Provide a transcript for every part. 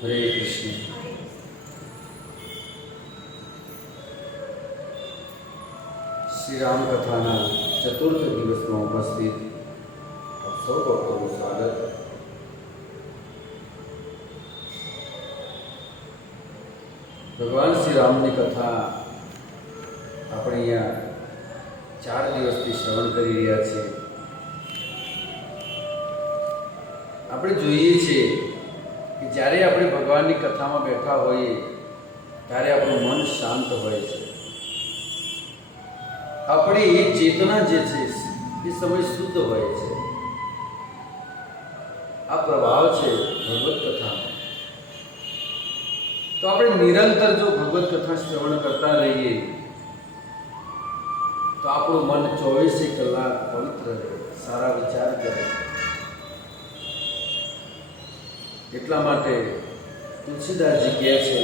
હરે કૃષ્ણ. શ્રી રામ કથાના ચતુર્થ દિવસમાં ઉપસ્થિત આપ સૌ ભક્તોનું સ્વાગત. ભગવાન શ્રી રામની કથા આપણે અહીંયા 4 દિવસથી શ્રવણ કરી રહ્યા છીએ. આપણે જોઈએ છીએ કે જ્યારે આપણે ભગવાનની કથામાં બેઠા હોઈએ ત્યારે આપણું મન શાંત હોય છે. આપણી એ ચેતના જે છે એ સમય શુદ્ધ હોય છે. આ પ્રભાવ છે ભગવત કથાનો. તો આપણે નિરંતર જો ભગવત કથા શ્રવણ કરતા રહીએ તો આપણું મન 24 કલાક પવિત્ર રહે, સારા વિચાર કરે. એટલા માટે તુલસીદાસજી કહે છે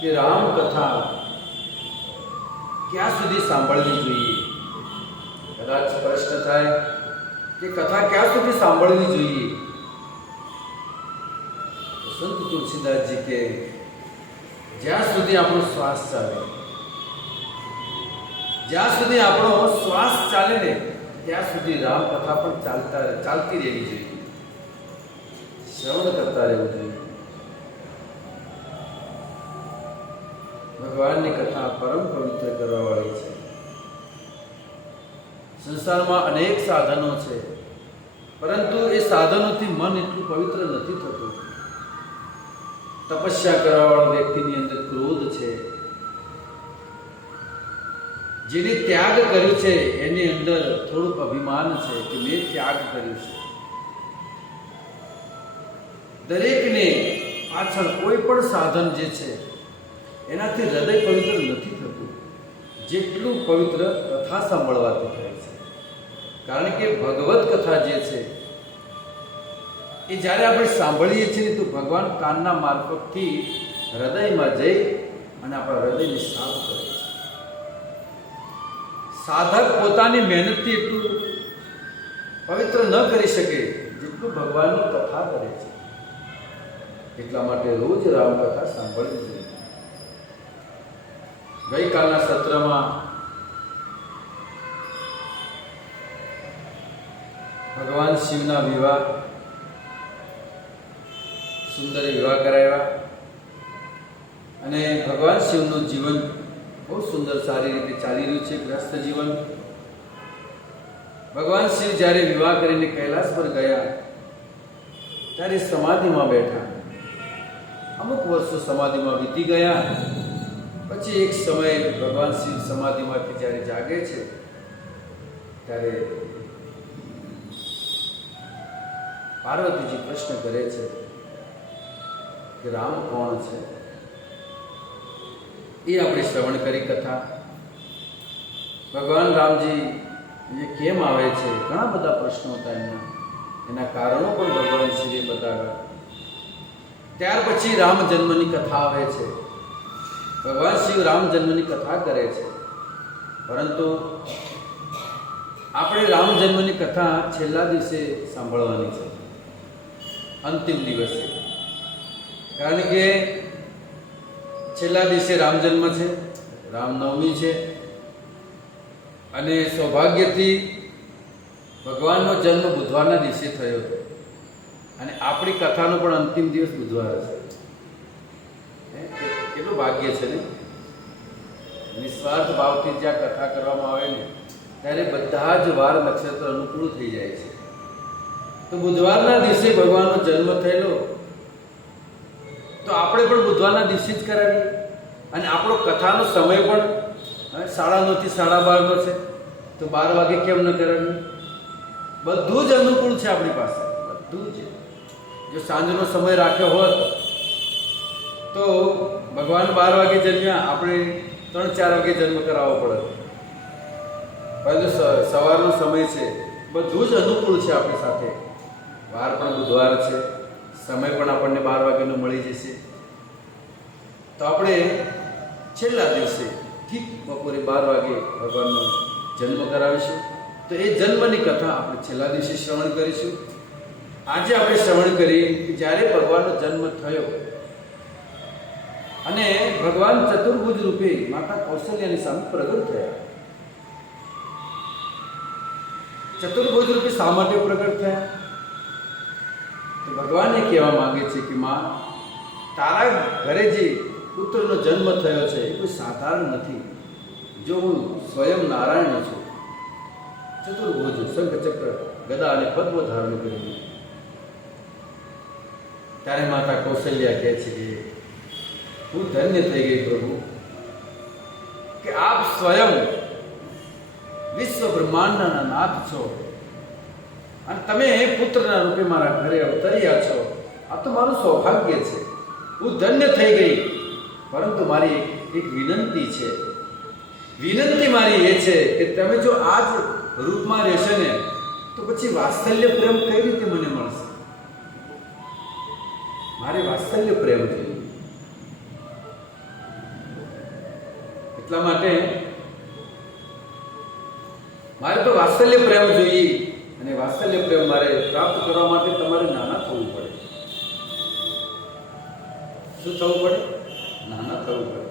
કે રામ કથા ક્યાં સુધી સાંભળવી જોઈએ? કદાચ પ્રશ્ન થાય કે કથા ક્યાં સુધી સાંભળવી જોઈએ? તો સંત તુલસીદાસજી કે જ્યાં સુધી આપણો શ્વાસ ચાલે, જ્યાં સુધી આપણો શ્વાસ ચાલે ને ત્યાં સુધી રામ કથા પણ ચાલતી રહેવી જોઈએ, શ્રવણ કરતા રહેવું જોઈએ. ભગવાનની કથા પરમ પવિત્ર કરવાવાળી છે. સંસારમાં અનેક સાધનો છે, પરંતુ એ સાધનોથી મન એટલું પવિત્ર નથી થતું. તપસ્યા કરવાવાળા વ્યક્તિની અંદર ક્રોધ છે, જેને ત્યાગ કર્યું છે એની અંદર થોડુંક અભિમાન છે કે મેં ત્યાગ કર્યું છે. દરેકને પાછળ કોઈ પણ સાધન જે છે એનાથી હૃદય પવિત્ર નથી થતું જેટલું પવિત્ર કથા સાંભળવાથી થાય છે. કારણ કે ભગવત કથા જે છે એ જ્યારે આપણે સાંભળીએ છીએ તો ભગવાન કાનના મારફતથી હૃદયમાં જઈ અને આપણા હૃદયને સાફ કરે છે. સાધક પોતાની મહેનતથી એટલું પવિત્ર ન કરી શકે જેટલું ભગવાનની કથા કરે છે. એટલા માટે રોજ રામકથા સાંભળવી જોઈએ. ગઈકાલના સત્રમાં ભગવાન શિવના વિવાહ, સુંદર વિવાહ કરાવ્યા અને ભગવાન શિવનું જીવન બહુ સુંદર સારી રીતે ચાલી રહ્યું છે, ગ્રસ્ત જીવન. ભગવાન શિવ જ્યારે વિવાહ કરીને કૈલાસ પર ગયા ત્યારે સમાધિમાં બેઠા. અમુક વર્ષો સમાધિમાં વીતી ગયા. પછી એક સમયે ભગવાન શિવ સમાધિમાંથી જ્યારે જાગે છે ત્યારે પાર્વતીજી પ્રશ્ન કરે છે કે રામ કોણ છે? એ આપણે શ્રવણ કરી કથા. ભગવાન રામજી એ કેમ આવે છે, ઘણા બધા પ્રશ્નો હતા એના કારણો પણ ભગવાન શ્રીએ બતાવ્યા. ત્યાર પછી રામ જન્મની કથા આવે છે. ભગવાન શિવ રામ જન્મની કથા કરે છે. પરંતુ આપણે રામ જન્મની કથા છેલ્લા દિવસે સાંભળવાની છે, અંતિમ દિવસે. કારણ કે છેલ્લા દિવસે રામ જન્મ છે, રામનવમી છે અને સૌભાગ્યથી ભગવાનનો જન્મ બુધવારના દિવસે થયો હતો અને આપણી કથાનો પણ અંતિમ દિવસ બુધવાર છે. કેટલું ભાગ્ય છે ને! નિસ્વાર્થ ભાવથી જ્યાં કથા કરવામાં આવે ને ત્યારે બધા જ વાર નક્ષત્ર અનુકૂળ થઈ જાય છે. તો બુધવારના દિવસે ભગવાનનો જન્મ થયેલો, તો આપણે પણ બુધવારના દિવસે જ કરાવીએ. અને આપણો કથાનો સમય પણ 9:30 થી 12:30 છે, તો 12 વાગે કેમ ન કરાવીએ? બધું જ અનુકૂળ છે આપણી પાસે, બધું જ. જો સાંજનો સમય રાખ્યો હોત તો ભગવાન 12 વાગે જન્મ્યા, આપણે 3-4 વાગે જન્મ કરાવવો પડે. પરંતુ સવારનો સમય છે, બધું જ અનુકૂળ છે આપણી સાથે. વાર પણ બુધવાર છે, સમય પણ આપણને 12 વાગ્યાનો મળી જશે. તો આપણે છેલ્લા દિવસે ઠીક બપોરે 12 વાગે ભગવાનનો જન્મ કરાવીશું. તો એ જન્મની કથા આપણે છેલ્લા દિવસે શ્રવણ કરીશું. આજે આપણે શ્રવણ કરીએ કે જ્યારે ભગવાનનો જન્મ થયો અને ભગવાન ચતુર્ભુજ રૂપે માતા કૌશલ્યાની સામે પ્રગટ થયા. ચતુર્ભુજ રૂપે શા માટે પ્રગટ થયા? તો ભગવાન એ કહેવા માંગે છે કે માં, તારા ઘરે જે પુત્રનો જન્મ થયો છે એ કોઈ સાધારણ નથી. જો હું સ્વયં નારાયણ છું, ચતુર્ભુજ, શંખ ચક્ર ગદા અને પદ્મ ધારણ કરીને. ત્યારે માતા કૌશલ્યા કહે છે કે હું ધન્ય થઈ ગઈ પ્રભુ કે આપ સ્વયં વિશ્વ બ્રહ્માંડના નાથ છો અને તમે પુત્રના રૂપે મારા ઘરે અવતર્યા છો. આ તો મારું સૌભાગ્ય છે, હું ધન્ય થઈ ગઈ. પરંતુ મારી એક વિનંતી છે. વિનંતી મારી એ છે કે તમે જો આ જ રૂપમાં રહેશો ને તો પછી વાત્સલ્ય પ્રેમ કઈ રીતે મને મળશે? મારે વાત્સલ્ય પ્રેમ જોઈએ. એટલા માટે મારે તો વાત્સલ્ય પ્રેમ જોઈએ અને વાત્સલ્ય પ્રેમ મારે પ્રાપ્ત કરવા માટે તમારે નાના થવું પડે. શું થવું પડે? નાના થવું પડે.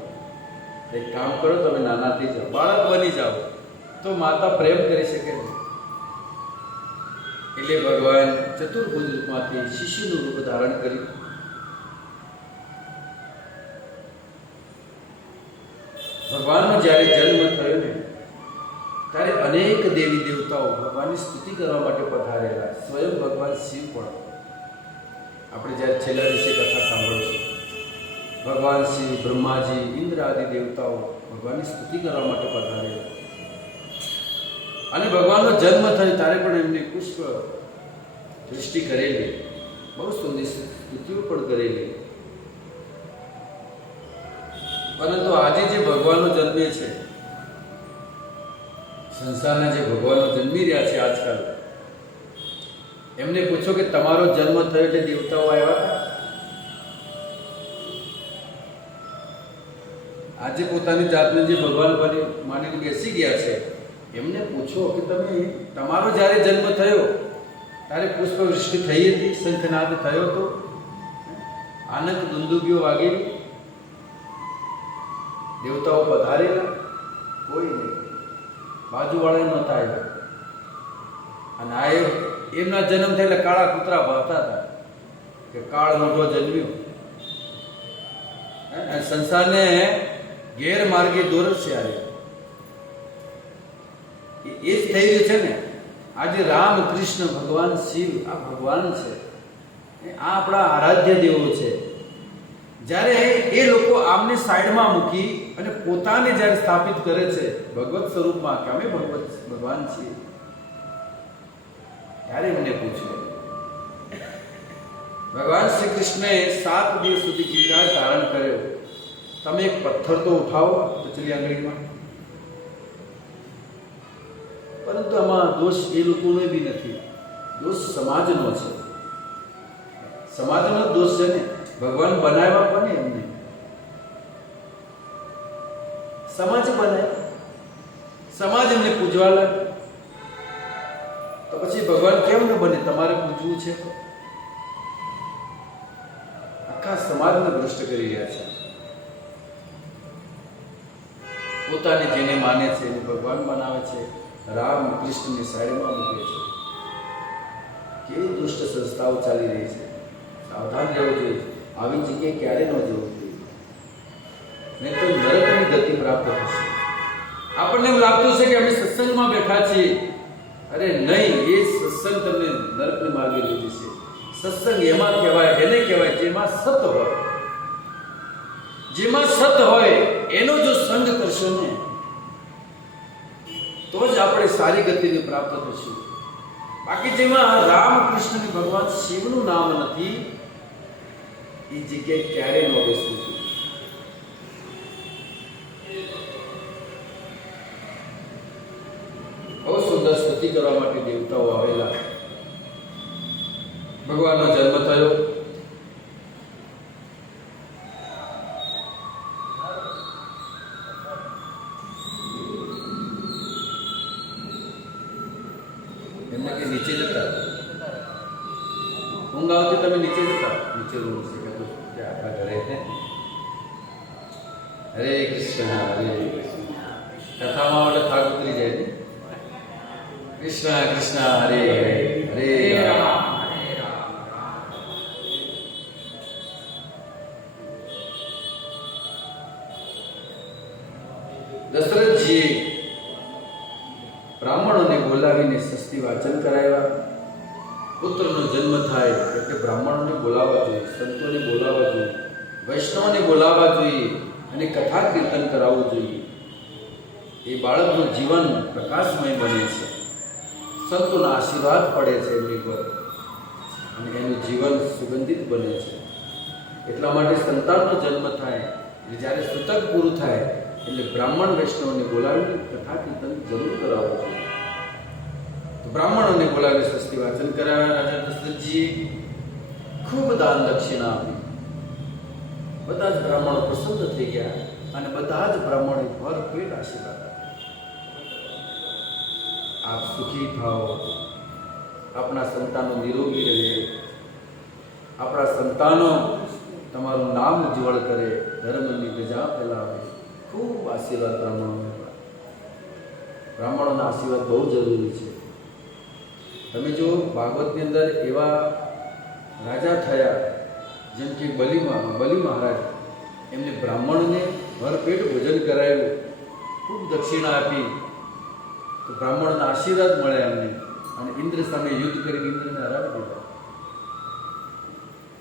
એક કામ કરો, તમે નાના થઈ જાઓ, બાળક બની જાઓ, તો માતા પ્રેમ કરી શકે નહીં. એટલે ભગવાન ચતુર્ભુજ રૂપમાંથી શિશુનું રૂપ ધારણ કર્યું. ભગવાનનો જ્યારે જન્મ થયો ને ત્યારે અનેક દેવી દેવતાઓ ભગવાનની સ્તુતિ કરવા માટે પધારેલા. સ્વયં ભગવાન શિવ પણ, આપણે જ્યારે છેલ્લા દિવસે કથા સાંભળીશું, ભગવાન શિવ, બ્રહ્માજી, ઇન્દ્ર આદિ દેવતાઓ ભગવાનની સ્તુતિ કરવા માટે પધારેલા. અને ભગવાનનો જન્મ થયો ત્યારે પણ એમને પુષ્પ દૃષ્ટિ કરેલી, બહુ સુંદર સ્તુતિઓ પણ કરેલી. પરંતુ આજે જે ભગવાનનો જન્મે છે, સંસારના જે ભગવાનો જન્મી રહ્યા છે આજકાલ, એમને પૂછો કે તમારો જન્મ થયો એટલે દેવતાઓ આવ્યા હતા? આજે પોતાની જાતને જે ભગવાન માનીને બેસી ગયા છે, એમને પૂછો કે તમારો જ્યારે જન્મ થયો ત્યારે પુષ્પવૃષ્ટિ થઈ હતી, શંખનાદ થયો હતો, આનંદ દુંદુભીઓ વાગેલી, દેવતાઓ પધારેલા? કોઈ નહીં. બાજુવાળા નહોતા આવ્યા. અને આ એમના જન્મ થયેલા કાળા કૂતરા ભાવતા હતા કે કાળ મોઢો જન્મ્યો. અને સંસારને ગેરમાર્ગે દોરશે આવ્યા. એ જ થઈ રહ્યું છે ને. આજે રામ કૃષ્ણ ભગવાન શિવ આ ભગવાન છે, આ આપણા આરાધ્ય દેવો છે. જ્યારે એ લોકો આમને સાઈડમાં મૂકી અને પોતાને જ્યારે સ્થાપિત કરે છે ભગવત સ્વરૂપમાં કે અમે ભગવાન છીએ, ત્યારે એમને પૂછ્યું. ભગવાન શ્રી કૃષ્ણએ 7 દિવસ સુધી ગિરિરાજ ધારણ કર્યો. તમે એક પથ્થર તો ઉઠાવો ટચલી આંગળીમાં. પરંતુ આમાં દોષ એ લોકોનો બી નથી, દોષ સમાજનો છે. સમાજનો દોષ છે ને. ભગવાન બનાવ્યા પણ એમને સમાજ બનાવ્યા, સમાજ એમને પૂજવા લાગ્યો. તો પછી ભગવાન કેમ ન બને? તમારે પૂજવું છે તો. આખા સમાજને ભ્રષ્ટ કરી રહ્યા છે. પોતાને જેને માને છે એને ભગવાન બનાવે છે, રામ કૃષ્ણની સાઈડમાં મૂકે છે. કેવી દુષ્ટ સંસ્થાઓ ચાલી રહી છે. સાવધાન રહેવું જોઈએ. આવી જગ્યાએ ક્યારે ન જવું જોઈએ, નહીં તો નરકની ગતિ પ્રાપ્ત થશે. આપણને એમ લાગતું છે કે અમે સત્સંગમાં બેઠા છીએ. અરે નહીં, એ સત્સંગ તમને નરકને માર્ગે લઈ જશે. સત્સંગ એમાં કહેવાય, એને કહેવાય જેમાં સત હોય. જેમાં સત હોય એનો જો સંગ કરશો ને તો જ આપણે સારી ગતિને પ્રાપ્ત થશું. બાકી જેમાં રામ કૃષ્ણ ભગવાન શિવનું નામ નથી, એ જગ્યાએ ક્યારે ન બેસવું. બહુ સુંદર સ્તુતિ કરવા માટે દેવતાઓ આવેલા. ભગવાનનો જન્મ થયો. એમને કે નીચે જતા ઊંઘ આવતી, તમે નીચે જતા. નીચે રૂમ છે કે આપણા ઘરે. હરે કૃષ્ણ હરે કૃષ્ણ. કથામાં આપણે થાક ઉતરી જાય ને. કૃષ્ણ કૃષ્ણ હરે હરે હરે રામ. દશરથજી બ્રાહ્મણોને બોલાવીને સસ્તી વાચન કરાવ્યા. પુત્રનો જન્મ થાય એટલે બ્રાહ્મણોને બોલાવવા જોઈએ, સંતોને બોલાવવા જોઈએ, વૈષ્ણવને બોલાવવા જોઈએ અને કથા કીર્તન કરાવવું જોઈએ. એ બાળકનું જીવન પ્રકાશમય બને છે, સંતોના આશીર્વાદ પડે છે એમની પર અને એનું જીવન સુગંધિત બને છે. એટલા માટે સંતાનનો જન્મ થાય એટલે જ્યારે સૂતક પૂરું થાય એટલે બ્રાહ્મણ વૈષ્ણવને બોલાવીને કથા કીર્તન જરૂર કરાવવું જોઈએ. તો બ્રાહ્મણોને બોલાવી સસ્તી વાચન કરાવ્યા. રાજા દશરથજીએ ખૂબ દાન દક્ષિણા આપી. બધા જ બ્રાહ્મણો પ્રસન્ન થઈ ગયા અને બધા જ બ્રાહ્મણો ભરપેટ આશીર્વાદ આપ્યા. આપ સુખી થાઓ, આપણા સંતાનો નિરોગી રહે, આપણા સંતાનો તમારું નામ ઉજ્જવળ કરે, ધર્મની ધજા ફેલાવે. ખૂબ આશીર્વાદ બ્રાહ્મણોના આશીર્વાદ બહુ જરૂરી છે. તમે જો ભાગવતની અંદર એવા રાજા થયા જેમ કે બલિ મહારાજ, એમને બ્રાહ્મણને ભરપેટ ભોજન કરાવ્યું, ખૂબ દક્ષિણા આપી, તો બ્રાહ્મણના આશીર્વાદ મળ્યા એમને અને ઇન્દ્ર સામે યુદ્ધ કરીને ઇન્દ્રને હરાવી દીધા.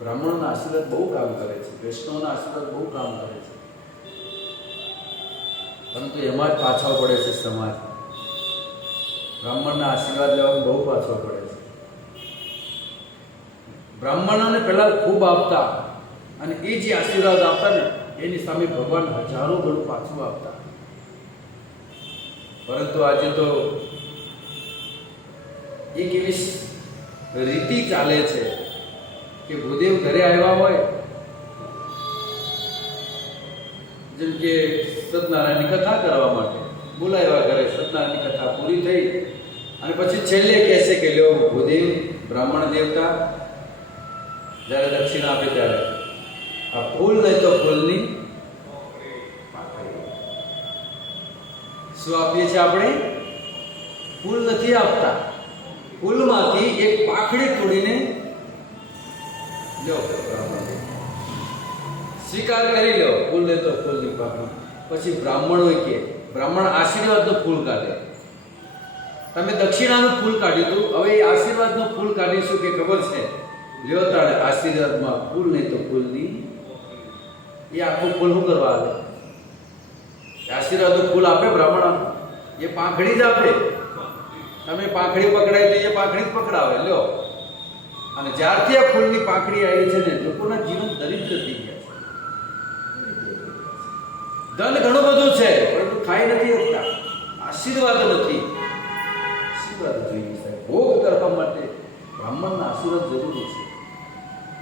બ્રાહ્મણોના આશીર્વાદ બહુ કામ કરે છે, વૈષ્ણવના આશીર્વાદ બહુ કામ કરે છે. પરંતુ એમાં જ પાછળ પડે છે સમાજ. બ્રાહ્મણના આશીર્વાદ લેવાનું બહુ પાછળ પડે છે. બ્રાહ્મણોને પહેલા ખૂબ આપતા અને એ જે આશીર્વાદ આપતા ને એની સામે ભગવાન હજારો ગણું પાછું આપતા. પરંતુ આજે તો એક એવી રીતિ ચાલે છે કે ભૂદેવ ઘરે આવ્યા હોય, જેમ કે સત્યનારાયણની કથા કરવા માટે બોલાવ્યા ઘરે, સત્યનારાયણની કથા પૂરી થઈ અને પછી છેલ્લે કહેશે કે લ્યો ભૂદેવ બ્રાહ્મણ દેવતા જ્યારે દક્ષિણા આપે ત્યારે આ ફૂલ નહીં તો ફૂલની શું આપીએ છીએ આપણે? ફૂલ નથી આપતા. ફૂલમાંથી એક પાંખડી તોડીને લો, સ્વીકાર કરી લો. ફૂલ લેતો ફૂલની પાંખડી. પછી બ્રાહ્મણો કે બ્રાહ્મણ આશીર્વાદનું ફૂલ કાઢે. તમે દક્ષિણાનું ફૂલ કાઢ્યું હતું, હવે એ આશીર્વાદનું ફૂલ કાઢીશું કે ખબર છે? લ્યો તાણે આશીર્વાદમાં ફૂલ નહીં તો ફૂલની. એ આખું ફૂલ શું કરવા આવે? આશીર્વાદનું ફૂલ આપે બ્રાહ્મણ, એ પાંખડી જ આપે. તમે પાંખડી પકડાય તો એ પાંખડી જ પકડાવે. લ્યો. અને જ્યારથી આ ફૂલની પાંખડી આવી છે ને, લોકોના જીવન દરિદ્ર થઈ ગયા છે. ધન ઘણું બધું છે, પરંતુ ખાઈ નથી શકતા. આશીર્વાદ નથી. આશીર્વાદ જોઈએ સાહેબ. ભોગ કરવા માટે બ્રાહ્મણના આશીર્વાદ જરૂરી છે.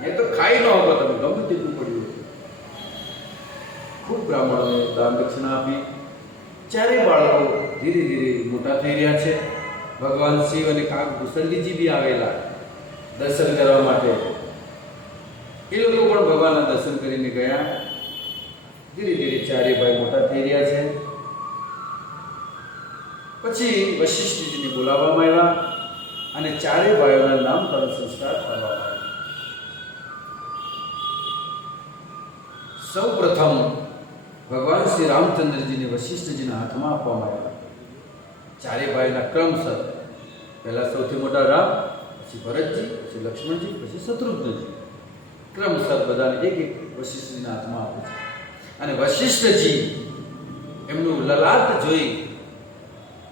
નહીં તો ખાઈ ન હોગો તમે, ગમે તેટલું પડ્યું. ખૂબ બ્રાહ્મણોને દાન દક્ષિણા આપી. ચારેય બાળકો ધીરે ધીરે મોટા થઈ રહ્યા છે. ભગવાન શિવ અને કાક ભૂષણજીજી બી આવેલા દર્શન કરવા માટે. એ લોકો પણ ભગવાનના દર્શન કરીને ગયા. ધીરે ધીરે ચારેય ભાઈ મોટા થઈ રહ્યા છે. પછી વશિષ્ઠજીને બોલાવવામાં આવ્યા અને ચારેય ભાઈઓના નામકરણ સંસ્કાર કરવામાં આવ્યા. સૌ પ્રથમ ભગવાન શ્રી રામચંદ્રજીને વશિષ્ઠજીના હાથમાં આપવામાં આવ્યા. ચારે ભાઈના ક્રમસર. પહેલા સૌથી મોટા રામ, પછી ભરતજી, પછી લક્ષ્મણજી, પછી શત્રુઘ્નજી. ક્રમસર બધાને એક એક વશિષ્ઠજીના હાથમાં આપે છે. અને વશિષ્ઠજી એમનું લલાટ જોઈ,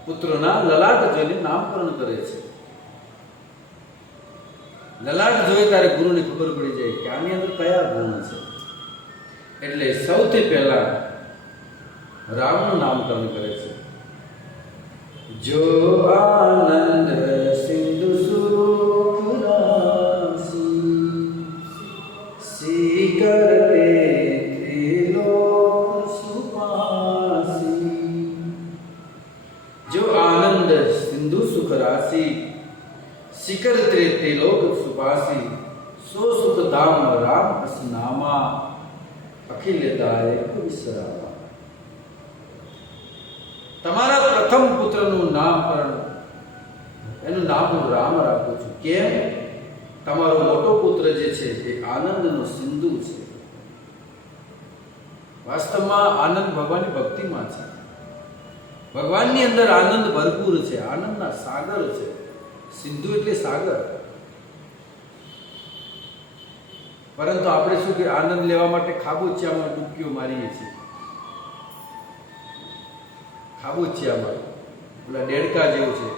પુત્રોના લલાટ જોઈને નામકરણ કરે છે. લલાટ જોઈ ત્યારે ગુરુને ખબર પડી જાય કે આની અંદર કયા ગુણ છે. એટલે સૌથી પહેલા રામનું નામકરણ કરે છે. જો આનંદ સિંધુ સુખ રાશી, શિખર તે ત્રિલોક સુપાસી. જો આનંદ સિંધુ સુખ રાશી, શિખર તે ત્રિલોક સુપાસી. સો સુખ ધામ રામ અસનામા, અખિલ દાયક વિશ્રામા. તમારા પ્રથમ પુત્રનું નામકરણ, એનું નામ હું રામ રાખું છું. કેમ? તમારો મોટો પુત્ર જે છે એ આનંદનો સિંધુ છે. વાસ્તવમાં આનંદ ભગવાનની ભક્તિમાં છે. ભગવાનની અંદર આનંદ ભરપૂર છે. આનંદના સાગર છે. સિંધુ એટલે સાગર. પરંતુ આપણે શું કે આનંદ લેવા માટે ખાબોચિયામાં ડૂબકીઓ મારીએ છીએ. ખાબોચિયામાં પેલા દેડકા જેવું છે.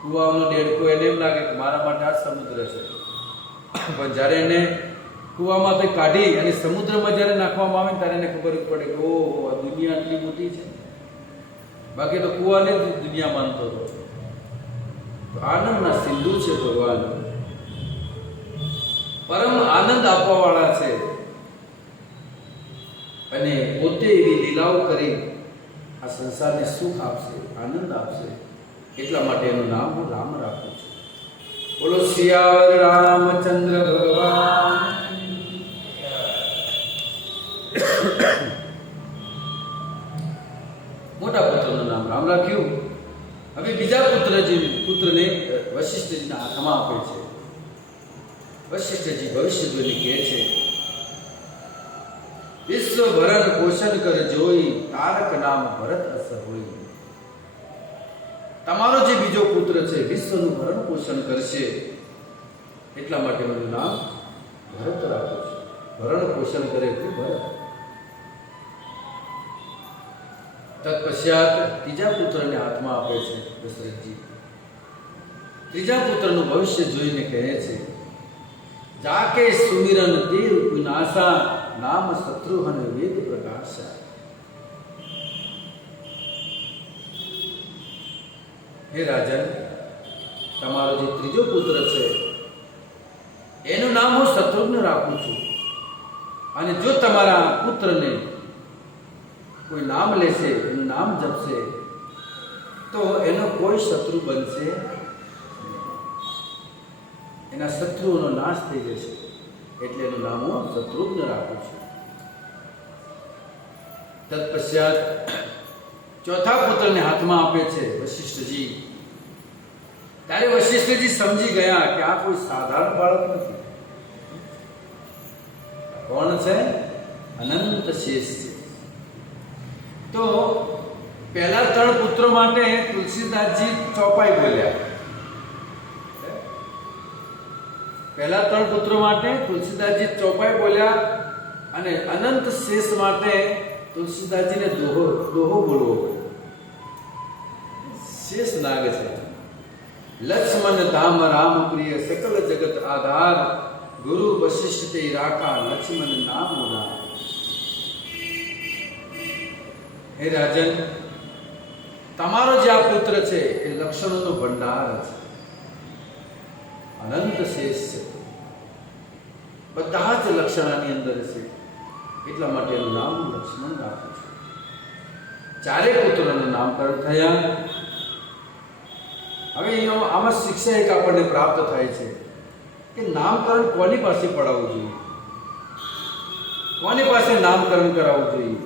કુવાનો દેડકો એને એમ લાગે કે મારા માટે આ સમુદ્ર છે. પણ જ્યારે એને કુવામાંથી કાઢી અને સમુદ્રમાં જ્યારે નાખવામાં આવે ત્યારે એને ખબર પડે કે ઓહો, આ દુનિયા આટલી મોટી છે. બાકી તો કુવાને જ દુનિયા માનતો હતો. તો આનંદના સિંધુ છે ભગવાન. પરમ આનંદ આપવાવાળા છે. અને પોતે એવી લીલાઓ કરી આ સંસારને સુખ આપશે, આનંદ આપશે. એટલા માટે એનું નામ હું રામ રાખું છું. બોલો સિયાવર રામચંદ્ર ભગવાન. મોટા પુત્રનું નામ રામ રાખ્યું. હવે બીજા પુત્રને વશિષ્ઠજીના હાથમાં આપે છે. વશિષ્ઠજી ભવિષ્ય જોઈને કહે છે, વિશ્વ ભરણ પોષણ કર જોઈ, તારક નામ ભરત અસ હોય. તમારો જે બીજો પુત્ર છે વિશ્વનું ભરણ પોષણ કરશે, એટલા માટે મારું નામ ભરત રાખું છું. ભરણ પોષણ કરે એટલે ભરત. તત્પશ્ચાત ત્રીજા પુત્રને હાથમાં આપે છે દશરથજી. ત્રીજા પુત્રનું ભવિષ્ય જોઈને કહે છે, જાકે સુમિરન દેવ વિનાશા, નામ શત્રુહન વેદ પ્રકાશા. હે રાજન, તમારો જે ત્રીજો પુત્ર છે એનું નામ હું શત્રુઘ્ન રાખું છું. અને જો તમારા પુત્રને કોઈ નામ લેશે, એનું નામ જપશે, તો એનો કોઈ શત્રુ બનશે, એના શત્રુઓનો નાશ થઈ જશે. એટલે એનું નામ હું શત્રુઘ્ન રાખું છું. તત્પશ્ચાત ચોથા પુત્રને હાથમાં આપે છે વશિષ્ઠજી. ત્યારે વશિષ્ઠજી સમજી ગયા કે આ કોઈ સાધારણ બાળક નથી. કોણ છે? અનંત શેષ છે. તો પહેલા 3 પુત્રો માટે તુલસીદાસજી ચોપાઈ બોલ્યા. પહેલા 3 પુત્રો માટે તુલસીદાસજી ચોપાઈ બોલ્યા અને અનંત શેષ માટે તુલસીદાસજીને દોહો બોલવો પડ્યો. શેષ નાગ છે. લક્ષ્મણ ધામ રામ પ્રિય સકલ જગત આધાર ગુરુ વશિષ્ઠ તે રાખા લક્ષ્મણ નામ ઉદાર. હે રાજન, તમારો જે આ પુત્ર છે એ લક્ષણોનો ભંડાર છે, અનંત શેષ છે, બધા જ લક્ષણાની અંદર છે. એટલા માટે એનું નામ લક્ષ્મણ રાખ્યું છે. 4 પુત્રોના નામકરણ થયા. હવે આમાં શિક્ષા એક આપણને પ્રાપ્ત થાય છે કે નામકરણ કોની પાસે પડાવવું જોઈએ, કોની પાસે નામકરણ કરાવવું જોઈએ.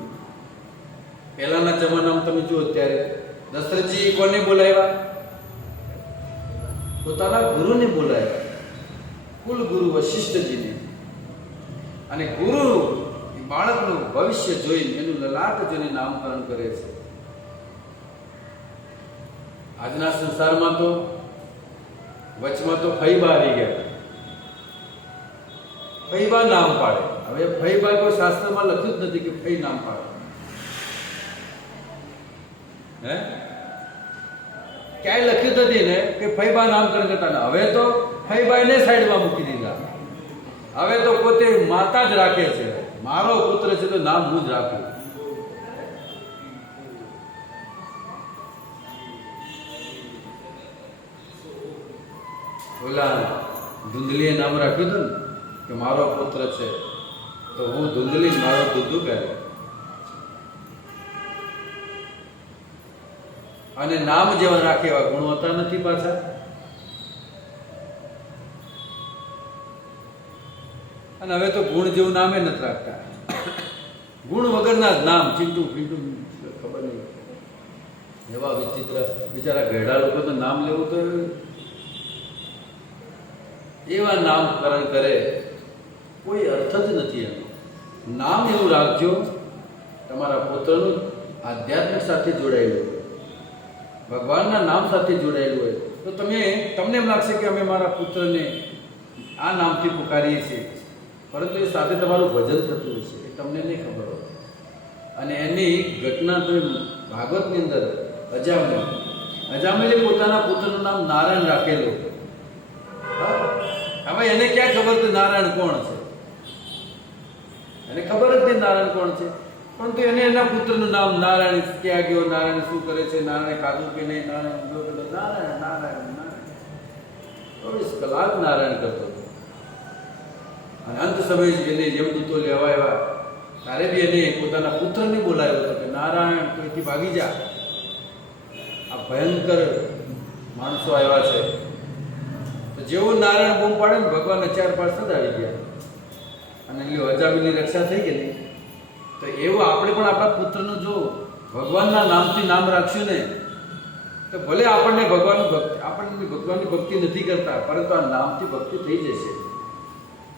પહેલાના જમાનામાં તમે જુઓ ત્યારે દશરથજી કોને બોલાવ્યા? પોતાના ગુરુને બોલાવ્યા, કુલ ગુરુ વશિષ્ઠજીને. અને ગુરુ બાળકનું ભવિષ્ય જોઈને એનું લલાટ જોઈને નામકરણ કરે છે. આજના સંસારમાં તો વચમાં તો ફૈબા આવી ગયા. ફૈબા નામ પાડે. હવે ફૈબા કોઈ શાસ્ત્રમાં લખ્યું જ નથી કે ફઈ નામ પાડે. હે, ક્યાંય લખ્યું નથી ને કે ફૈબા નામકરણ કરતા. હવે તો ફૈબાને સાઈડમાં મૂકી દીધા. હવે તો પોતે માતા જ રાખે છે. મારો પુત્ર છે તો નામ હું જ રાખું. ઓલા ધુંધલીએ નામ રાખ્યું હતું ને કે મારો પુત્ર છે તો હું ધુંધલી, મારો દૂધું કહે. અને નામ જેવા રાખે એવા ગુણ હોતા નથી પાછા. અને હવે તો ગુણ જેવું નામે નથી રાખતા. ગુણ વગરના જ નામ, ચિંટુ પિંટુ, ખબર નહીં એવા વિચિત્ર બિચારા ઘેડા લોકો તો નામ લેવું તો એવા નામકરણ કરે, કોઈ અર્થ જ નથી એનો. નામ એવું રાખજો તમારા પુત્રનું આધ્યાત્મિક સાથે જોડાયેલું હોય, ભગવાનના નામ સાથે જોડાયેલું હોય તો તમને એમ લાગશે કે અમે મારા પુત્રને આ નામથી પુકારીએ છીએ, પરંતુ એ સાથે તમારું ભજન થતું હશે એ તમને નહીં ખબર હોય. અને એની ઘટના તો ભાગવતની અંદર અજામિલે પોતાના પુત્રનું નામ નારાયણ રાખેલું. હવે એને ક્યાં ખબર કે નારાયણ કોણ છે? એને ખબર જ નહીં નારાયણ કોણ છે. પરંતુ એને એના પુત્રનું નામ નારાયણ ક્યાં ગયો, નારાયણ શું કરે છે, નારાયણ ખાધું કે નહીં, નારાયણ નારાયણ નારાયણ નારાયણ 24 કલાક નારાયણ કરતો હતો. અને અંત સમયે એને યમદૂતો લેવા આવ્યા ત્યારે બી એને પોતાના પુત્રને બોલાવ્યો હતો કે નારાયણ તો અહીંથી ભાગી જા, આ ભયંકર માણસો આવ્યા છે. તો જેવું નારાયણ બૂમ પાડે ને ભગવાનને 4-5 સદાવી ગયા અને અજામિલની રક્ષા થઈ ગઈ. તો એવું આપણે પણ આપણા પુત્રનું જો ભગવાનના નામથી નામ રાખશું ને તો ભલે આપણને ભગવાનની ભક્તિ નથી કરતા, પરંતુ આ નામથી ભક્તિ થઈ જશે.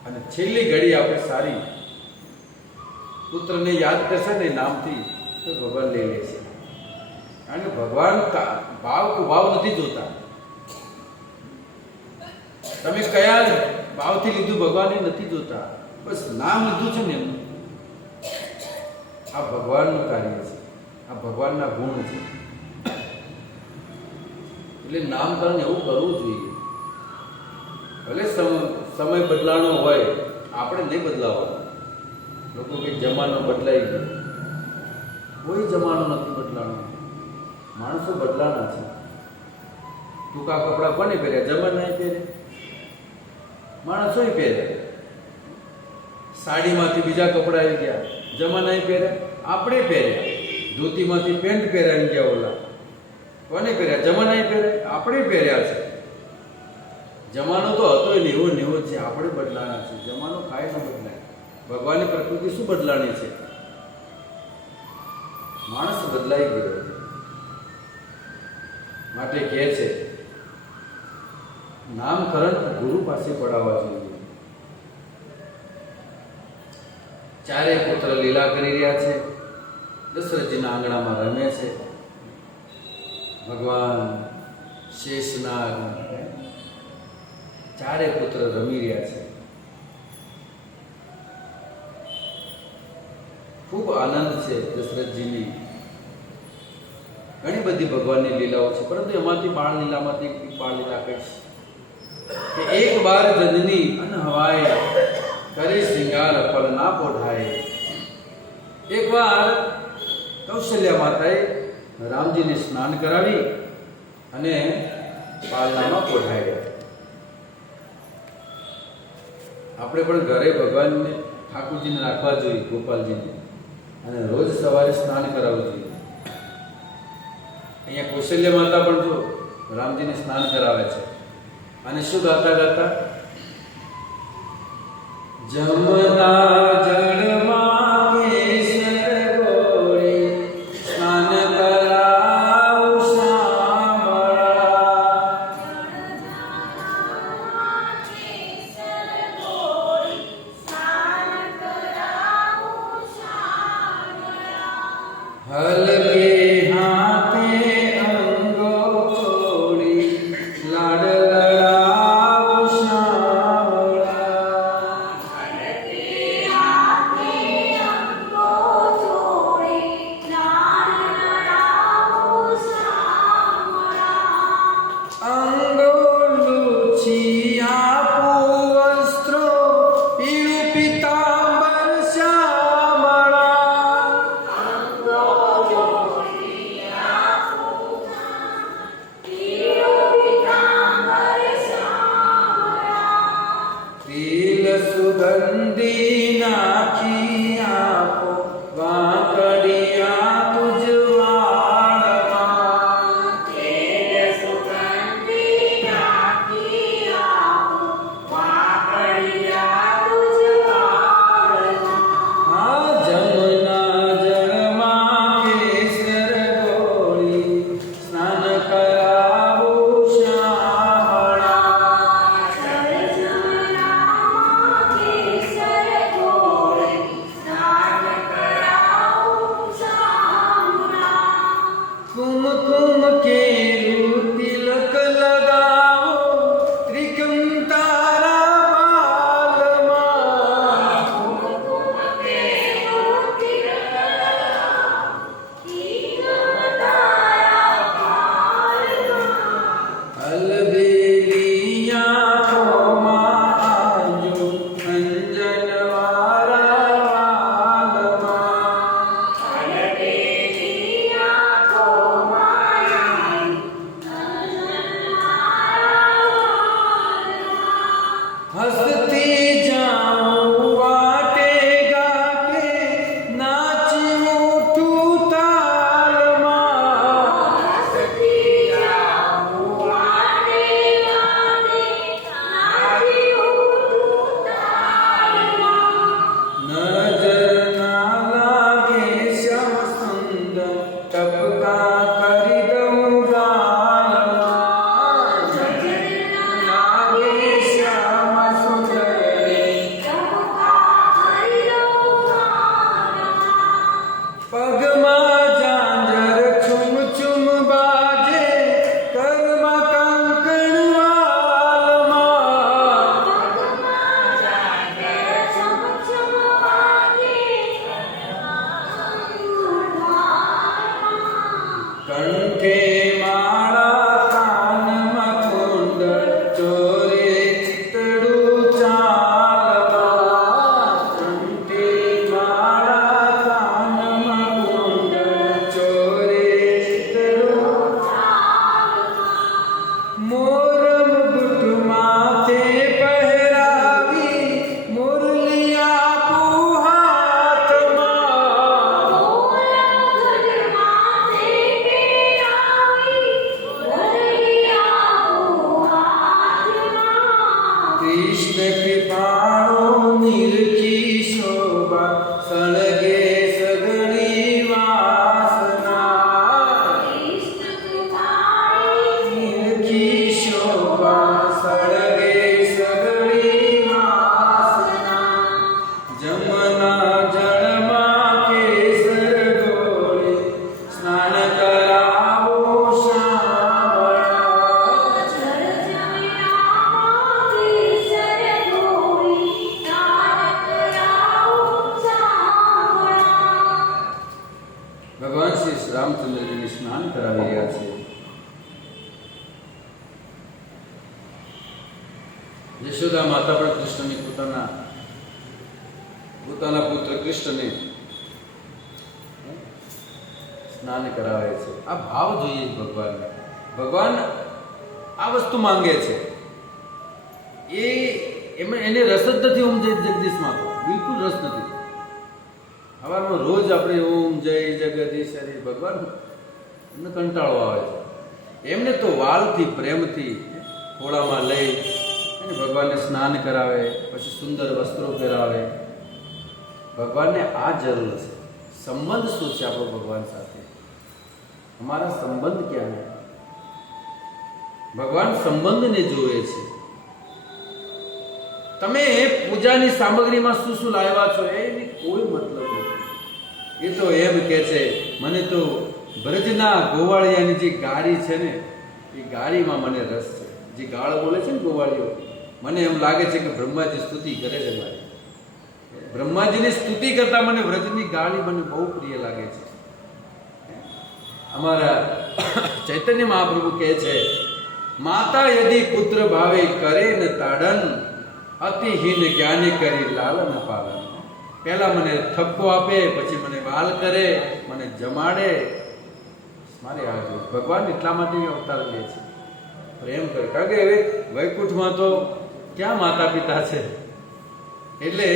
અને છેલ્લી ઘડી આપણે સારી પુત્રને યાદ કરશે ને નામથી તો ભગવાન લઈ લેશે. કારણ કે ભગવાન ભાવ નથી જોતા. તમે કયા ભાવથી લીધું ભગવાન એ નથી જોતા, બસ નામ લીધું છે ને એમનું. આ ભગવાનનું કાર્ય છે, આ ભગવાનના ગુણ છે. એટલે નામકરણ એવું કરવું જોઈએ. ભલે સમય બદલાનો હોય, આપણે નહીં બદલાવાનો. લોકો કંઈક જમાનો બદલાઈ ગયો, કોઈ જમાનો નથી બદલાનો. માણસો બદલાના છે. ટૂંકા કપડાં કોને પહેર્યા? જમાનાએ પહેરે, માણસોય પહેરે. સાડીમાંથી બીજા કપડાં આવી ગયા, જમાનાએ પહેરે, આપણે પહેર્યા. ધોતીમાંથી પેન્ટ પહેરાવી ગયા ઓલા, કોને પહેર્યા? જમાનાએ પહેરે, આપણે પહેર્યા છે. જમાનો તો હતો નેવો છે, આપણે બદલાના છે. જમાનો કાંઈ ન બદલાય. ભગવાનની પ્રકૃતિ શું બદલાણી છે? માણસ બદલાઈ ગયો. માટે કહે છે નામકરણ ગુરુ પાસે પડાવવા જોઈએ. ચારેય પુત્ર લીલા કરી રહ્યા છે, દશરથજીના આંગણામાં રમે છે. ભગવાન શેષનાગ ચારે પુત્ર રમી રહ્યા છે. ખૂબ આનંદ છે દશરથજીની. ઘણી બધી ભગવાનની લીલાઓ છે, પરંતુ એમાંથી બાળ લીલામાંથી એક બાળ લીલા કહીશ કે એક બાર જનની અનહવાય કરે શ્રીંગાર ફળ ના પોઢાય. એકવાર કૌશલ્યા માતાએ રામજીને સ્નાન કરાવી અને પાલનામાં પોઢાડ્યા. આપણે પણ ઘરે ભગવાનને ઠાકોરજીને રાખવા જોઈએ, ગોપાલજીને, અને રોજ સવારે સ્નાન કરાવવું જોઈએ. અહીંયા કૌશલ્ય માતા પણ જો રામજીને સ્નાન કરાવે છે અને શું ગાતા ગાતા જમના જળમાં કેસર ગોળી સ્નાન કરાવું શામળા. હલકે હાથે અંગો છોડી લાડ લડાવું શામળા. અંગો લૂછી આપું વસ્ત્રો પીળું પીતાંબર શ્યામળા. તિલ સુગંધી નાખી આપો વાંકડિયા તુજ વાળમાં. આ જમના જળમાં કેસર ગોળી સ્નાન કરાવું શામળા. કુમકુમ કેરું તિલક લગાવો ત્રિકમ તારા બાલમાં. અલબેલિયા કોમાં આજો અંજન વારા વાલમાં. સ્નાન કરાવો ભગવાન શ્રી રામચંદ્રજીને સ્નાન કરાવી રહ્યા છે. યશોદા માતા પણ કૃષ્ણને પોતાના પુત્ર કૃષ્ણને સ્નાન કરાવે છે. આ ભાવ જોઈએ ભગવાનને. ભગવાન આ વસ્તુ માંગે છે. એને રસ જ નથી ઓમ જય જગદીશમાં, બિલકુલ રસ નથી. સવારમાં રોજ આપણે ઓમ જય જગદીશ હરે, ભગવાન એમને કંટાળો આવે છે. એમને તો વાલથી પ્રેમથી ખોળામાં લઈ અને ભગવાનને સ્નાન કરાવે, પછી સુંદર વસ્ત્રો પહેરાવે. ભગવાનને આ જરૂર છે. સંબંધ શું છે આપણો ભગવાન સાથે? અમારા સંબંધ ક્યાં છે? ભગવાન સંબંધને જોવે છે. તમે પૂજાની સામગ્રીમાં શું શું લાવ્યા છો એની કોઈ મતલબ નથી. એ તો એમ કે છે મને તો બ્રજના ગોવાળિયાની જે ગાળી છે ને એ ગાળીમાં મને રસ છે. જે ગાળ બોલે છે ને ગોવાળીઓ, મને એમ લાગે છે કે બ્રહ્માજી સ્તુતિ કરે છે મારી. બ્રહ્માજીની સ્તુતિ કરતા મને વ્રજની ગાળી મને બહુ પ્રિય લાગે છે. અમારા ચૈતન્ય મહાપ્રભુ કહે છે, માતા યદિ પુત્ર ભાવે કરે ને તાડન, અતિહીન જ્ઞાની કરી લાલન પાલન. પહેલા મને થપકો આપે, પછી મને વાલ કરે, મને જમાડે. મારે આ ભગવાન એટલા માટે અવતાર લે છે, પ્રેમ કરે. કારણ કે હવે વૈકુંઠમાં તો ક્યાં માતા પિતા છે, એટલે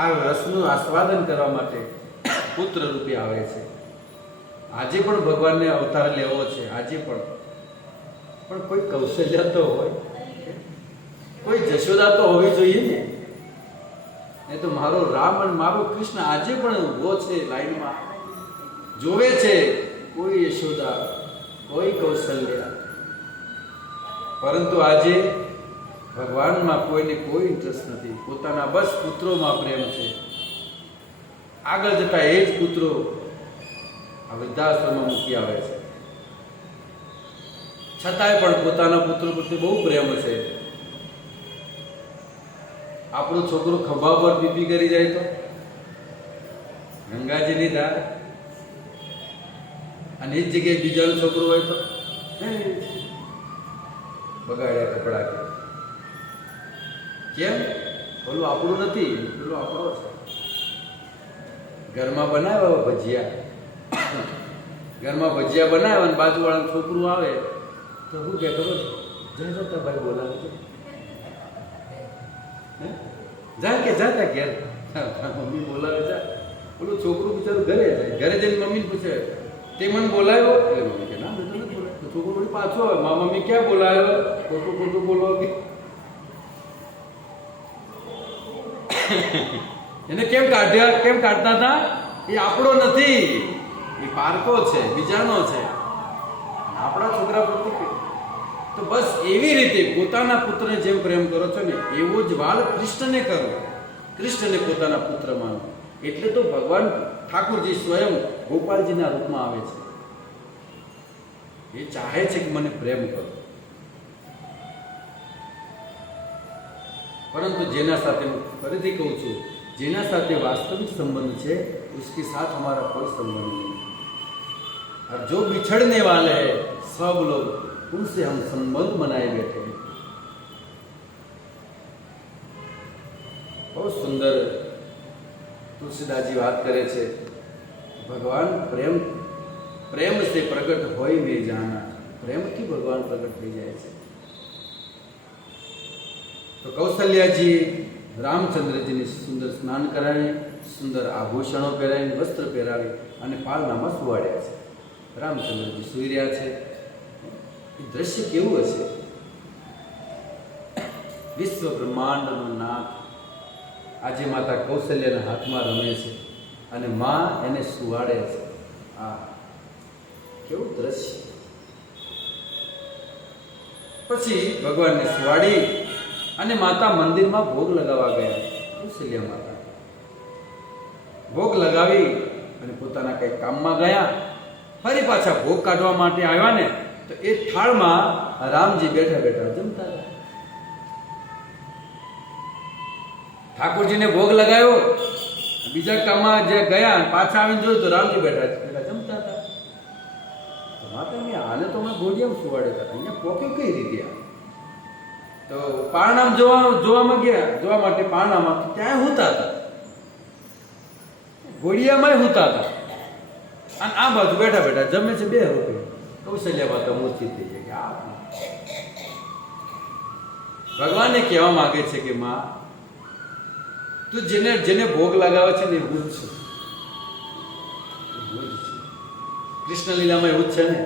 આ રસનું આસ્વાદન કરવા માટે પુત્ર રૂપે આવે છે. આજે પણ ભગવાનને અવતાર લેવો છે, આજે પણ કોઈ કૌશલ્ય તો હોય, કોઈ જશોદા તો હોવી જોઈએ ને. એ તો મારો રામ અને મારો કૃષ્ણ આજે પણ ઊભો છે લાઈનમાં, જોવે છે. કોઈ યશોદા, કોઈ કૌશલ્ય, પરંતુ આજે ભગવાનમાં કોઈને કોઈ ઇન્ટરેસ્ટ નથી. પોતાના બસ પુત્રોમાં પ્રેમ છે. આગળ જતા એ જ પુત્રો આ વૃદ્ધાશ્રમમાં મૂકી આવે છે. છતાંય પણ પોતાના પુત્રો પ્રત્યે બહુ પ્રેમ છે. આપણું છોકરું ખભા પર પીપી કરી જાય તો ગંગાજીની ધાર, અને એ જ જગ્યાએ બીજાનું છોકરું હોય તો બગાડ્યા કપડા. કેમ? પેલું આપણું નથી, પેલું આપણો છે. ઘરમાં બનાવ્યા ભજીયા બનાવ્યા અને બાજુવાળાનું છોકરું આવે તો શું કે ખબર? જય જતા ભાઈ બોલાવે છે, જા કે જાતા ઘેર મમ્મી બોલાવે જા. પેલું છોકરું બિચારું ઘરે જાય, ઘરે જઈને મમ્મીને પૂછે તે મને બોલાવ્યો? એટલે મમ્મી કે ના મેં તો નથી બોલાવ્યો. છોકરું વળી પાછો આવે, મા મમ્મી ક્યાં બોલાવ્યો? ખોટું બોલવા કે એને કેમ કાઢતા હતા? એ આપણો નથી, એ પારકો છે, બીજાનો છે. આપણા છોકરા પ્રત્યે તો બસ એવી રીતે પોતાના પુત્રને જેમ પ્રેમ કરો છો ને એવો જ વાલ કૃષ્ણને કરો. કૃષ્ણને પોતાના પુત્ર માનો. એટલે તો ભગવાન ઠાકોરજી સ્વયં ગોપાલજીના રૂપમાં આવે છે. એ ચાહે છે કે મને પ્રેમ કરો. પરંતુ જેના સાથે, હું ફરીથી કહું છું, જેના સાથે વાસ્તવિક સંબંધ છે उसके साथ हमारा कोई संबंध नहीं. और जो बिछड़ने वाले हैं सब लोग, उनसे हम संबंध बनाए बैठे हैं. बहुत सुंदर तुलसीदास जी बात करे छे, भगवान प्रेम से प्रकट होई में जाना. प्रेम की भगवान प्रकट થઈ જાય છે. તો કૌશલ્યાજી રામચંદ્રજીને સુંદર સ્નાન કરાવી, સુંદર આભૂષણો પહેરાવી, વસ્ત્ર પહેરાવી અને પાલનામાં સુવાડ્યા છે. રામચંદ્રજી સૂઈ રહ્યા છે. એ દ્રશ્ય કેવું હશે? વિશ્વ બ્રહ્માંડનો નાથ આજે માતા કૌશલ્યના હાથમાં રમે છે અને માં એને સુવાડે છે. આ કેવું દ્રશ્ય! પછી ભગવાનને સુવાડી અને માતા મંદિરમાં ભોગ લગાવવા ગયા. કૌશલ્ય માતા ભોગ લગાવી અને પોતાના કંઈક કામમાં ગયા ફરી પાછા ભોગ કાઢવા માટે આવ્યા ને તો એ થાળમાં રામજી બેઠા બેઠા જમતા હતા. ઠાકોરજીને ભોગ લગાવ્યો, બીજા કામમાં જે ગયા પાછા આવીને જોયું તો રામજી બેઠા બેઠા જમતા હતા. તો માતા આને તો અમે ગોળિયામાં સુવાડે હતા, અહીંયા પોક્યો કઈ રીતે? તો પારણામ જોવામાં ગયા, જોવા માટે પારણામાં ત્યાં હુતા હતા, ઘોડિયામાં હુતા હતા, અને આ બાજુ બેઠા બેઠા જમે છે. 2 રૂપિયા. કૌશલ્યા માતા મૂર્છિત થઈ જાય કે આ ભગવાનને કહેવા માંગે છે કે માં, તું જેને ભોગ લગાવે છે ને એ હું જ છું. કૃષ્ણ લીલામાં એવું જ છે ને.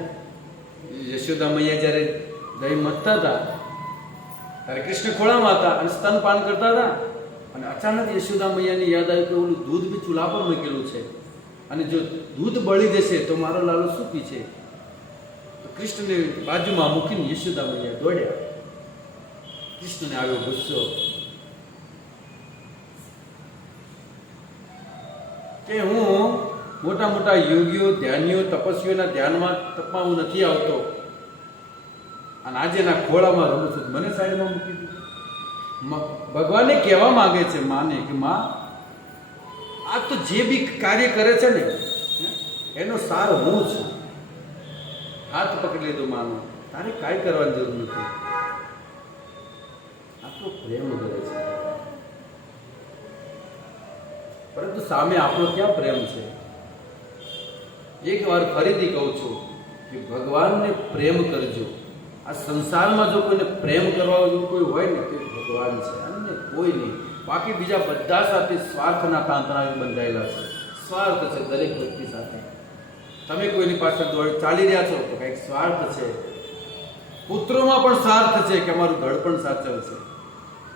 યશોદા મૈયા જ્યારે દહીં મથતા હતા ત્યારે કૃષ્ણ ખોળામાં હતા અને સ્તનપાન કરતા હતા, અને અચાનક યશોદા મૈયાને યાદ આવ્યું કે ઓલું દૂધ બી ચૂલા પર મૂકેલું છે, અને જો દૂધ બળી જશે તો મારો લાલો શું પીશે? તો કૃષ્ણને બાજુમાં મૂકીને યશોદા મૈયા દોડ્યા. કૃષ્ણને આવ્યો ગુસ્સો કે હું મોટા મોટા યોગીઓ, ધ્યાનીઓ, તપસ્વીઓના ધ્યાનમાં તપમાં હું નથી આવતો, અને આજે ના ખોળામાં રહું છું, મને સાઈડમાં મૂકી દીધું. ભગવાને કહેવા માંગે છે માને કે માં, આ તો જે બી કાર્ય કરે છે ને એનો સાર હું છું. હાથ પકડી લીધો માનો, તારે કાંઈ કરવાની જરૂર નથી. આટલો પ્રેમ કરે છે, પરંતુ સામે આપણો ક્યાં પ્રેમ છે? એક વાર ફરીથી કહું છું કે ભગવાનને પ્રેમ કરજો. આ સંસારમાં જો કોઈને પ્રેમ કરવા કોઈ હોય ને તો ભગવાન છે, અન્ય કોઈ નહીં. બાકી બીજા બધા સાથે સ્વાર્થના તાંતણા બંધાયેલા છે. સ્વાર્થ છે દરેક વ્યક્તિ સાથે. તમે કોઈની પાછળ ચાલી રહ્યા છો તો કંઈક સ્વાર્થ છે. પુત્રોમાં પણ સ્વાર્થ છે કે અમારું ઘર પણ સાચવશે.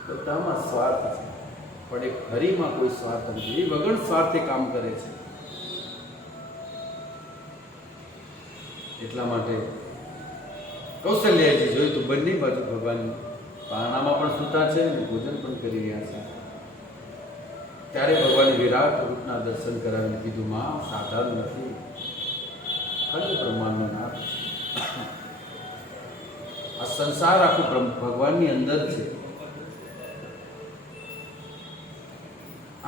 બધામાં સ્વાર્થ છે, પણ એક હરિમાં કોઈ સ્વાર્થ નથી. એ વગર સ્વાર્થે કામ કરે છે. એટલા માટે કૌશલ્યાજી જોયું તો બંને બાજુ ભગવાન પારણામાં પણ સૂતા છે અને ભોજન પણ કરી રહ્યા છે. ત્યારે ભગવાને વિરાટ રૂપના દર્શન કરાવીને કીધું, માં સાધારણ નથી, ખરું બ્રહ્માંડનો નાથ. આ સંસાર આખું ભગવાનની અંદર છે.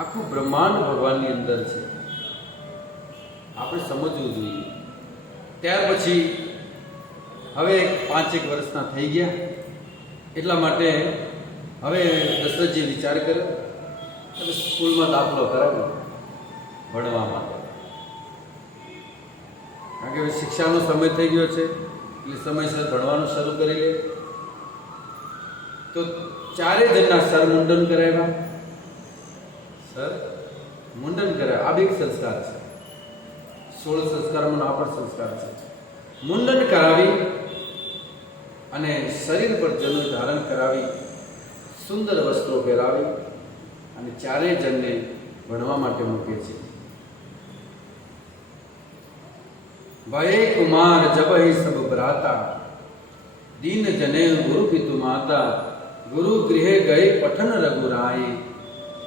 આખું બ્રહ્માંડ ભગવાનની અંદર છે. આપણે સમજવું જોઈએ. ત્યાર પછી હવે 5 વર્ષના થઈ ગયા. એટલા માટે હવે દશરથજી વિચાર કર્યો અને સ્કૂલમાં દાખલો કરાવ્યો ભણવા માટે. કારણ કે હવે શિક્ષાનો સમય થઈ ગયો છે, એટલે સમયસર ભણવાનું શરૂ કરી લે. તો 4 જણના સર મુંડન કરાવ્યા. સર મુંડન કરાવ્યા. આ બી એક સંસ્કાર છે. 16 સંસ્કારમાં આ પણ સંસ્કાર છે. મુંડન કરાવી અને શરીર પર જનોઈ ધારણ કરાવી, સુંદર વસ્ત્રો પહેરાવી અને 4 જણને ભણવા માટે મૂકે છે. ભય કુમાર જબહિ સબ ભ્રાતા, દીન જને ગુરુ પિતુ માતા, ગુરુ ગૃહે ગયે પઠન રઘુરાય,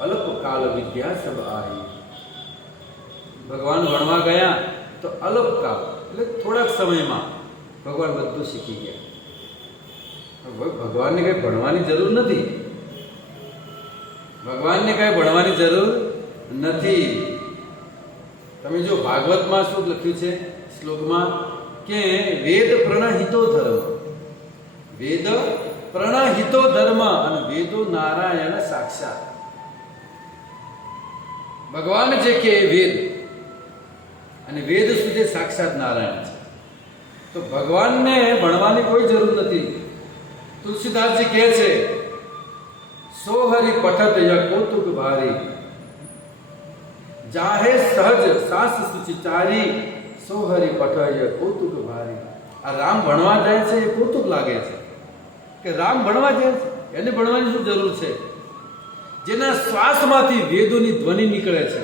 અલ્પ કાલ વિદ્યા સબ આઈ. ભગવાન ભણવા ગયા તો અલ્પ કાળ એટલે થોડાક સમયમાં ભગવાન બધું શીખી ગયા. ભગવાનને કઈ ભણવાની જરૂર નથી. ભગવાનને કઈ ભણવાની જરૂર નથી. તમે જો ભાગવતમાં શું લખ્યું છે શ્લોકમાં કે વેદ પ્રણહિતો ધર્મ, વેદ પ્રણહિતો ધર્મ અને વેદો નારાયણ સાક્ષાત. ભગવાન જે કે વેદ અને વેદ સુધી સાક્ષાત નારાયણ છે. તો ભગવાનને ભણવાની કોઈ જરૂર નથી. તુલસીદાસજી કહે છે, સોહરી પઠત ય કૌતુક ભારી, જાહે સહજ સાસ સુચિચારી, સોહરી પઠ ય કૌતુક ભારી. આ રામ ભણવા જાય છે એ કૌતુક લાગે છે કે રામ ભણવા જાય છે, એને ભણવાની શું જરૂર છે? જેના શ્વાસમાંથી વેદોની ધ્વનિ નીકળે છે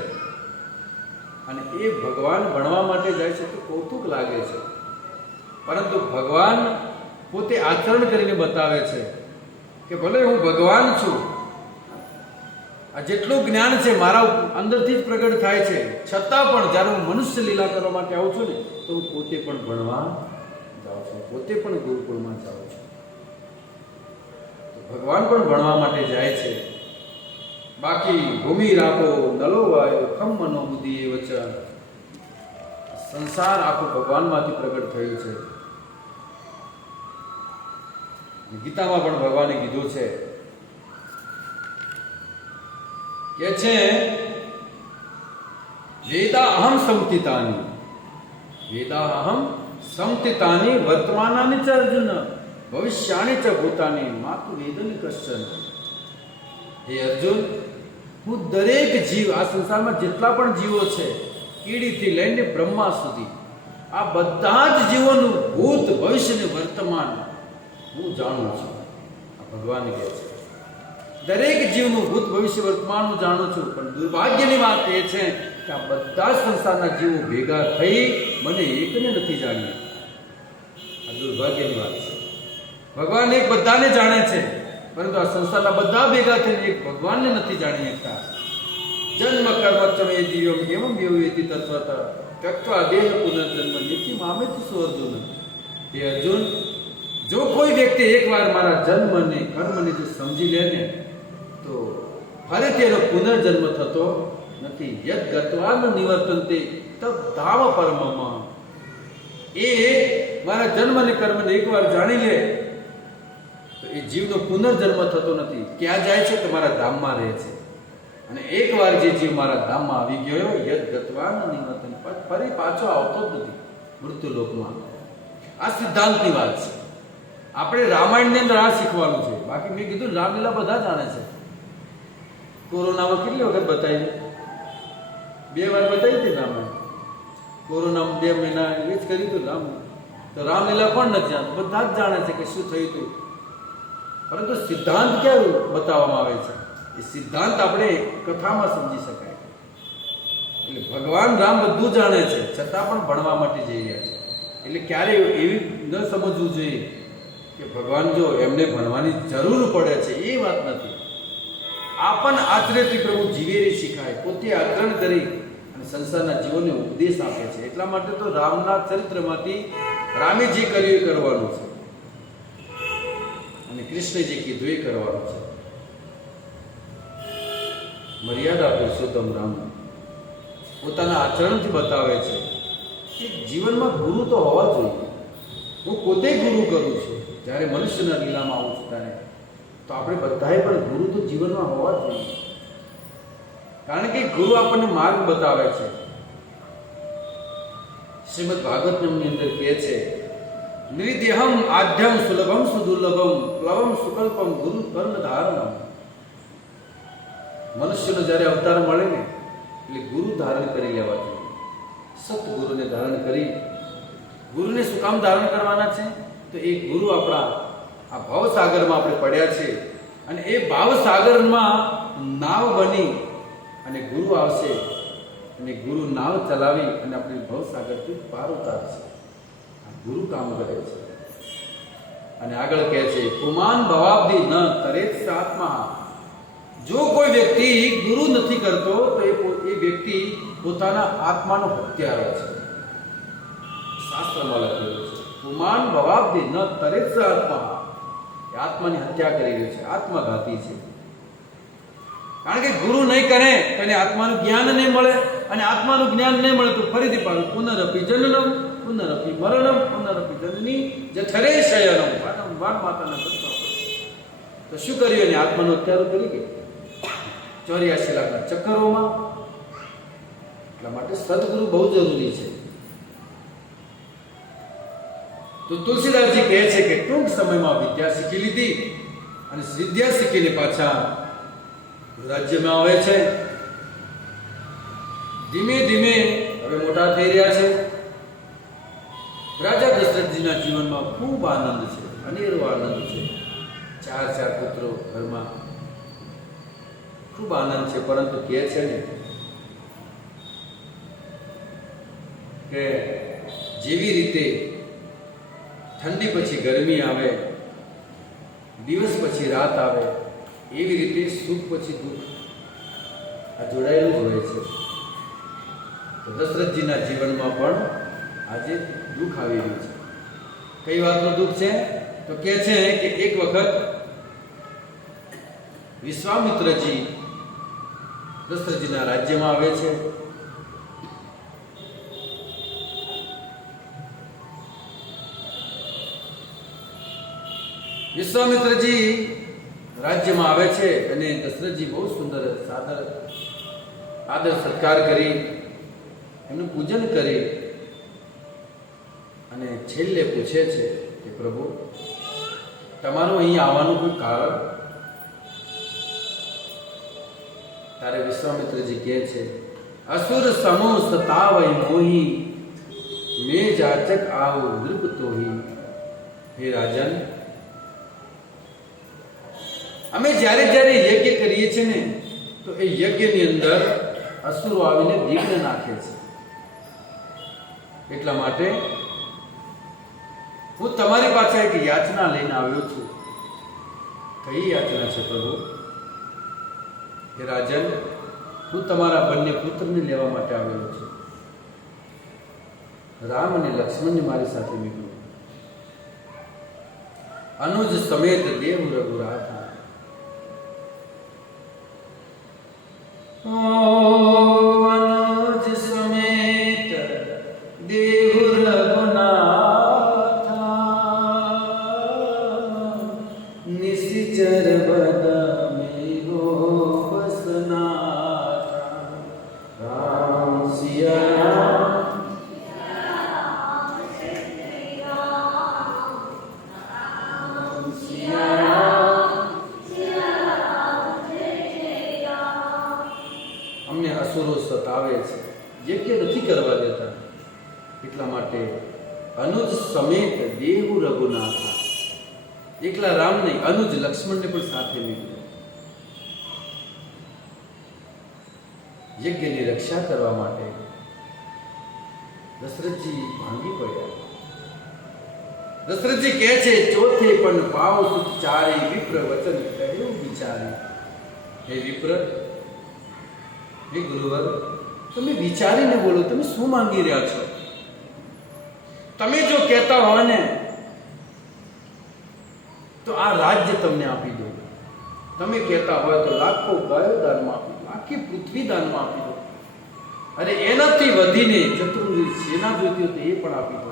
અને એ ભગવાન ભણવા માટે જાય છે તો કૌતુક લાગે છે. પરંતુ ભગવાન પોતે આચરણ કરીને બતાવે છે કે ભલે હું ભગવાન છું. આ જેટલું જ્ઞાન છે મારા અંદરથી જ પ્રગટ થાય છે, છતાં પણ જ્યારે હું મનુષ્ય લીલા કરવા માટે આવું છું ને તો હું પોતે પણ ભણવા જાઉં છું, પોતે પણ ગુરુકુળમાં જાઉં છું. તો ભગવાન પણ ભણવા માટે જાય છે. બાકી ભૂમિ રાખો નલો વાયો ખમ મનો બુદ્ધિ એ વચન. સંસાર આખું ભગવાનમાંથી પ્રગટ થયું છે. ગીતામાં પણ ભગવાને કીધું છે કે છે વેદા અહમ સંતિતાની, વેદા અહમ સંતિતાની વર્તમાનાની ચ અર્જુન ભવિષ્યાની ચ ભૂતાની માતુ વેદની કશ્ચન. હે અર્જુન, હું દરેક જીવ, આ સંસારમાં જેટલા પણ જીવો છે, કીડીથી લઈને બ્રહ્મા સુધી, આ બધા જ જીવોનું ભૂત ભવિષ્ય ને વર્તમાન હું જાણું છું. આ ભગવાન કહે છે દરેક જીવનું ભૂત ભવિષ્ય વર્તમાન હું જાણું છું. પણ દુર્ભાગ્યની વાત એ છે કે આ બધા જ સંસારના જીવો ભેગા થઈ મને એકને નથી જાણ્યા. આ દુર્ભાગ્યની વાત છે. ભગવાન એક બધાને જાણે છે, પરંતુ આ સંસારના બધા ભેગા થઈને એક ભગવાનને નથી જાણી શકતા. જન્મ કર્મ ચમે દિવ્યમ એવમ વ્યવયતિ તત્વત તત્વા દેહ પુનર્જન્મ નીતિ મામેતિ સો અર્જુન. હે અર્જુન, જો કોઈ વ્યક્તિ એકવાર મારા જન્મને કર્મને જો સમજી લે ને તો ફરીથી એનો પુનર્જન્મ થતો નથી. યદ ગત્વા ન નિવર્તન્તે તબ ધામ પરમમ. એ મારા જન્મ અને કર્મને એકવાર જાણી લે તો એ જીવનો પુનર્જન્મ થતો નથી. ક્યાં જાય છે? તો મારા ધામમાં રહે છે. અને એકવાર જે જીવ મારા ધામમાં આવી ગયો, યદ ગત્વા ન નિવર્તન, ફરી પાછો આવતો જ નથી મૃત્યુલોકમાં. આ સિદ્ધાંતની વાત છે. આપણે રામાયણની અંદર આ શીખવાનું છે. બાકી મેં કીધું રામલીલા બધા જાણે છે. કોરોનામાં કેટલી વખત બતાવી? 2 વાર બતાવી હતી રામાયણ. કોરોનામાં 2 મહિના એ જ કર્યું હતું રામ. તો રામલીલા પણ નથી જાણતું, બધા જ જાણે છે કે શું થયું હતું. પરંતુ સિદ્ધાંત ક્યાં બતાવવામાં આવે છે? એ સિદ્ધાંત આપણે કથામાં સમજી શકાય. એટલે ભગવાન રામ બધું જાણે છે, છતાં પણ ભણવા માટે જઈ રહ્યા છે. એટલે ક્યારેય એવી ન સમજવું જોઈએ કે ભગવાન જો એમને ભણવાની જરૂર પડે છે, એ વાત નથી. આપણ આચરેથી પ્રભુ જીવેરી શીખાય, પોતે આચરણ કરી અને સંસારના જીવોને ઉપદેશ આપે છે. એટલા માટે તો રામના ચરિત્રમાંથી રામે જે કર્યું એ કરવાનું છે અને કૃષ્ણે જે કીધું એ કરવાનું છે. મર્યાદા પુરુષોત્તમ રામ પોતાના આચરણથી બતાવે છે કે જીવનમાં ગુરુ તો હોવા જોઈએ. હું પોતે ગુરુ કરું છું. જ્યારે મનુષ્યના લીલામાં આવું છું ત્યારે તો આપણે બધાએ પણ ગુરુ તો જીવનમાં હોવા જોઈએ. કારણ કે ગુરુ આપણને માર્ગ બતાવે છે. શ્રીમદ ભાગવતની અંદર કહે છે નિર્દેહમ આધ્યમ સુલભમ સુદુર્લભમ પ્લવમ સુકલ્પમ ગુરુ કર્ણ ધારણમ. મનુષ્યનો જ્યારે અવતાર મળે ને એટલે ગુરુ ધારણ કરી લેવા જોઈએ. સતગુરુને ધારણ કરી. ગુરુને શું કામ ધારણ કરવાના છે? તો એ ગુરુ આપણા આ ભવસાગરમાં આપણે પડ્યા છે અને એ ભાવસાગરમાં નાવ બની અને ગુરુ આવશે અને ગુરુ નાવ ચલાવી અને આપણે ભવસાગરથી પાર ઉતારશે. આ ગુરુ કામ કરે છે. અને આગળ કહે છે પુમાન ભવાબ્ધિ ન તરેત સાત્મા. જો કોઈ વ્યક્તિ ગુરુ નથી કરતો તો એ વ્યક્તિ પોતાના આત્માનો હત્યારો છે. શાસ્ત્રમાં લખેલું છે પુમાન ભવાબ્ધિ ન તરેત આત્મા. એ આત્માની હત્યા કરી રહ્યો છે, આત્મઘાતી છે. કારણ કે ગુરુ નહીં કરે તો એને આત્માનું જ્ઞાન નહીં મળે અને આત્માનું જ્ઞાન નહીં મળે તો ફરીથી પાછું પુનરપી જનનમ પુનરપી મરણમ પુનરપી જનની જઠરે શયનમ. વારંવાર માતાના કરતા તો શું કર્યું? એને આત્માનો હત્યારો કરી ગયો 84 લાખના ચક્કરોમાં. એટલા માટે સદગુરુ બહુ જરૂરી છે. તો તુલસીદાસજી કહે છે કે ટૂંક સમયમાં વિદ્યા શીખી લીધી અને વિદ્યા શીખીને પાછા રાજ્યમાં આવે છે. ધીમે ધીમે હવે મોટા થઈ રહ્યા છે. રાજા દશરથજીના જીવનમાં ખૂબ આનંદ છે, અનેરો આનંદ છે. 4 પુત્રો ઘરમાં, ખૂબ આનંદ છે. પરંતુ કહે છે ને કે જેવી રીતે ઠંડી પછી ગરમી આવે, દિવસ પછી રાત આવે, એવી રીતે સુખ પછી દુઃખ આ જોડાયેલું જ હોય છે. તો દશરથજીના જીવનમાં પણ આજે દુઃખ આવી રહ્યું છે. કઈ વાતનું દુઃખ છે? તો કે છે કે એક વખત વિશ્વામિત્રજી દશરથજીના રાજ્યમાં આવે છે. વિશ્વામિત્રજી રાજ્યમાં આવે છે અને દશરથજી બહુ સુંદર આદર સત્કાર કરી એનું પૂજન કરી અને છેલ્લે પૂછે છે કે પ્રભુ, તમારું અહીં આવવાનું કોઈ કારણ? ત્યારે વિશ્વામિત્રજી કહે છે, અસુર સમો સતાવય મોહી મે જાચક આવ નૃપતોહી. હે રાજન, અમે જ્યારે જ્યારે યજ્ઞ કરીએ છીએ ને, તો એ યજ્ઞની અંદર અસુરો આવીને વિઘ્ન નાખે છે. એટલા માટે હું તમારી પાસે એક યાચના લઈને આવ્યો છું. કઈ યાચના છે પ્રભુ? હે રાજન, હું તમારા બંને પુત્રને લેવા માટે આવેલો છું. રામ અને લક્ષ્મણને મારી સાથે મોકલો. અનુજ સમેત દેવ રઘુરાથા. અનુજ સમેત દેવ રઘુનાથા નિશ્ચર બદ મેરો બસનાથા. રામ સિયા અસુરો સતાવે છે, યજ્ઞ નથી કરવા દેતા. એટલા માટે અનુજ સમેત દેવ રઘુનાથા. એકલા રામ નહીં, અનુજ લક્ષ્મણને પણ સાથે લીધું. યજ્ઞની રક્ષા કરવા માટે દશરથજી ભાંગી પડ્યા. દશરથજી કહે છે, ચોથે પણ પાવ સુખ ચારી વિપ્ર વચન કહ્યું વિચારી. હે વિપ્ર, હે ગુરુવર, તમે વિચારીને બોલો. તમે શું માંગી રહ્યા છો? તમે જો કહેતા હોય ને તો આ રાજ્ય તમને આપી દો. તમે કહેતા હોય તો લાખો ગાયો દાનમાં આપી દો, આખી પૃથ્વી દાનમાં આપી દો. અરે એનાથી વધીને ચતુર્ભુજ સેના જોઈતી હોય તો એ પણ આપી દો.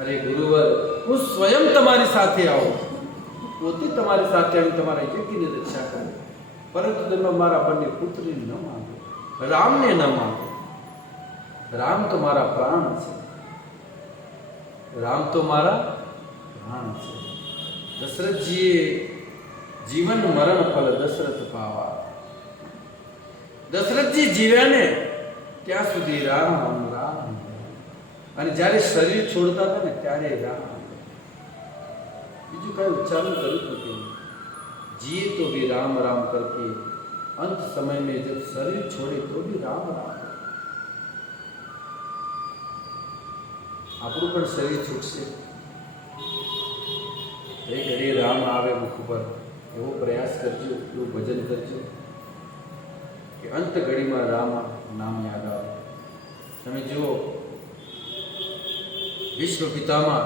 અરે ગુરુવર, હું સ્વયં તમારી સાથે આવું, પોતે તમારી સાથે આવી તમારા યજ્ઞની રક્ષા કરું. પરંતુ તમે મારા બંને પુત્રને ન માંગો, રામને ન માંગો. રામ તો મારા પ્રાણ છે. રામ તો મારા પ્રાણ છે. દશરથજીએ જીવન મરણ ફલ દશરથ પાવા. દશરથજી જીવ્યા ને ત્યાં સુધી રામ રામ, અને જ્યારે શરીર છોડતા હતા ને ત્યારે રામ. બીજું કઈ ઉચ્ચારણ કર્યું નથી. जिए तो भी राम राम करके, अंत समय में जब शरीर छोड़े तो भी राम राम. આપણું પણ શરીર છૂટશે, એક ઘડી રામ આવે મુખ પર, એવો પ્રયાસ કરજો, એવું ભજન કરજો કે અંત ઘડીમાં રામ નામ યાદ આવે. તમે જુઓ, વિશ્વ પિતામાં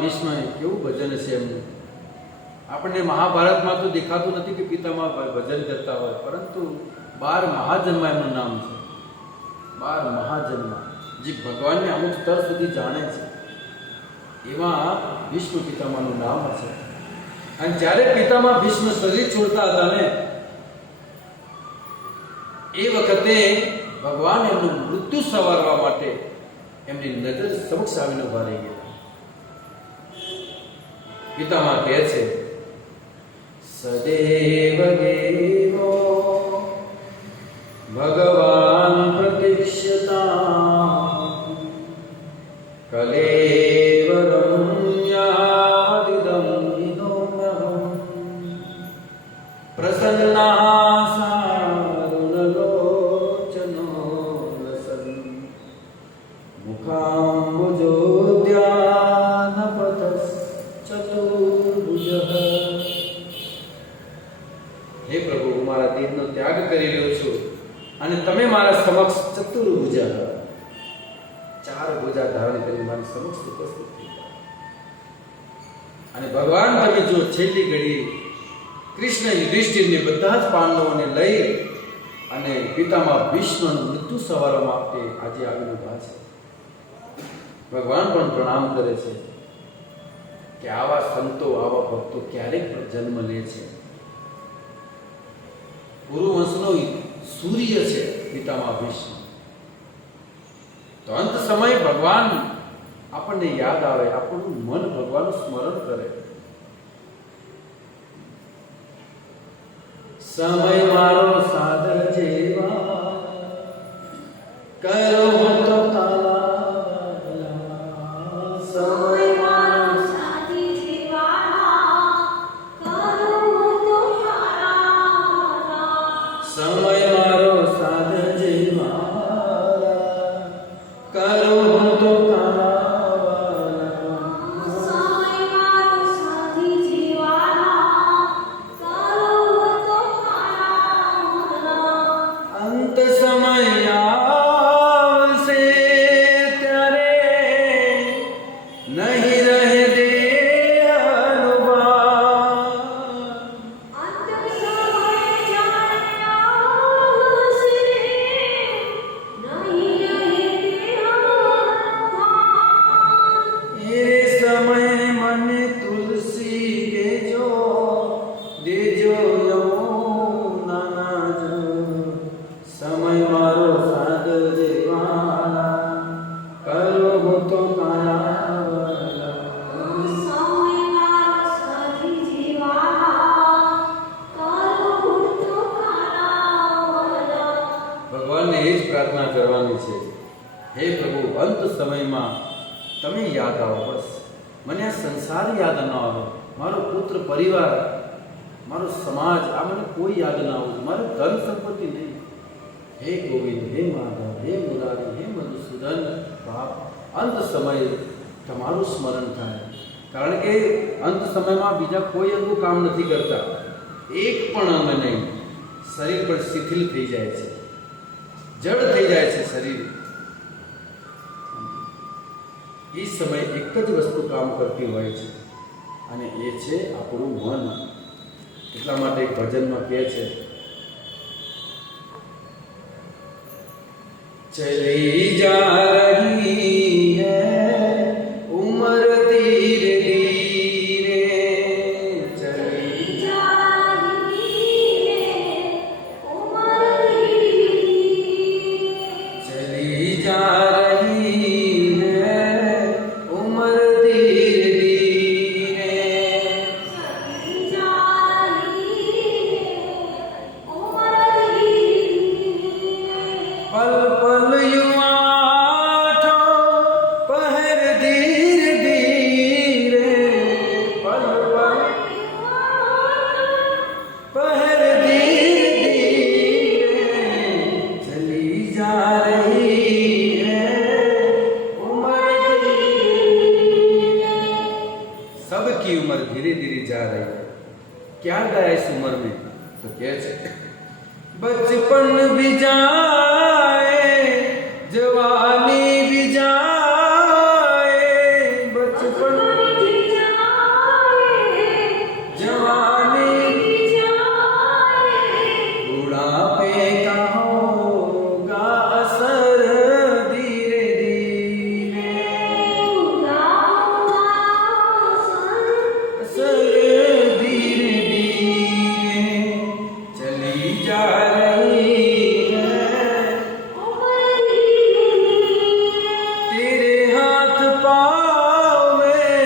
ભીષ્મ કેવું ભજન છે એમનું. આપણને મહાભારતમાં તો દેખાતું નથી કે પિતામાં ભજન કરતા હોય, પરંતુ 12 મહાજન્મ એમનું નામ છે. 12 મહાજન્મ, જે ભગવાનને અમુક સ્તર સુધી જાણે છે, એમાં ભીષ્મ પિતામાનું નામ છે. અને જ્યારે પિતામાં ભીષ્મ શરીર છોડતા હતા ને, એ વખતે ભગવાન એમનું મૃત્યુ સવારવા માટે એમની નજર સમક્ષ આવીને ઉભા રહી ગયા. પિતામાં કહે છે, સદેવ દેવો ભગવાન પ્રતિષ્યતા કલેવરમ યાદિદમ વિદોમહમ પ્રસન્ના સારુણલોચનો લસન મુખાંબુજોદ્યાનપતસ ચતુર્ભુજઃ. હે પ્રભુ, હું મારા પૂજા ધારણ કરી મારી સમક્ષ ઉપસ્થિત થઈ ગયા. અને ભગવાન તમે જો છેલ્લી ઘડી કૃષ્ણ યુધિષ્ઠિરને બધા જ પાંડવોને લઈ અને પિતામાં ભીષ્મનું મૃત્યુ સવારવા માટે આજે આવીને ઉભા છે. ભગવાન પણ પ્રણામ કરે છે કે આવા સંતો આવા ભક્તો ક્યારેક જન્મ લે છે. પુરુવંશનો સૂર્ય છે પિતામાં ભીષ્મ. તો અંત સમય ભગવાન આપણને યાદ આવે, આપણું મન ભગવાનનું સ્મરણ કરે. સમય મારો સાદર જેવા કરો તો કાલા, સમય મારો સાથી જેવા કરો તો કાલા, સમય મારો સાદર જેવા કરો તો કાલા, સમય મારો સાથી જેવા કરો તો કાલા, અંત સમય આવશે ત્યારે નહીં રહે દે અનુભવ. અંત સમય જ્યારે આવશે નહીં રહે દેહ. એ સમય મને તુલસી દેજો, દેજો યમુના જો. સમય મારો સાદર જેવા કરો તો કાલા. સમય મારો સાથી જેવા કરો તો કાલા. ભગવાનને એ જ પ્રાર્થના કરવાની છે, હે પ્રભુ અંત સમયમાં તમે યાદ આવો. બસ મને આ સંસાર યાદ ન આવે, મારો પુત્ર પરિવાર, મારો સમાજ, આ મને કોઈ યાદ ના આવવું, મારે ધન સંપત્તિ નહીં. હે ગોવિંદ, હે માધવ, હે મુરારી, હે મધુસૂદન, બાપ અંત સમયે તમારું સ્મરણ થાય. કારણ કે અંત સમયમાં બીજા કોઈ અંગો કામ નથી કરતા, એક પણ અંગ નહીં. શરીર પણ શિથિલ થઈ જાય છે, જડ થઈ જાય છે શરીર. એ સમય એક જ વસ્તુ કામ કરતી હોય છે અને એ છે આપણું મન. એટલા માટે એક ભજનમાં કહે છે, ચલી જા રહી હૈ ઉમર ધીરે ધીરે, ચલી चली जा रही है उम्र धीरे धीरे, पल पल युवा पहर धीरे धीरे, पल पल पहर धीरे धीरे, चली जा रही है उम्र धीरे. सबकी उम्र धीरे धीरे जा रही है. क्या गया इस उम्र में? तो कैसे बचपन भी जाए, जवानी भी जाए, बचपन जवानी बुढ़ापे का होगा असर धीरे धीरे, असर धीरे धीरे, चली जा रही है तेरे हाथ पाँव में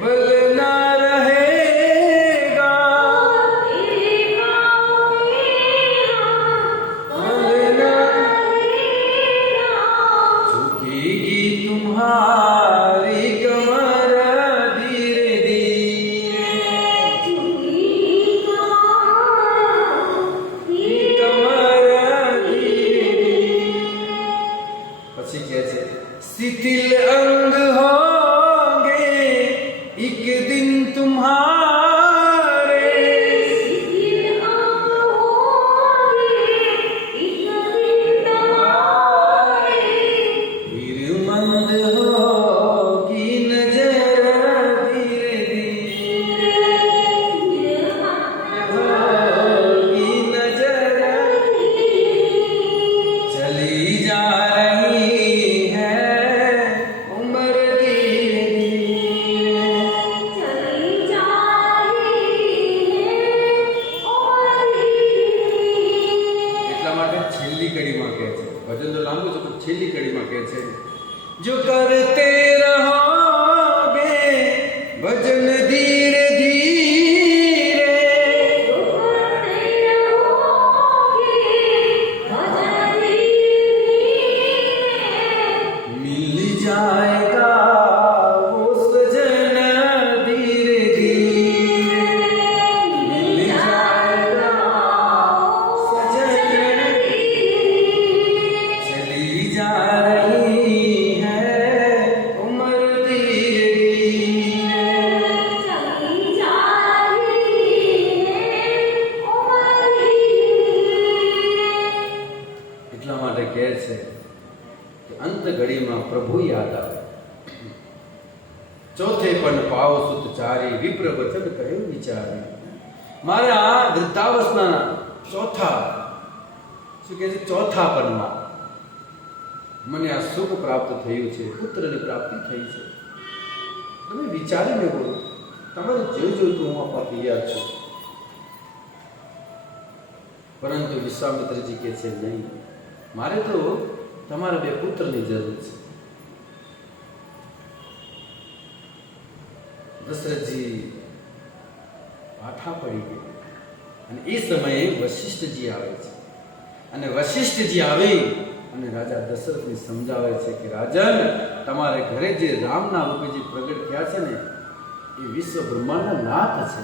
बल ना रहेगा, बल ना झुकेगी तुम्हारी कमर धीरे धीरे, कमर धीरे. પછી કહે છે શિથિલ અંગ હો ચોથે પણ પાવ સુત ચારી વિપ્ર વચન કહ્યું વિચારી. મારે આ વૃદ્ધાવસ્થાના ચોથા શું કહે છે ચોથા પદમાં મને આ સુખ પ્રાપ્ત થયું છે, પુત્રની પ્રાપ્તિ થઈ છે. તમે વિચારીને બોલો, તમારે જોઈ જોઈતું હું આપવા તૈયાર છું. પરંતુ વિશ્વામિત્રજી કહે છે નહીં, મારે તો તમારા બે પુત્રની જરૂર છે. દશરથજી પાઠા પડી ગયા અને એ સમયે વશિષ્ઠજી આવે છે. અને વશિષ્ઠજી આવી અને રાજા દશરથને સમજાવે છે કે રાજન, તમારે ઘરે જે રામના રૂપે જે પ્રગટ થયા છે ને એ વિશ્વ બ્રહ્માંડના નાથ છે,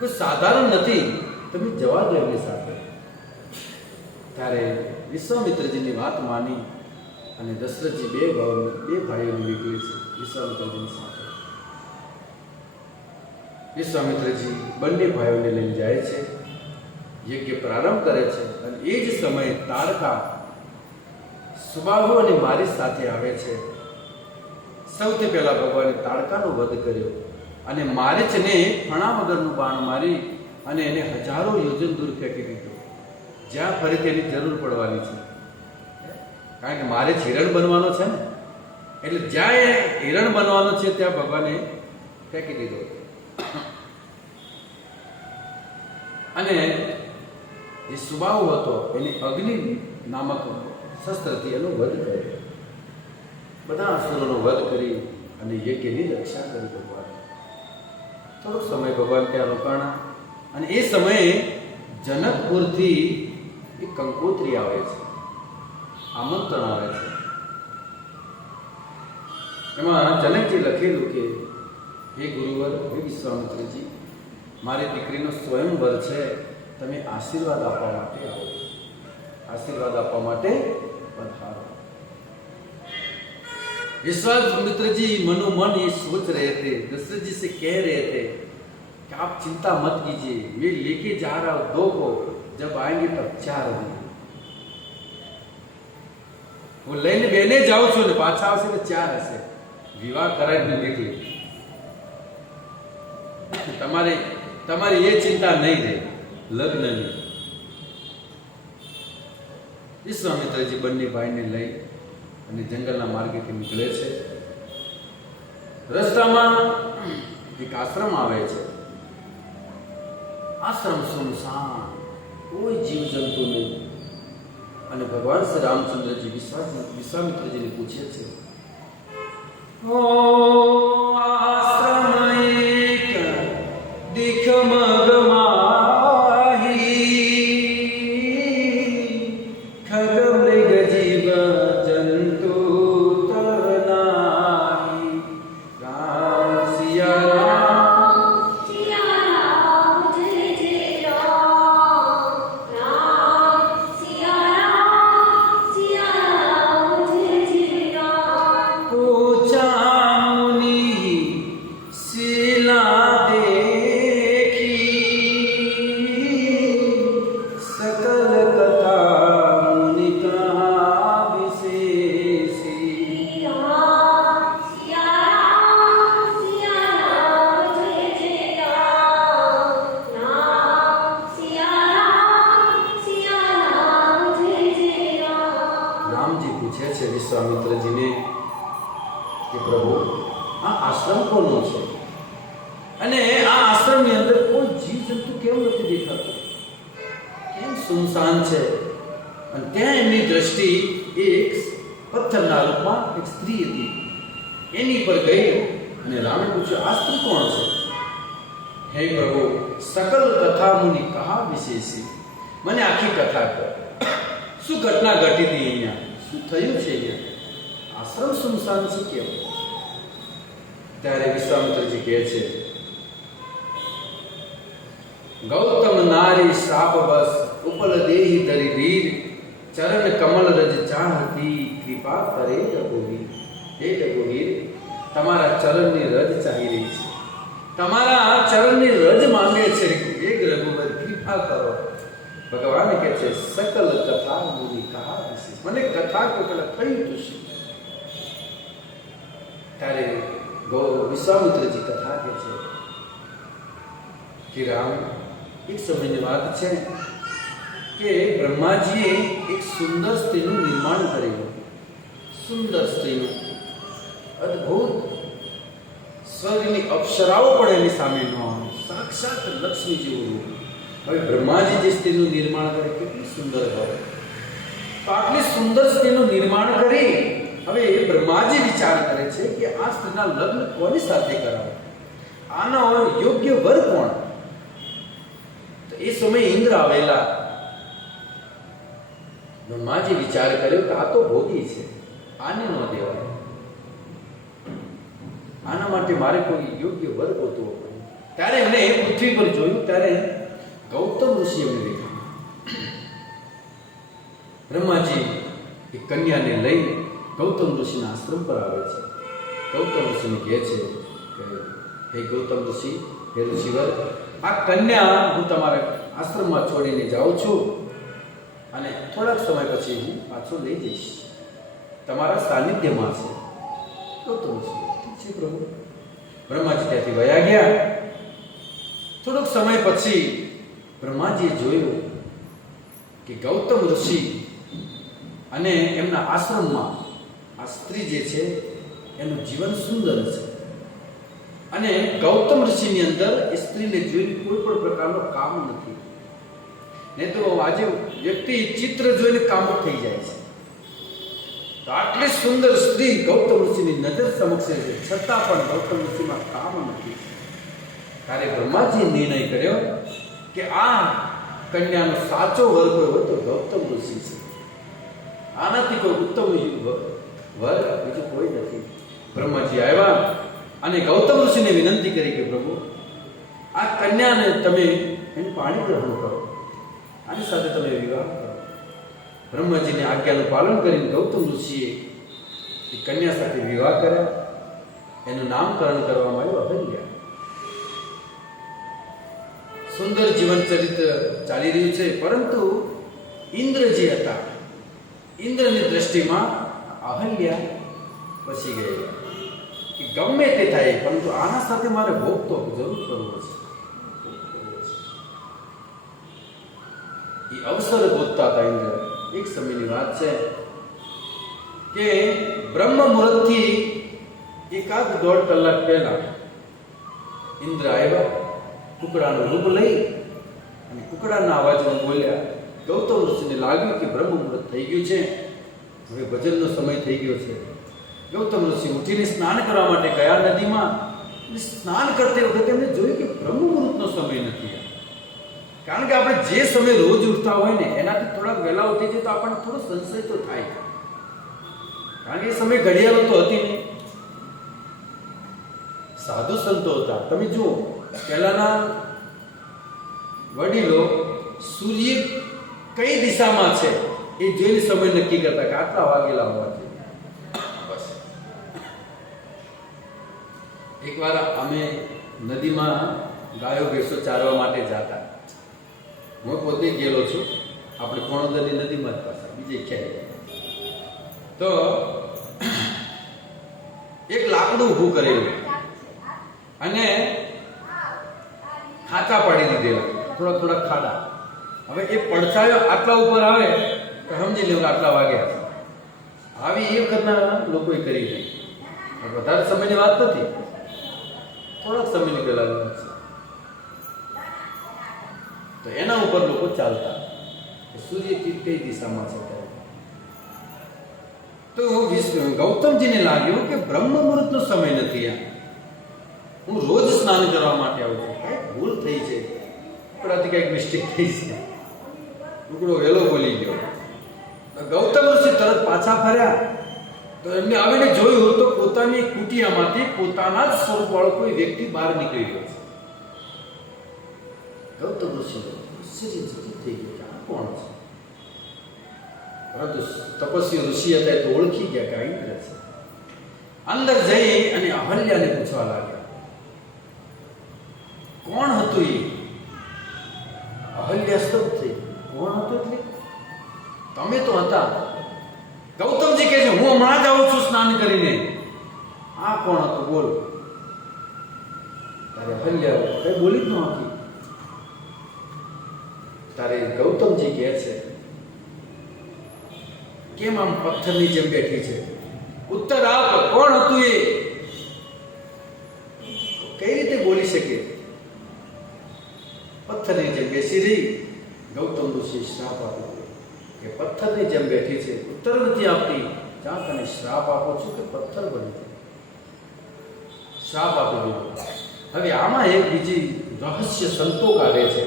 કોઈ સાધારણ નથી. તમે જવા દો એમની સાથે. ત્યારે વિશ્વામિત્રજીની વાત માની અને દશરથજી બે ભાઈઓને નીકળે છે વિશ્વામિત્રજીની સાથે. વિશ્વામિત્રજી બંને ભાઈઓને લઈને જાય છે, યજ્ઞ પ્રારંભ કરે છે. અને એ જ સમયે તારકા સુબાહુ અને મારી સાથે આવે છે. સૌથી પહેલા ભગવાને તારકાનો વધ કર્યો અને મારીચને ફણા વગરનું બાણ મારી અને એને હજારો યોજન દૂર ફેંકી દીધો, જ્યાં ફરીથી એની જરૂર પડવાની છે. કારણ કે મારે હિરણ બનવાનો છે ને, એટલે જ્યાં એ હિરણ બનવાનો છે ત્યાં ભગવાને ફેંકી દીધો. અને જે સુબાહુ હતો એની અગ્નિ નામક શસ્ત્રથી એનો વધ કર્યો. બધા અસુરોનો વધ કરી અને યજ્ઞની રક્ષા કરી ભગવાન. થોડો સમય ભગવાન ત્યાં રોકાણા અને એ સમયે જનકપુરથી એક કંકોત્રી આવે છે, આમંત્રણ આવે છે. એમાં જનકજી લખેલું કે હે ગુરુવર, હે વિશ્વામિત્રજી, મારી દીકરીનો સ્વયંવર છે, તમે આશીર્વાદ આપવા માટે આવો, આશીર્વાદ આપવા માટે પધારો. विश्वामित्र जी मनोमन ये सोच रहे थे, दशरथ जी से कह रहे थे कि आप चिंता मत कीजिए, मैं लेके जा रहा हूं 2 को, जब आएंगे तब 4 होंगे. वो लઈને બેને જાઉં છું ને પાછા આવશે તો 4 હશે. વિવાહ કરાવીને નીકળી. તમારી એ ચિંતા નહીં રહે લગ્નની. વિશ્વામિત્રજી બંને ભાઈને લઈ અને જંગલના માર્ગેથી નીકળે છે. રસ્તામાં એક આશ્રમ આવે છે. આશ્રમ સુનસાન, કોઈ જીવ જંતુ નહીં. અને ભગવાન શ્રી રામચંદ્રજી વિશ્વામિત્રજીને પૂછે છે, ઓ આશ્રમ એક દીખ મગમાહી, ખગ મૃગ જીવ જંતુ તરનાહી. રામ સિયા રામ, સિયા રામ જય જય રામ, રામ સિયા રામ, સિયા રામ જય જય રામ. પૂછા મુનિ શીલા દેખી, सकल कथा मुनि कहा विशेषी. રામ સિયા રામ જય જય રામ, રામ સિયા રામ જય જય રામ. રામજી પૂછે છે વિશ્વામિત્રજીને કે પ્રભુ, આ આશ્રમ કોનો છે અને આ આશ્રમની અંદર કોઈ જીવ જંતુ કેમ નથી દેખાતું, કેમ સુનસાન છે? અને ત્યાં એમની દ્રષ્ટિ એક પથ્થરના રૂપમાં એક સ્ત્રી હતી, એની પર ગઈ અને રામે પૂછ્યું, આ સ્ત્રી કોણ છે? હે પ્રભુ, સકલ કથા મુનિ કહા વિશેષી, મને આખી કથા કર. શું ઘટના ઘટી હતી અહીંયા, શું થયું છે અહીંયા, આશ્રમ સુનસાન છે કેમ? ત્યારે વિશ્વામિત્રજી કહે છે, ગૌતમ નારી શ્રાપ બસ ઉપલ દેહી ધરી વીર, ચરણ કમલ રજ ચાહતી કૃપા કરે રઘુવીર. હે રઘુવીર, તમારા ચરણની રજ ચાહી રહી છે, તમારા ચરણની રજ માંગે છે. એક રઘુવીર કૃપા કરો. ભગવાન કહે છે, સકલ કથા મુનિ કહા વિશેષ, મને કથા કે પેલા થયું તું શું? ત્યારે વિશ્વામિત્રજી કથા કહે છે કે રામ, એક સમયની વાત છે કે બ્રહ્માજીએ એક સુંદર સ્ત્રીનું નિર્માણ કરેલું. સુંદર સ્ત્રીનું અદ્ભુત, સ્વર્ગની અપ્સરાઓ પણ એની સામે ન આવે, સાક્ષાત લક્ષ્મી જેવું રૂપ. હવે બ્રહ્માજી જે સ્ત્રીનું નિર્માણ કરે કેટલી સુંદર હોય. તો આટલી સુંદર સ્ત્રીનું નિર્માણ કરી હવે બ્રહ્માજી વિચાર કરે છે કે આ સ્ત્રીના લગ્ન કોની સાથે કરાવે, આનો યોગ્ય વર કોણ. તો એ સમયે ઇન્દ્ર આવેલા. બ્રહ્માજી વિચાર કર્યો કે આ તો ભોગી છે, આને ન દેવાય, આના માટે મારે કોઈ યોગ્ય વર ગોતવો પડે. ત્યારે એમને પૃથ્વી પર જોયું, ત્યારે ગૌતમ ઋષિ એમને દેખ્યા. બ્રહ્માજી એ કન્યાને લઈ ગૌતમ ઋષિના આશ્રમ પર આવે છે. ગૌતમ ઋષિને કહે છે કે હે ગૌતમ ઋષિ, હે ઋષિવર, આ કન્યા હું તમારા આશ્રમમાં છોડીને જાઉં છું અને થોડાક સમય પછી હું પાછો લઈ જઈશ, તમારા સાનિધ્યમાં છે. ગૌતમ ઋષિ ઠીક છે પ્રભુ. બ્રહ્માજી ત્યાંથી વયા ગયા. થોડોક સમય પછી બ્રહ્માજીએ જોયું કે ગૌતમ ઋષિ અને એમના આશ્રમમાં આ સ્ત્રી જે છે એનું જીવન સુંદર છે અને ગૌતમ ઋષિની અંદર એ સ્ત્રીને જોઈને કોઈ પણ પ્રકારનો કામ નથી. નહીં તો આજે વ્યક્તિ ચિત્ર જોઈને કામો થઈ જાય છે. તો આટલી સુંદર સ્ત્રી ગૌતમ ઋષિની નજર સમક્ષ છે, છતાં પણ ગૌતમ ઋષિમાં કામ નથી. ત્યારે બ્રહ્માજીએ નિર્ણય કર્યો કે આ કન્યાનો સાચો વર કોઈ હોય તો ગૌતમ ઋષિ છે. આનાથી કોઈ ઉત્તમ વર બીજું કોઈ નથી. બ્રહ્માજી આવ્યા અને ગૌતમ ઋષિને વિનંતી કરી કે પ્રભુ, આ કન્યાને તમે એનું પાણી ગ્રહણ કરો, આની સાથે તમે વિવાહ કરો. બ્રહ્માજીની આજ્ઞાનું પાલન કરીને ગૌતમ ઋષિએ એ કન્યા સાથે વિવાહ કર્યા. એનું નામકરણ કરવામાં આવ્યું અહલ્યા. સુંદર જીવન ચરિત્ર ચાલી રહ્યું છે. પરંતુ ઇન્દ્ર જે હતા, ઇન્દ્રની દ્રષ્ટિમાં અહલ્યા પછી ગયેલા કે ગમે તે થાય પરંતુ આના સાથે મારે ભોગ તો જરૂર કરવો છે. એ અવસર ગોતતા હતા ઇન્દ્ર. એક સમયની વાત છે કે બ્રહ્મ મુહૂર્તથી 1.5 કલાક પહેલા ઇન્દ્ર આવ્યા, કુકડાનું રૂપ લઈ અને કુકડાના અવાજમાં બોલ્યા. ગૌતમ ઋષિને લાગ્યું કે બ્રહ્મ મુહૂર્ત થઈ ગયું છે, હવે ભજનનો સમય થઈ ગયો છે. ગૌતમ ઋષિ ઉઠીને સ્નાન કરવા માટે ગયા નદીમાં. સ્નાન કરતી વખતે એમને જોયું કે બ્રહ્મ મુહૂર્તનો સમય નથી. કારણ કે આપણે જે સમય રોજ ઉઠતા હોય ને એનાથી થોડાક વહેલા ઉઠી જાય તો આપણને થોડો સંશય તો થાય, કારણ કે એ સમય ઘડિયાળો તો હતી નહીં. સાધુ સંતો હતા. તમે જુઓ, પહેલાના વડીલો સૂર્ય કઈ દિશામાં છે એ જોઈને સમય નક્કી કરતા કે આટલા વાગેલા હોવા જોઈએ. બસ એકવાર અમે નદીમાં ગાયો ભેંસો ચારવા માટે જતા. હું પોતે ગયેલો છું, આપણે કોણોદરની નદીમાં જ પાછા બીજે ક્યાંય. તો એક લાકડું ઊભું કરેલું અને ખાંચા પાડી દીધેલા, થોડા થોડા ખાડા. હવે એ પડછાયો આટલા ઉપર આવે તો સમજી લેવું આટલા વાગ્યા છે. આવી એ વખતના લોકોએ કરી દઈ. વધારે સમયની વાત નથી, થોડાક સમયની પહેલાની વાત છે. તો એના ઉપર લોકો ચાલતા સૂર્ય કઈ દિશામાં છે. તો ગૌતમજીને લાગ્યું કે બ્રહ્મ મુહૂર્તનો સમય નથી. આ હું રોજ સ્નાન કરવા માટે આવું છું, કંઈક ભૂલ થઈ છે, કુકડાથી કંઈક મિસ્ટેક થઈ છે. કુકડો વહેલો બોલી ગયો. ગૌતમ ઋષિ તરત પાછા ફર્યા તો એમને આવીને જોયું તો પોતાની કુટિયામાંથી પોતાના જ સ્વરૂપવાળો કોઈ વ્યક્તિ બહાર નીકળી ગયો છે. ગૌતમ ઋષિ આશ્ચર્યચકિત થઈ ગયો કે આ કોણ છે? પરંતુ તપસ્વી ઋષિ હતા તો ઓળખી ગયા કે આ ઇન્દ્ર છે. અંદર જઈ અને અહલ્યાને પૂછવા લાગ્યા, કોણ હતું એ? અહલ્યા સ્તબ્ધ થઈ. કોણ હતું એટલે? તમે તો હતા. ગૌતમજી કહે છે હું હમણાં જ આવું છું સ્નાન કરીને. આ કોણ હતું બોલ? તારે અહલ્યા કઈ બોલી જ ન હતી. તારે ગૌતમજી કહે છે, કેમ આમ પથ્થરની જેમ બેઠી છે? ઉત્તર આપ, કોણ હતું એ? કઈ રીતે બોલી શકે? પથ્થરની જેમ બેસી રહી. ગૌતમ ઋષિ શ્રાપ આપ્યો કે પથ્થરની જેમ બેઠી છે, ઉત્તર નથી આપતી. જ્યાં તને શ્રાપ આપો છું કે પથ્થર બની જાય. શ્રાપ આપી દીધો. હવે આમાં એક બીજી રહસ્ય સંતો કાઢે છે.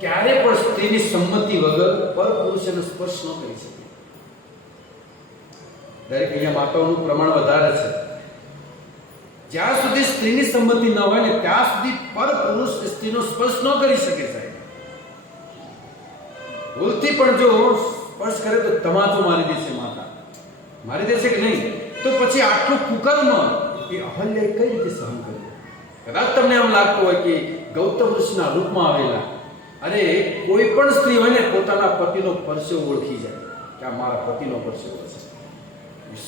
ક્યારે પણ સ્ત્રીની સંમતિ વગર પર પુરુષને સ્પર્શ ન કરી શકે. દરેક અહીંયા માતાઓનું પ્રમાણ વધારે છે. જ્યાં સુધી સ્ત્રીની સંમતિ ન હોય ને ત્યાં સુધી પર પુરુષ સ્ત્રીનો સ્પર્શ ન કરી શકે. સાહેબ, ભૂલથી પણ જો સ્પર્શ કરે તો તમાચો મારી દેશે. માતા મારી દેશે કે નહીં? તો પછી આટલું કુકર્મ એ અહલ્યાએ કઈ રીતે સહન કર્યું? કદાચ તમને એમ લાગતું હોય કે ગૌતમ ઋષિના રૂપમાં આવેલા, અરે કોઈ પણ સ્ત્રી હોય ને પોતાના પતિનો પરસેવો ઓળખી જાય કે આ મારા પતિનો પરસેવો છે.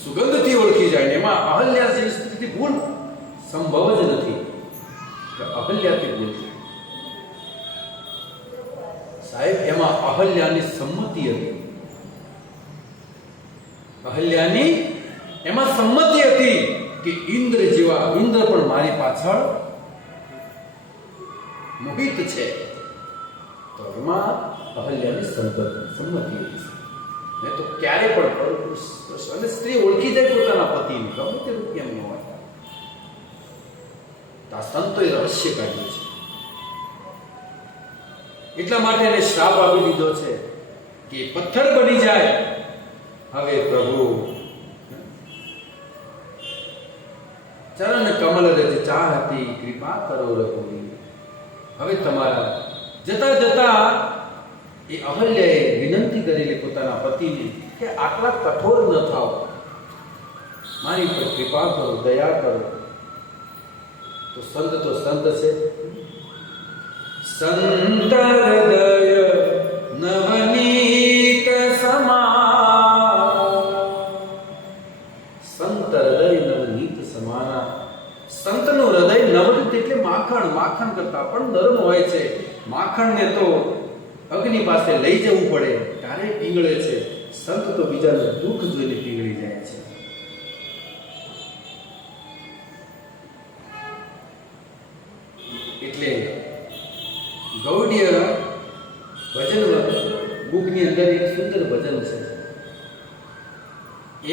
સુગંધથી ઓળખી જાય ને એમાં અહલ્યા જેવી સ્ત્રીથી ભૂલ સંભવ જ નથી કે અહલ્યાથી ભૂલ થાય. સાહેબ, એમાં અહલ્યાની સંમતિ હતી. અહલ્યાની એમાં સંમતિ હતી કે ઇન્દ્ર પણ મારી પાછળ મોહિત છે. તો એમાં અહલ્યાની સંમતિ હતી. ને તો ક્યારે પણ પરપુરુષ અને સ્ત્રી ઓળખી જાય પોતાના પતિને, ગમે તે રૂપ કેમ ન હોય. આ સંતોએ રહસ્ય કાઢ્યું છે. એટલા માટે એને શ્રાપ આપી દીધો છે કે પથ્થર બની જાય. હવે પ્રભુ ચરણ કમલ રજ ચાહતી કૃપા કરો રઘુવીર. હવે તમારા જતા જતા એ અહલ્યાએ વિનંતી કરેલી પોતાના પતિને કે આટલા કઠોર ન થાઓ, મારી પર કૃપા કરો, દયા કરો. તો સંત છે. સંત હૃદય નવનીત સમાન. સંત હૃદય નવનીત સમાના. સંતનું હૃદય નવનીત એટલે માખણ. માખણ કરતા પણ નરમ હોય છે. માખણને તો અગ્નિ પાસે લઈ જવું પડે ત્યારે પીંગળે છે. સંત તો બીજાનું દુઃખ જોઈને પીંગળી જાય છે. એટલે ગૌડીય ભજન બુકની અંદર એક સુંદર ભજન છે.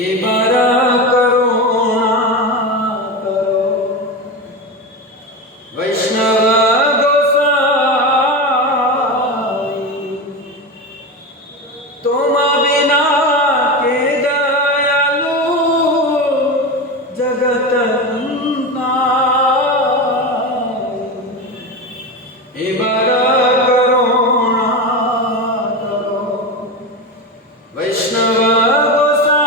એ મારા કરુણા કરો વૈષ્ણવ ગોસાઈ, તોમા વિના કે દયાલુ જગત એ મારા કરુણા કરો વૈષ્ણવ ગોસાઈ,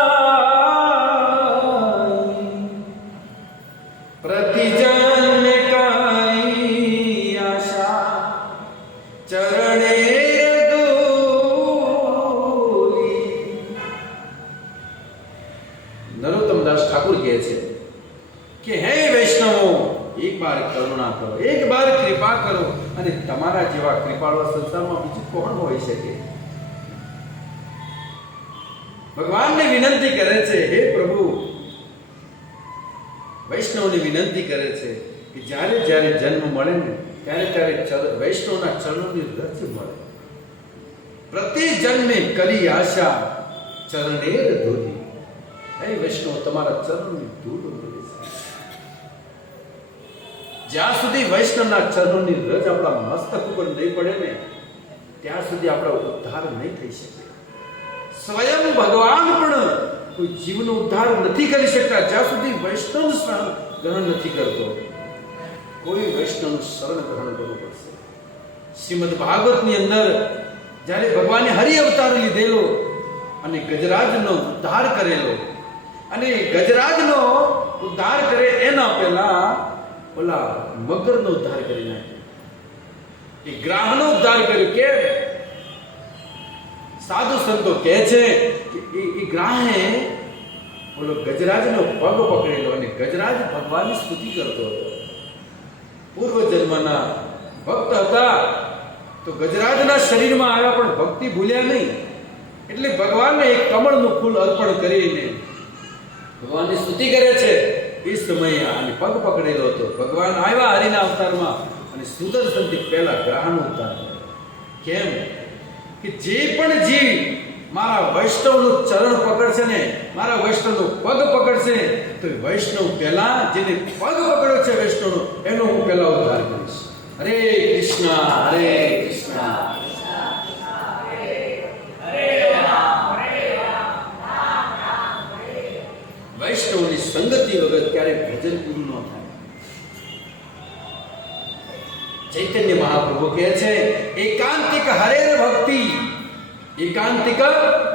પ્રતિજન્મ કરી આશા ચરણે ધૂલી. નરોત્તમદાસ ઠાકુર કહે છે કે હે વૈષ્ણવો, એક બાર કરુણા કરો, એક બાર કૃપા કરો. અને તમારા જેવા કૃપાળુ સંસારમાં બીજું કોણ હોઈ શકે? ભગવાનને વિનંતી કરે છે, હે પ્રભુ, વૈષ્ણવને વિનંતી કરે છે કે જ્યારે જ્યારે જન્મ મળે ને ત્યારે વૈષ્ણવના ચરણોની રજ મળે. પ્રતિ જન્મે કરી આશા ચરણેર ધૂલી. હે વૈષ્ણવ, તમારા ચરણની ધૂળ મળે છે. જ્યાં સુધી વૈષ્ણવના ચરણોની રજ આપણા મસ્તક ઉપર નહીં પડે ને ત્યાં સુધી આપણો ઉદ્ધાર નહીં થઈ શકે. સ્વયં ભગવાન પણ કોઈ જીવનો ઉદ્ધાર નથી કરી શકતા જ્યાં સુધી વૈષ્ણવ શરણ ગ્રહણ નથી કરતો. કોઈ વૈષ્ણવનું શરણ ગ્રહણ કરવું પડશે. શ્રીમદ ભાગવતની અંદર જ્યારે ભગવાને હરિ અવતાર લીધેલો અને ગજરાજનો ઉદ્ધાર કરેલો, અને ગજરાજનો ઉદ્ધાર કરે એના પહેલા ઓલા મગરનો ઉદ્ધાર કરી નાખ્યો. એ ગ્રાહનો ઉદ્ધાર કર્યો. કે સાધુ સંતો કહે છે કે એ ગ્રાહે બોલો ગજરાજનો પગ પકડેલો અને ગજરાજ ભગવાનની સ્તુતિ કરતો હતો. પૂર્વ જન્મના ભક્ત હતા તો ગજરાજના શરીરમાં આવ્યા પણ ભક્તિ ભૂલ્યા નહીં. એટલે ભગવાનને એક કમળનું ફૂલ અર્પણ કરીને ભગવાનની સ્તુતિ કરે છે. એ સમયે આને પગ પકડેલો હતો. ભગવાન આવ્યા હરિના અવતારમાં અને સુદર્શનથી પહેલા ગ્રહણ ઉતાર. કેમ કે જે પણ જીવ મારા વૈષ્ણવનું ચરણ પકડશે ને, મારા વૈષ્ણવનો પગ પકડશે તો એ વૈષ્ણવ પહેલા જેને પગ પકડ્યો છે વૈષ્ણવનો એનો હું પહેલા ઉદ્ધાર કરીશ. હરે કૃષ્ણ હરે કૃષ્ણ. વૈષ્ણવની સંગતિ વગર ક્યારેય ભજન પૂરું ન થાય. ચૈતન્ય મહાપ્રભુ કહે છે એકાંતિક હરેર ભક્તિ, એકાંતિક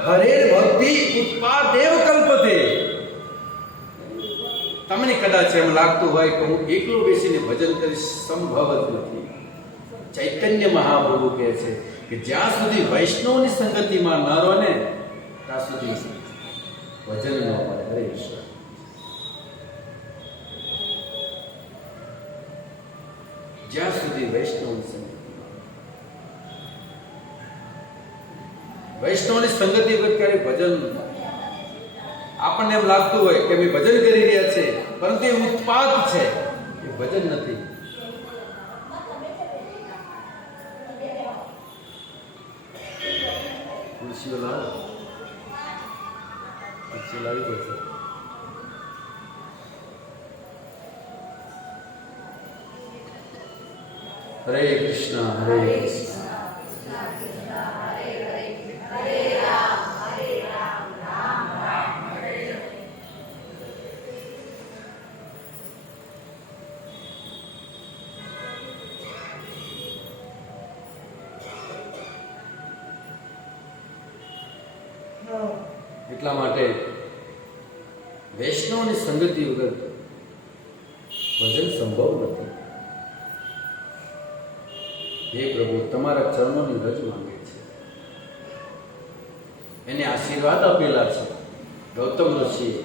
હરેર ભક્તિ ઉત્પાદેવ કલ્પતે. તમને કદાચ એમ લાગતું હોય કે હું એકલો બેસીને ભજન કરીશ, સંભવ જ નથી. ચૈતન્ય મહાપ્રભુ કહે છે કે જ્યાં સુધી વૈષ્ણવની સંગતિમાં ન રહો ને ત્યાં સુધી ભજન ન મળે. હરે કૃષ્ણ. જ્યાં સુધી વૈષ્ણવની સંગતિ વગર ક્યારે ભજન. આપણને એમ લાગતું હોય કે અમે ભજન કરી રહ્યા છે પરંતુ એ ઉત્પાદ છે, એ ભજન નથી. ખુરશીઓ લાવો, ખુરશીઓ લાવી પડશે. હરે કૃષ્ણ હરે કૃષ્ણ. એટલા માટે વૈષ્ણવની સંગતિ વગર ભજન સંભવ નથી. હે પ્રભુ, તમારા ચરણોની રજ માંગે છે. એને આશીર્વાદ આપેલા છે ગૌતમ ઋષિએ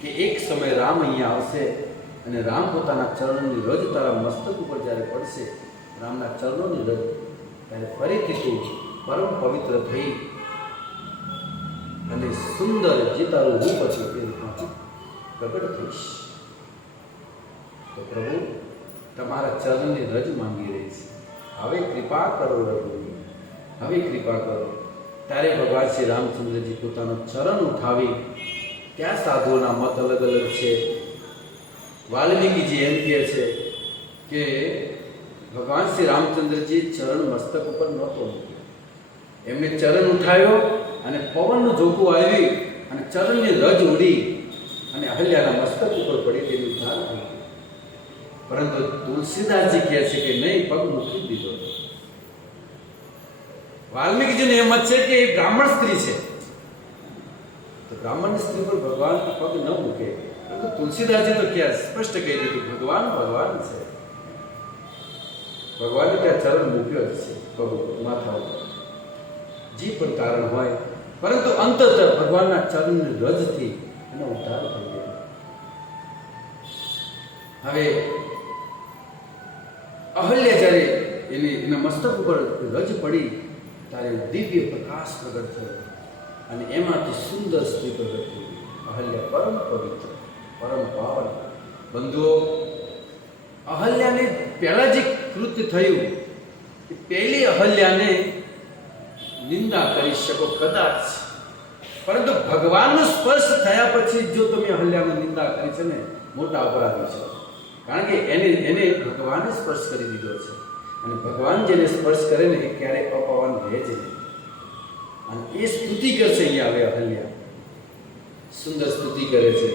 કે એક સમય રામ અહીંયા આવશે અને રામ પોતાના ચરણોની રજ તારા મસ્તક ઉપર જ્યારે પડશે, રામના ચરણોની રજ, ત્યારે ફરીથી તું પરમ પવિત્ર થઈ અને સુંદર જે તારું રૂપ હતું તે રૂપમાં પ્રગટ થઈશ. તો પ્રભુ તમારા ચરણની રજ માંગી રહી છે. હવે કૃપા કરો રઘુવીર, હવે કૃપા કરો. ત્યારે ભગવાન શ્રી રામચંદ્રજી પોતાનો ચરણ ઉઠાવી, ત્યાં સાધુઓના મત અલગ અલગ છે. વાલ્મીકીજી એમ કહે છે કે ભગવાન શ્રી રામચંદ્રજી ચરણ મસ્તક ઉપર નહોતો મૂક્યો, એમને ચરણ ઉઠાવ્યો અને પવનનું ઝોકું આવી અને ચરણની રજ ઉડી અને અહલ્યાના મસ્તક ઉપર પડી તેનું ઉદ્ધાર થયું. પરંતુ તુલસીદાસજી કહે છે કે નહીં, પગ મૂકી દીધો. વાલ્મીકીજીને એમ જ છે કે એ બ્રાહ્મણ સ્ત્રી છે તો બ્રાહ્મણની સ્ત્રી પર ભગવાન પગ ન મૂકે. પરંતુ તુલસીદાસજી તો ક્યાં સ્પષ્ટ કહી દીધું, ભગવાન ભગવાન છે, ભગવાને ત્યાં ચરણ મૂક્યો જ છે પગ માથા ઉપર, જે પણ કારણ હોય. પરંતુ અંતત ભગવાનના ચરણની રજથી એનો ઉદ્ધાર થઈ ગયો. હવે અહલ્યા જ્યારે એના મસ્તક ઉપર રજ પડી ત્યારે દિવ્ય પ્રકાશ પ્રગટ થયો અને એમાંથી સુંદર સ્ત્રી પ્રગટ થઈ. અહલ્યા પરમ પવિત્ર, પરમ પાવન. બંધુઓ, અહલ્યાને પહેલા જે કૃત્ય થયું એ પહેલી અહલ્યાને નિંદા કરી શકો કદાચ, પરંતુ ભગવાનનો સ્પર્શ થયા પછી જો તમે અહલ્યાની નિંદા કરી છે ને, મોટા અપરાધી છો. કારણ કે એને ભગવાને સ્પર્શ કરી દીધો છે અને ભગવાન જેને સ્પર્શ કરે ને એ ક્યારેય અપમાન રહે જ નહીં. અને એ સ્તુતિ કરશે. અહીંયા હવે અહલ્યા સુંદર સ્તુતિ કરે છે.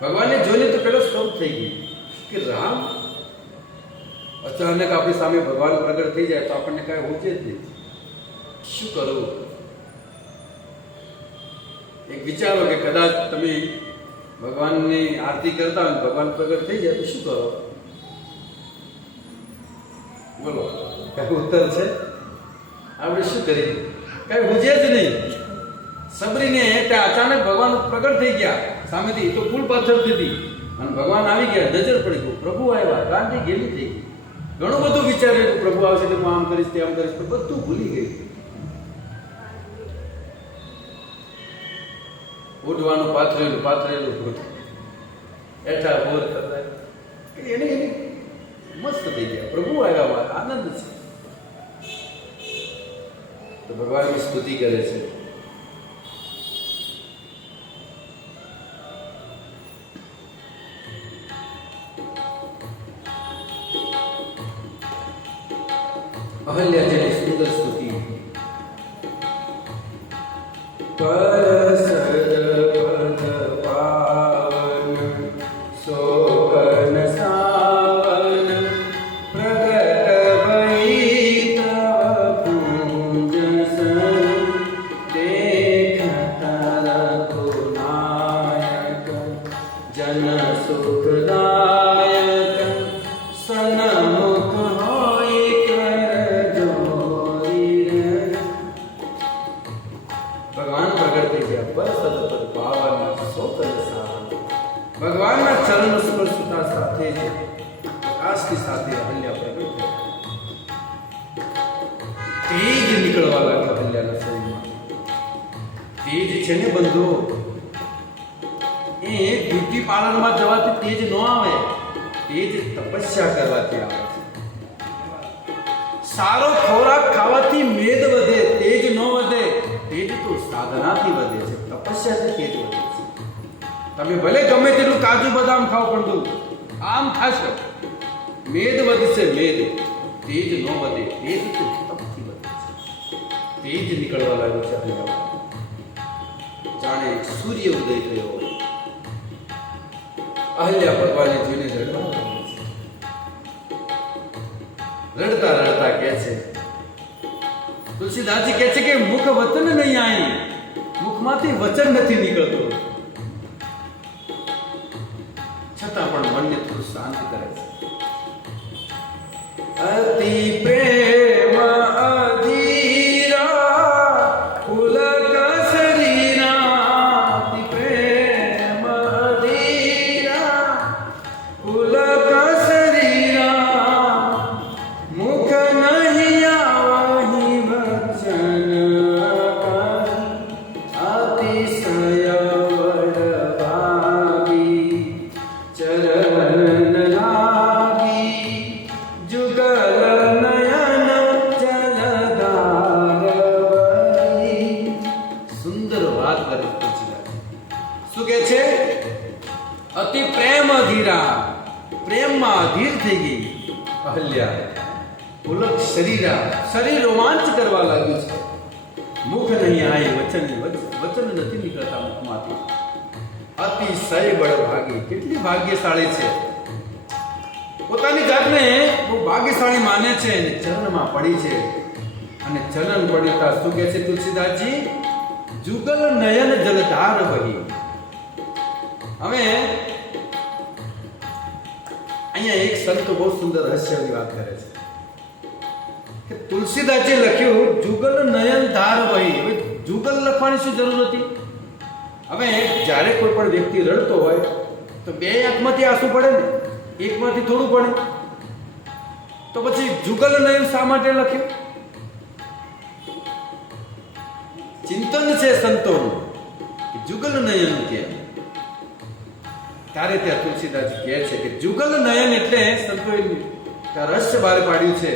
ભગવાનને જોઈને તો પેલો સ્તંભ થઈ ગયું કે રામ અચાનક આપણી સામે ભગવાન પ્રગટ થઈ જાય તો આપણને કાંઈ હોશે જ નહીં. શું કરવું? એક વિચારો કે કદાચ તમે ભગવાનની આરતી કરતા હોય, ભગવાન પ્રગટ થઈ જાય તો શું કરો? બોલો, કઈ ઉત્તર છે? આપણે શું કરીએ? કઈ પૂછે જ નહીં. સબરીને ત્યાં અચાનક ભગવાન પ્રગટ થઈ ગયા સામેથી, તો ફૂલ પાથરતી હતી અને ભગવાન આવી ગયા, નજર પડી ગયું, પ્રભુ આવ્યા, ગાંધી ગેલી થઈ ગઈ. ઘણું બધું વિચાર્યું કે પ્રભુ આવશે તો હું આમ કરીશ તે આમ કરીશ, પણ બધું ભૂલી ગઈ. ઉઠવાનું પાથરેલું એઠા બોર કરતા એને મસ્ત થઈ ગયા. પ્રભુ આવ્યા, આનંદ છે. તો ભગવાનની સ્તુતિ કરે છે. અહલ્યાજીની સુંદર સ્તુતિ. પરસદ પદ પાવન શોકન સાવન પ્રગટ ભઈ તવ પૂજ સન દેખતા રઘુનાયક જન સુખદાયક સન્મુખ હોય કર જોરી. ભગવાન પ્રગટ થઈ ગયા. પરસદ પદ પાવન શોકન સાવન. ભગવાનના ચરણ સ્પર્શતા સાથે જ પ્રકાશની સાથે અહલ્યા પ્રગટ થયા. તેજ નીકળવા લાગ્યા અહલ્યાના શરીરમાં. તેજ છે ને બંધુ, એ બ્યુટી પાર્લરમાં જવાથી તેજ ન આવે, તેજ તપસ્યા કરવાથી આવે છે. સારો ખોરાક ખાવાથી મેદ વધે, તેજ ન વધે. તેજ તો સાધનાથી વધે છે, તપસ્યાથી તેજ વધે છે. તમે ભલે ગમે તેટલું કાજુ બદામ ખાઓ, પણ આમ ખાશો મેદ વધશે, મેદ. તેજ ન વધે, તેજ તો તપથી વધે છે. તેજ નીકળવા લાગ્યું છે અહીંયા. જાણે સૂર્ય ઉદય થયો હોય. અહલ્યા ભગવાને જોઈને રડવા લાગી છે. રડતા રડતા કહે છે, તુલસીદાસજી કહે છે કે મુખ વચન નહીં આવી, મુખમાંથી વચન નથી નીકળતું, છતાં પણ મનને થોડું શાંત કરે છે. અતિ પ્રેમ અધીરા પુલક શરીરા. અતિ પ્રેમ અધીરા પુલક શરીરા. મુખ નહીં આવહી વચન અતિશય વડભાગી ચરણ લાગી જુગલ નયન જલધારવરી. સુંદર વાત કરે તુલસીદાસ. શું કે છે? અતિ પ્રેમ અધીરા, પ્રેમમાં અધીર થઈ ગઈ અહલ્યા. પુલક શરીરા, શરીર રોમાંચ કરવા લાગ્યું છે. મુખ નહીં આય વચન નથી નીકળતા મુખમાંથી. અતિશય બળભાગી. કેટલી ભાગ્યશાળી છે. પોતાની જાતને બહુ ભાગ્યશાળી માને છે અને ચરણમાં પડી છે. અને ચરણ પડતા શું કહે છે તુલસીદાસજી? જુગલ નયન જલધાર વહી. હવે અહીંયા એક સંત બહુ સુંદર રહસ્યની વાત કરે છે કે તુલસીદાસજી લખ્યું જુગલ નયન ધાર વહી. હવે જુગલ લખવાની શું જરૂર હતી? હવે જ્યારે કોઈ પણ વ્યક્તિ રડતો હોય તો બે આંખમાંથી આંસુ પડે ને, એકમાંથી થોડું પડે. તો પછી જુગલ નયન શા માટે લખ્યું? ચિંતન છે સંતોનું કે જુગલ નયન કે. ત્યારે ત્યાં તુલસીદાસજી કહે છે કે જુગલ નયન એટલે સંતોએ રહસ્ય બહાર પાડ્યું છે.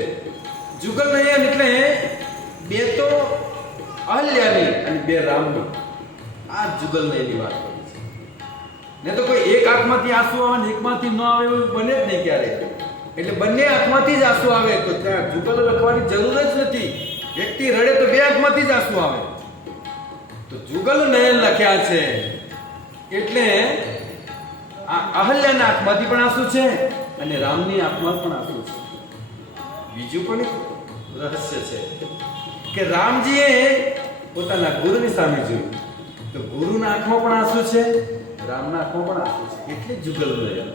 જુગલ નયન એટલે બે તો અહલ્યાની અને બે રામની. આ જુગલ નયનની વાત કરી છે. ને તો કોઈ એક આંખમાંથી આંસુ આવે ને એકમાંથી ન આવે એવું બને જ નહીં ક્યારે. એટલે બંને આંખમાંથી જ આંસુ આવે તો ત્યાં જુગલ લખવાની જરૂર જ નથી. વ્યક્તિ રડે તો બે આંખમાંથી જ આંસુ આવે. તો જુગલ નયન લખ્યા છે એટલે આ અહલ્યાના આંખમાંથી પણ આંસુ છે અને રામની આંખમાં પણ આંસુ છે. બીજું પણ એક રહસ્ય છે કે રામજીએ પોતાના ગુરુની સામે જોયું તો ગુરુના આંખમાં પણ આંસુ છે, રામના આંખમાં પણ આંસુ છે. એટલે જુગલ નયન.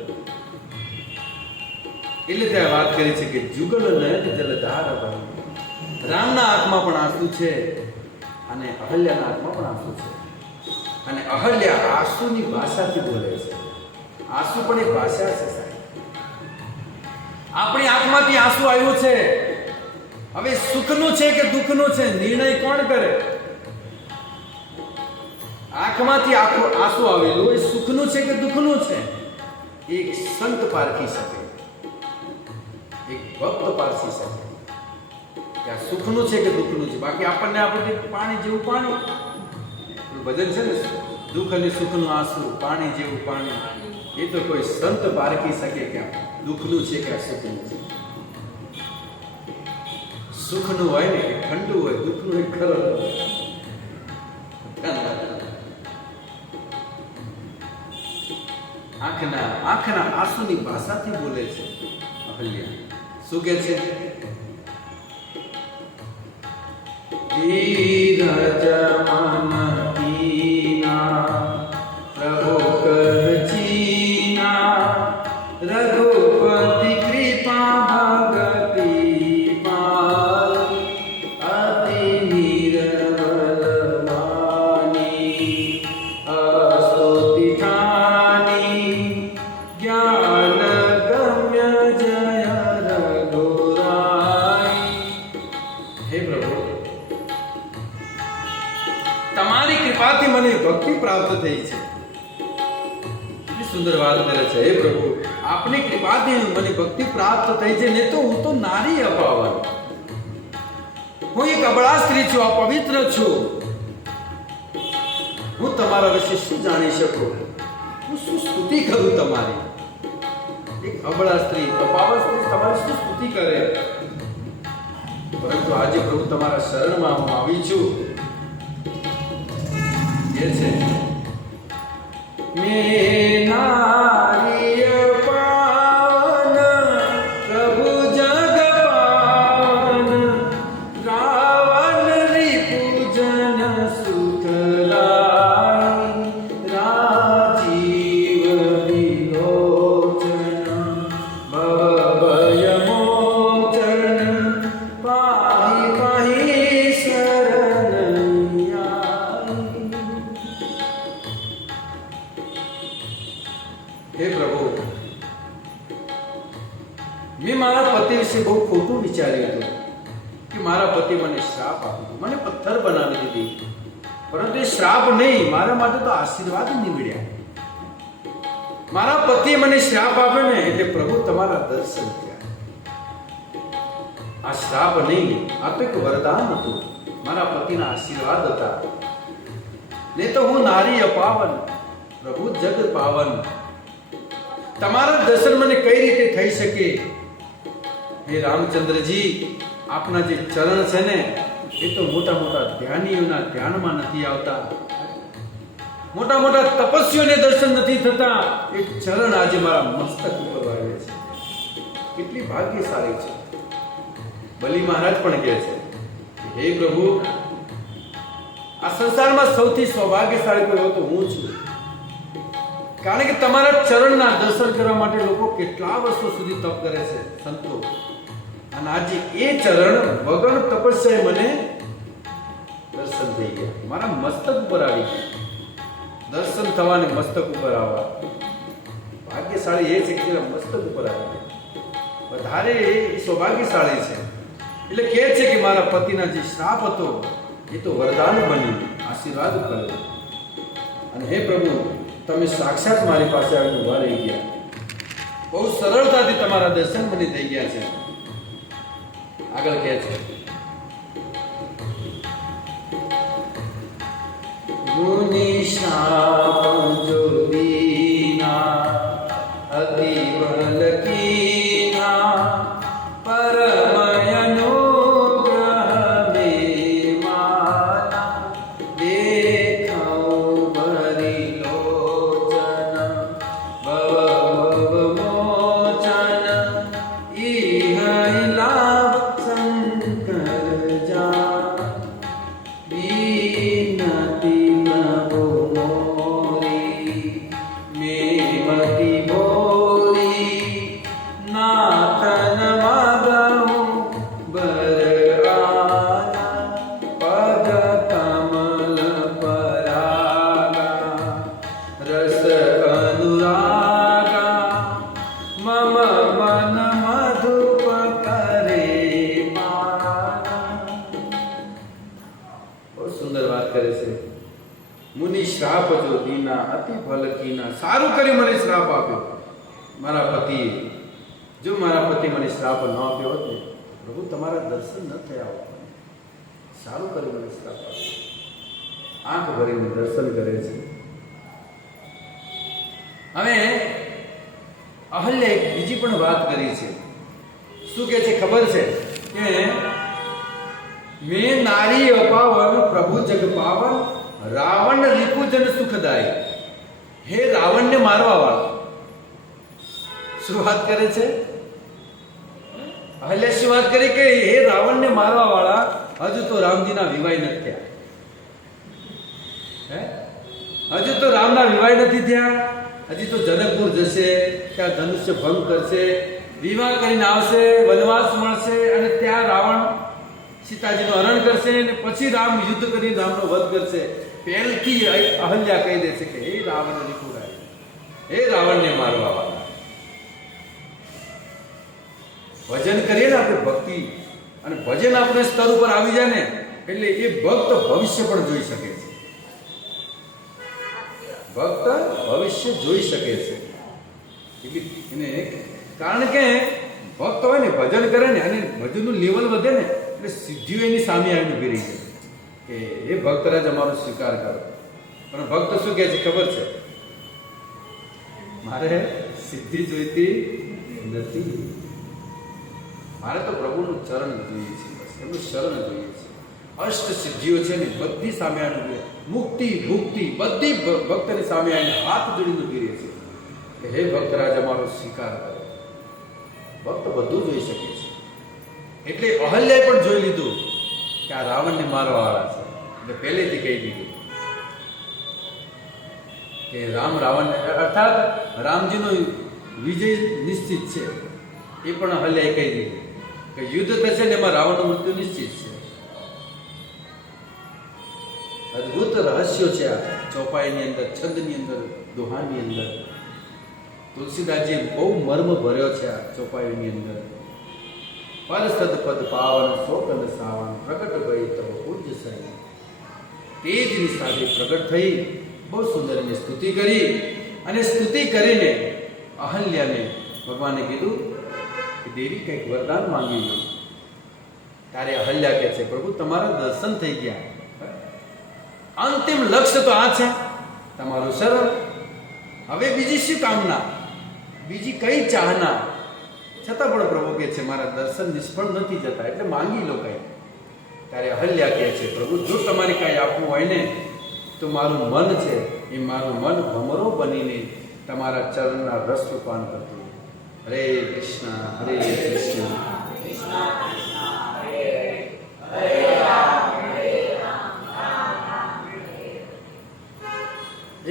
એટલે ત્યાં વાત કરી છે કે જુગલ નયન જલધાર વહી. રામના આંખમાં પણ આંસુ છે અને અહલ્યાના હાથમાં પણ આંસુ છે. અને અહલ્યા આંસુની ભાષાથી બોલે છે. આંસુ પણ એક ભાષા છે સાહેબ. આપણી આંખમાંથી આંસુ આવ્યું છે. હવે સુખનું છે કે દુઃખનું છે, નિર્ણય કોણ કરે? આંખમાંથી આંસુ આવેલું એ સુખનું છે કે દુઃખનું છે, એક સંત પારખી શકે, એક ભક્ત પારખી શકે કે આ સુખનું છે કે દુઃખનું છે. બાકી આપણને આપણે પાણી જેવું પાણી, ભજન છે ને, દુઃખ અને સુખનું આંસુ, પાણી જેવું પાણી, એ તો કોઈ સંત પારખી શકે કે દુઃખનું છે કે આ સુખનું છે. સુખનું હોય ને કે ઠંડુ હોય, દુઃખનું એક ખરો આંખના આંસુની ભાષાથી બોલે છે અહલ્યા. શું કે છે? ધીરજ મન कीना प्रभु कर चीना रघुपति कृपा भगति पाल अति निर्मल वाणी अस्तुति ठानी ज्ञान गम्य जय रघुराई. हे प्रभु, તમારી કૃપાથી મને ભક્તિ પ્રાપ્ત થઈ છે. કેટલી સુંદર વાત કરે છે. હે પ્રભુ, આપની કૃપાથી મને ભક્તિ પ્રાપ્ત થઈ છે. ને તો હું તો નારી અપાવન, હું એક અબળા સ્ત્રી છું, અપવિત્ર છું. હું તમારા વિશે શું જાણી શકું? હું શું સ્તુતિ કરું તમારી? એક અબળા સ્ત્રી, અપાવન સ્ત્રી તમારી શું સ્તુતિ કરે? પરંતુ આજે પ્રભુ તમારા શરણમાં હું આવી છું. मैं नारी पावन प्रभु जग पावन रावण रिपुजन सुख लाई राजीव विलोचन भय मोचन पाहि पाहि शरणैया. हे प्रभु, મેં મારા પતિ વિશે બહુ ખોટું વિચાર્યું હતું કે મારા પતિ મને શ્રાપ આપ્યો, મને પથ્થર બનાવી દીધી. પરંતુ એ શ્રાપ નહીં, મારા માટે તો આશીર્વાદ નીવડ્યા. મારા પતિએ મને શ્રાપ આપ્યો ને એટલે પ્રભુ તમારા દર્શન થયા. આ શ્રાપ નહીં, આ તો એક વરદાન હતું, મારા પતિના આશીર્વાદ હતા. ને તો હું નારી અપાવન પ્રભુ જગ પાવન. તમારા દર્શન મને કઈ રીતે થઈ શકે? હે રામચંદ્રજી, આપના જે ચરણ છે ને એ તો મોટા મોટા ધ્યાનીઓના ધ્યાનમાં નથી આવતા, મોટા મોટા તપસ્વીઓને દર્શન નથી થતા. એ ચરણ આજે મારા મસ્તક ઉપર આવે છે. કેટલી ભાગ્યશાળી છે. બલિ મહારાજ પણ કહે છે, હે પ્રભુ, આ સંસારમાં સૌથી સૌભાગ્યશાળી કોઈ હોય તો હું છું. કારણ કે તમારા ચરણના દર્શન કરવા માટે લોકો કેટલા વર્ષો સુધી તપ કરે છે સંતો. અને આજે એ ચરણ વગર તપસ્યાએ મને દર્શન થઈ ગયા, મારા મસ્તક ઉપર આવી ગયા. દર્શન થવાને મસ્તક ઉપર આવવા, ભાગ્યશાળી એ છે કે મસ્તક ઉપર આવી ગયા. વધારે એ સૌભાગ્યશાળી છે. એટલે કહે છે કે મારા પતિના જે શ્રાપ હતો એ તો વરદાન બન્યું, આશીર્વાદ કર્યો. અને હે પ્રભુ, તમે સાક્ષાત મારી પાસે આવીને ઉભા રહી ગયા. બહુ સરળતાથી તમારા દર્શન મને થઈ ગયા છે. આગળ કહે છે, મુનિ શાપ જો દીના અતિ બલ કીના પરમ અનુગ્રહ મે માના દેખૌ ભરી લોચન ભવ મોચન ઇહ લાભ શંકર જા વિનતી પ્રભુ મોરી મારા પતિએ, જો મારા પતિ મને શ્રાપ ન આપ્યો હોત ને, પ્રભુ તમારા દર્શન ન થયા હોત. સારું કર્યું મને શ્રાપ આપ્યો. આંખ ભરીને દર્શન કરે છે. હવે અહલ્યા એક બીજી પણ વાત કરી છે. શું કે છે ખબર છે કે મેં નારી અપાવન પ્રભુ જગ પાવન રાવણ રિપુજન સુખદાય. હે રાવણને મારવા વાળા. શું વાત કરે છે અહલ્યા? શું વાત કરી કે હે રાવણને મારવા વાળા, હજુ તો રામજીના વિવાહ નથી થયા. હજુ તો રામના વિવાહ નથી થયા. હજી તો જનકપુર જશે, ત્યાં ધનુષ્ય ભંગ કરશે, વિવાહ કરીને આવશે, વનવાસ મળશે, અને ત્યાં રાવણ સીતાજીનું હરણ કરશે, અને પછી રામ યુદ્ધ કરી રામનો વધ કરશે. પહેલથી અહલ્યા કહી દેશે કે હે રાવણ નિપુરાય, હે રાવણને મારવા વાળા. ભજન કરીએ ને આપણે, ભક્તિ અને ભજન આપણે સ્તર ઉપર આવી જાય ને, એટલે એ ભક્ત ભવિષ્ય પણ જોઈ શકે છે. ભક્ત ભવિષ્ય જોઈ શકે છે. એને કારણ કે ભક્ત હોય ને, ભજન કરે ને, અને ભજનનું લેવલ વધે ને, એટલે સિદ્ધિઓ એની સામે આવીને ઉભી રહી છે કે એ ભક્તરાજ અમારો સ્વીકાર કરો. પણ ભક્ત શું કહે છે ખબર છે? મારે સિદ્ધિ જોઈતી નથી, મારે તો પ્રભુનું ચરણ જોઈએ છે, બસ એમનું શરણ જોઈએ છે. અષ્ટ સિદ્ધિઓ છે ને, બધી સામે આવીને, મુક્તિ ભુક્તિ બધી ભક્તની સામે આવીને હાથ જોડીને ઉભી રહે છે કે હે ભક્તરાજ અમારો સ્વીકાર કરો. ભક્ત બધું જોઈ શકે છે. એટલે અહલ્યાએ પણ જોઈ લીધું કે આ રાવણને મારવા વાળા છે, એટલે પહેલેથી કહી દીધું કે રામ રાવણને, અર્થાત રામજીનો વિજય નિશ્ચિત છે. એ પણ અહલ્યાએ કહી દીધું કે યુદ્ધ થશે ને એમાં રાવણનું મૃત્યુ નિશ્ચિત છે. અદ્ભુત રહસ્યો છે આ ચોપાઈની અંદર, છંદની અંદર, દોહાની અંદર. તુલસીદાસજીએ બહુ મર્મ ભર્યો છે આ ચોપાઈની અંદર. પર સદપદ પાવન શોકન સાવન પ્રગટ ભઈ તવ પૂજ્ય સહી. તેજની સાથે પ્રગટ થઈ બહુ સુંદર એની સ્તુતિ કરી, અને સ્તુતિ કરીને અહલ્યાને ભગવાને કીધું કે દેવી કંઈક વરદાન માંગી લો. ત્યારે અહલ્યા કહે છે પ્રભુ તમારા દર્શન થઈ ગયા, અંતિમ લક્ષ્ય તો આ છે, તમારું શરણ. હવે બીજી શું કામના, બીજી કઈ ચાહના? છતાં પણ પ્રભુ કહે છે મારા દર્શન નિષ્ફળ નથી જતા, એટલે માંગી લો કઈ. ત્યારે અહલ્યા કહે છે પ્રભુ જો તમારે કાંઈ આપવું હોય ને, તો મારું મન છે, એ મારું મન ભમરો બનીને તમારા ચરણના રસ પાન કરતું. હરે કૃષ્ણ હરે કૃષ્ણ.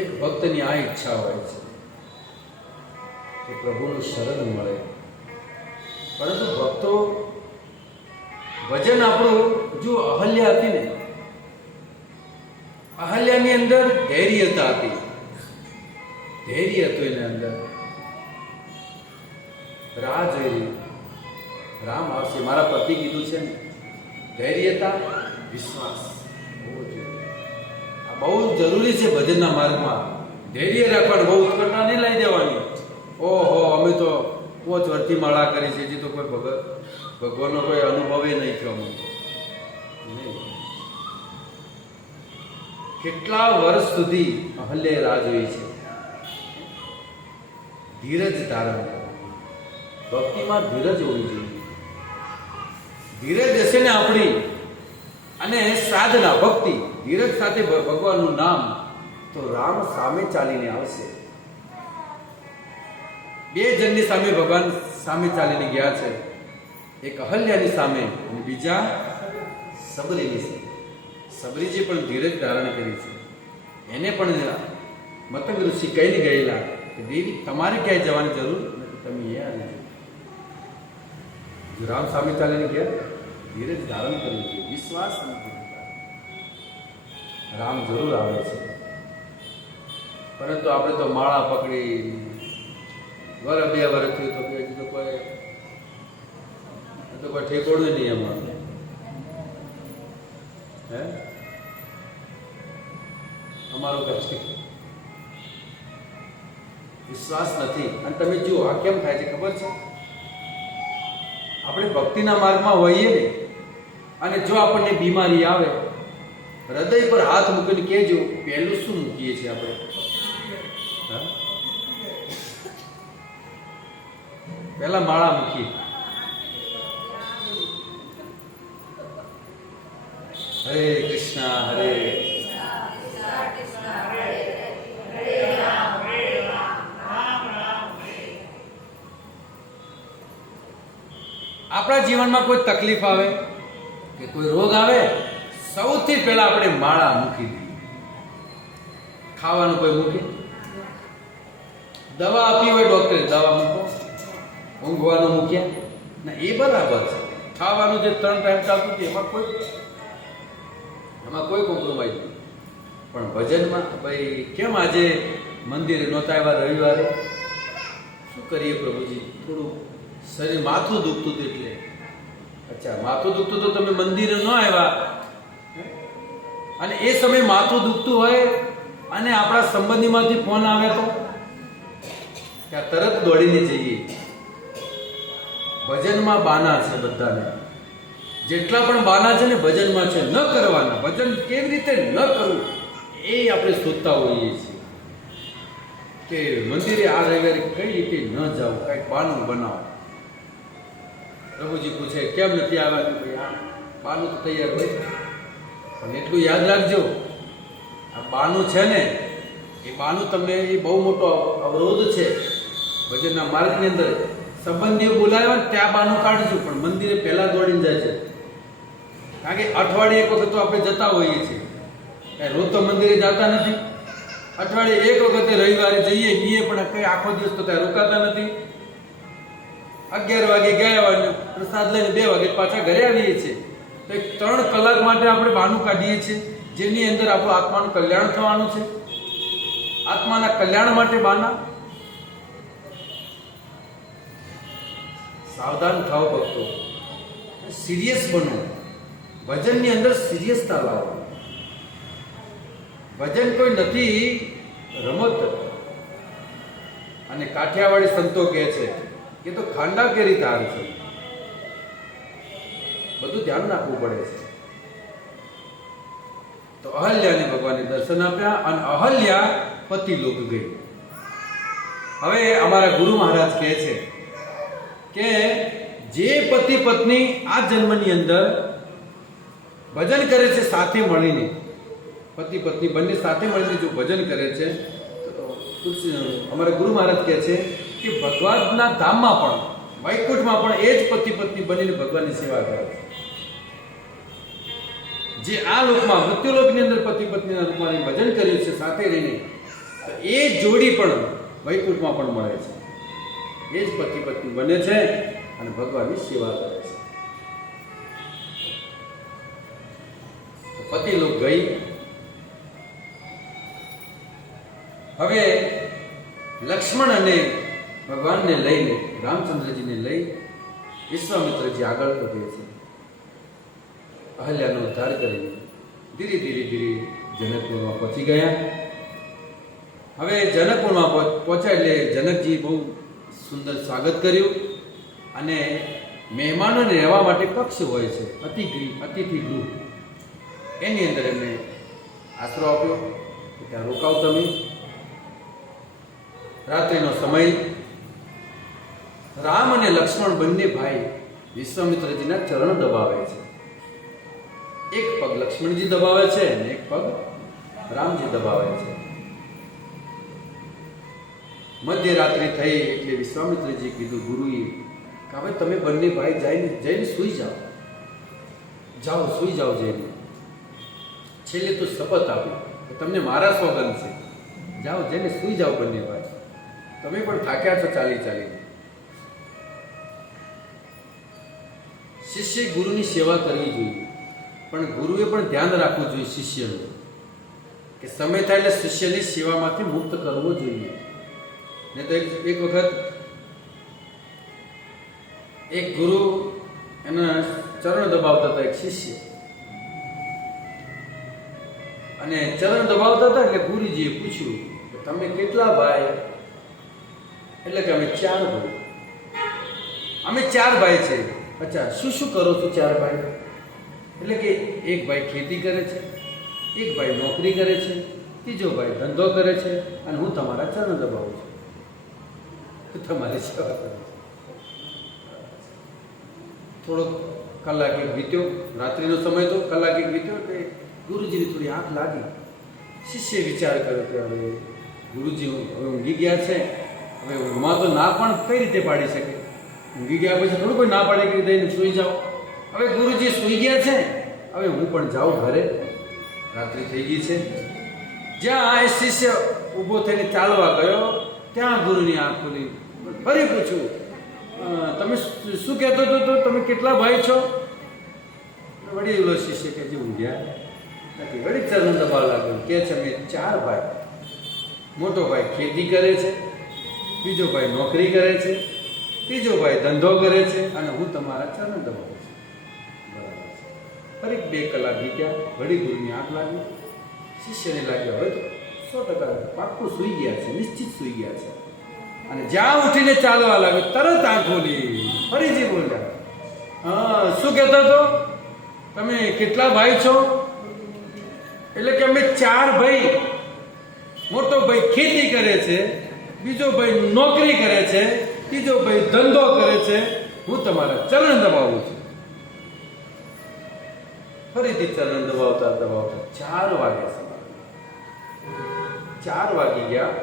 એક ભક્તની આ ઈચ્છા હોય છે કે પ્રભુનું શરણ મળે. પરંતુ ભક્તો ભજન આપણું, જો અહલ્યા હતી ને, અહલ્યાની અંદર ધૈર્યતા હતી, ધૈર્ય હતું એની અંદર. રાહ જોઈ રહી, રામ આવશે, મારા પતિ કીધું છે ને. ધૈર્યતા, વિશ્વાસ હોવો જોઈએ. આ બહુ જરૂરી છે ભજનના માર્ગમાં. ધૈર્ય રાખવાનું, બહુ ઉત્કંઠા નહીં લઈ દેવાની. ઓહો અમે તો 5 વર્ષથી માળા કરી છે, હજી તો કોઈ ભગવાનનો કોઈ અનુભવ નહીં થયો અમને. કેટલા વર્ષ સુધી અહલ્યાએ રાહ જોઈ છે. ધીરજ ધારણ કરો. ભક્તિમાં ધીરજ હોવી જોઈએ. ધીરજ હશે ને આપણી, અને સાધના ભક્તિ, ધીરજ સાથે ભગવાનનું નામ, તો રામ સામે ચાલીને આવશે. 2 જણની સામે ભગવાન સામે ચાલીને ગયા છે. એક અહલ્યાની સામે અને બીજા સબરીની સામે. સબરીજી પણ ધીરજ ધારણ કરી છે. એને પણ મતંગ ઋષિ કહીને ગયેલા કે દેવી તમારે ક્યાંય જવાની જરૂર નથી, તમે એ આવી જાઓ. રામ સામે ચાલીને ગયા, ધીરજ ધારણ કરવું જોઈએ, વિશ્વાસ નથી. રામ જરૂર આવે છે, પરંતુ આપણે તો માળા પકડી વર 2 વર્ષ થયું તો હજી તો કોઈ ઠેકોડું નહીં અમારું. હે અમારું કઈ વિશ્વાસ વિશ્વાસ નથી. અને તમે જુઓ આ કેમ થાય છે ખબર છે? આપણે ભક્તિના માર્ગમાં હોઈએ ને, અને જો આપણને બીમારી આવે, હૃદય પર હાથ મૂકીને કહેજો, પહેલું શું મૂકીએ છીએ આપણે? હા? પહેલા માળા મૂકીએ. હરે કૃષ્ણ હરે આપણા જીવનમાં કોઈ તકલીફ આવે કે કોઈ રોગ આવે, સૌથી પહેલા આપણે માળા મૂકી દઈએ. ખાવાનું કોઈ મૂકે, દવા આપી હોય ડોક્ટરે, દવા મૂકો. ઊંઘવાનું મૂક્યા ના, એ બરાબર છે. ખાવાનું જે 3 ટાઈમ ચાલતું હતું એમાં કોઈ કોમ્પ્રોમાઇઝ નહીં. પણ ભજનમાં ભાઈ કેમ આજે મંદિરે નહોતા આવ્યા રવિવારે? શું કરીએ પ્રભુજી, થોડું શરીર માથું દુખતું હતું એટલે. અચ્છા, માથું દુખતું તો તમે મંદિરે ન આવ્યા, અને એ સમયે માથું દુખતું હોય અને આપણા સંબંધીમાંથી ફોન આવે તો ત્યાં તરત દોડીને જઈએ. ભજનમાં બાના છે બધાને. જેટલા પણ બાના છે ને ભજનમાં છે, ન કરવાના. ભજન કેવી રીતે ન કરવું એ આપણે શોધતા હોઈએ છીએ. કે મંદિરે આ રવિવારે કઈ રીતે ન જાવ, કંઈક બાનું બનાવો. પ્રભુજી પૂછે કેમ નથી આવવાનું? ભાઈ આ બાનું તો તૈયાર હોય, પણ એટલું યાદ રાખજો, આ બાનું છે ને એ બાનું તમને એ બહુ મોટો અવરોધ છે ભજનના માર્ગની અંદર. સંબંધીઓ બોલાવ્યા ને ત્યાં બાનું કાઢજો, પણ મંદિરે પહેલા દોડીને જાય છે. કારણ કે અઠવાડિયે એક વખત તો આપણે જતા હોઈએ છીએ, રોજ તો મંદિરે જતા નથી. અઠવાડિયે એક વખતે રવિવારે જઈએ એ પણ કઈ આખો દિવસ તો ત્યાં રોકાતા નથી. 11 વાગે ગયા હોય, પ્રસાદ લઈને 2 વાગે પાછા ઘરે આવીએ છીએ. તો 3 કલાક માટે આપણે બાનું કાઢીએ છીએ, જેની અંદર આપણું આત્માનું કલ્યાણ થવાનું છે. આત્માના કલ્યાણ માટે બાના. સાવધાન થાઓ ભક્તો, સિરિયસ બનો. ભજનની અંદર સિરિયસતા લાવો. ભજન કોઈ નથી રમત. અને કાઠિયાવાડી સંતો કહે છે કે તો ખાંડા કેરી તાર છે. બધું ધ્યાન રાખવું પડે છે. તો અહલ્યાને ભગવાને દર્શન આપ્યા અને અહલ્યા પતિ લોક ગઈ. હવે અમારા ગુરુ મહારાજ કહે છે કે જે પતિ પત્ની આ જન્મની અંદર ભજન કરે છે સાથે મળીને, પતિ પત્ની બંને સાથે મળીને જો ભજન કરે છે, તો અમારા ગુરુ મહારાજ કહે છે કે ભગવાનના ધામમાં પણ, વૈકુંઠમાં પણ એ જ પતિ પત્ની બનીને ભગવાનની સેવા કરે છે. જે આ લોકમાં મૃત્યુલોકની અંદર પતિ પત્નીના રૂપમાં ભજન કર્યું છે સાથે રહીને, તો એ જોડી પણ વૈકુંઠમાં પણ મળે છે. એ જ પતિ પત્ની બને છે અને ભગવાનની સેવા કરે છે. પતિ લોક ગઈ. હવે લક્ષ્મણ અને ભગવાનને લઈને, રામચંદ્રજીને લઈ વિશ્વામિત્રજી આગળ વધે છે. અહલ્યાનો ઉદ્ધાર કરીને ધીરે ધીરે જનકપુરમાં પહોંચી ગયા. હવે જનકપુરમાં પહોંચ્યા એટલે જનકજી બહુ સુંદર સ્વાગત કર્યું. અને મહેમાનોને રહેવા માટે કક્ષ હોય છે, અતિથિ ગૃહ, એની અંદર એમને આશરો આપ્યો કે ત્યાં રોકાવ તમે. રાત્રિનો સમય. રામ અને લક્ષ્મણ બંને ભાઈ વિશ્વામિત્રજીના ચરણ દબાવે છે. એક પગ લક્ષ્મણજી દબાવે છે અને એક પગ રામજી દબાવે છે. મધ્યરાત્રિ થઈ એટલે વિશ્વામિત્રજી કીધું ગુરુએ કે હવે તમે બંને ભાઈ જઈને સૂઈ જાઓ, સૂઈ જાઓ જઈને. છેલ્લે તો શપથ આપી કે તમને મારા સોગંદ છે, જાઓ જઈને સૂઈ જાઓ બંને ભાઈ, તમે પણ થાક્યા છો ચાલીને. શિષ્ય ગુરુની સેવા કરવી જોઈએ, પણ ગુરુએ પણ ધ્યાન રાખવું જોઈએ શિષ્યનું, કે સમય થાય એટલે શિષ્યની સેવામાંથી મુક્ત કરવો જોઈએ. ને તો એક વખત એક ગુરુ એના ચરણ દબાવતા હતા, એક શિષ્ય, અને ચરણ દબાવતા હતા એટલે ગુરુજીએ પૂછ્યું કે તમે કેટલા ભાઈ? એટલે કે અમે 4 ભાઈ. અમે 4 ભાઈ છે. અચ્છા, શું શું કરો છો 4 ભાઈ? એટલે કે એક ભાઈ ખેતી કરે છે, એક ભાઈ નોકરી કરે છે, ત્રીજો ભાઈ ધંધો કરે છે, અને હું તમારા ચરણ દબાવું છું, તમારી સેવા કરું છું. થોડોક કલાક એક વીત્યો, રાત્રિનો સમય તો કલાક એક વીત્યો એટલે ગુરુજીની થોડી આંખ લાગી. શિષ્ય વિચાર કર્યો કે હવે ગુરુજી હવે ઊંઘી ગયા છે, હવે ઊંઘમાં તો ના પણ કઈ રીતે પાડી શકે? ઊંઘી ગયા પછી થોડું કોઈ ના પાડે કે દઈને સૂઈ જાઓ. હવે ગુરુજી સૂઈ ગયા છે, હવે હું પણ જાઉં ઘરે, રાત્રિ થઈ ગઈ છે. જ્યાં એ શિષ્ય ઊભો થઈને ચાલવા ગયો ત્યાં ગુરુની આંખ ખુલી. ફરી પૂછ્યું, તમે શું કહેતો હતો? તો તમે કેટલા ભાઈ છો? વળી ઓલો શિષ્ય કે જે ઊંઘ્યા નથી. વળી ચરણ દબાવ લાગ્યો, કે છે અમે 4 ભાઈ. મોટો ભાઈ ખેતી કરે છે, બીજો ભાઈ નોકરી કરે છે, ત્રીજો ભાઈ ધંધો કરે છે, અને હું તમારા ચરણ દબાવું છું. બરાબર છે. ફરી 2 કલાક વીત્યા, વળી ગુરુની આંખ લાગી. શિષ્યને લાગ્યો હવે તો 100% પાક્કું સૂઈ ગયા છે, નિશ્ચિત સૂઈ ગયા છે. અને જ્યાં ઉઠીને ચાલવા લાગ્યો તરત આંખ ખોલી. ફરીથી બોલ્યા, હા શું કહેતો હતો? તમે કેટલા ભાઈ છો? એટલે કે અમે 4 ભાઈ. મોટો ભાઈ ખેતી કરે છે, બીજો ભાઈ નોકરી કરે છે, ત્રીજો ભાઈ ધંધો કરે છે, હું તમારા ચરણ દબાવું છું. ફરીથી ચરણ દબાવતા દબાવતા 4 વાગ્યા. 4 વાગી ગયા.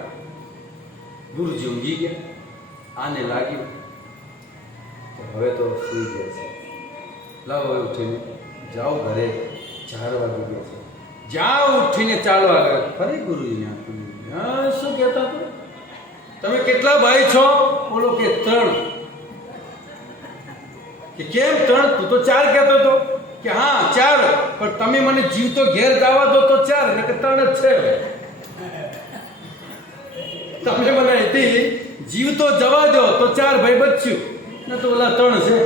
ગુરુજી ઊંઘી ગયા. આને લાગ્યું કે હવે તો સૂઈ ગયા છે, લાવો હવે ઉઠીને જાઓ ઘરે, 4 વાગી ગયા છે. જ્યાં ઉઠીને ચાલવા ગયા ફરી ગુરુજીને આંખ ખુલી. હા શું કહેતા હતા? તમે કેટલા ભાઈ છો? બોલો કે 3. કે કેમ 3? તું તો 4 કહેતો હતો. કે હા 4, પણ તમે મને જીવતો ઘેર જવા દો તો 4, એટલે કે 3 જ છે. તમે મને અહીંથી જીવતો જવા દો તો 4 ભાઈ બચ્યું, ને તો ઓલા 3 છે.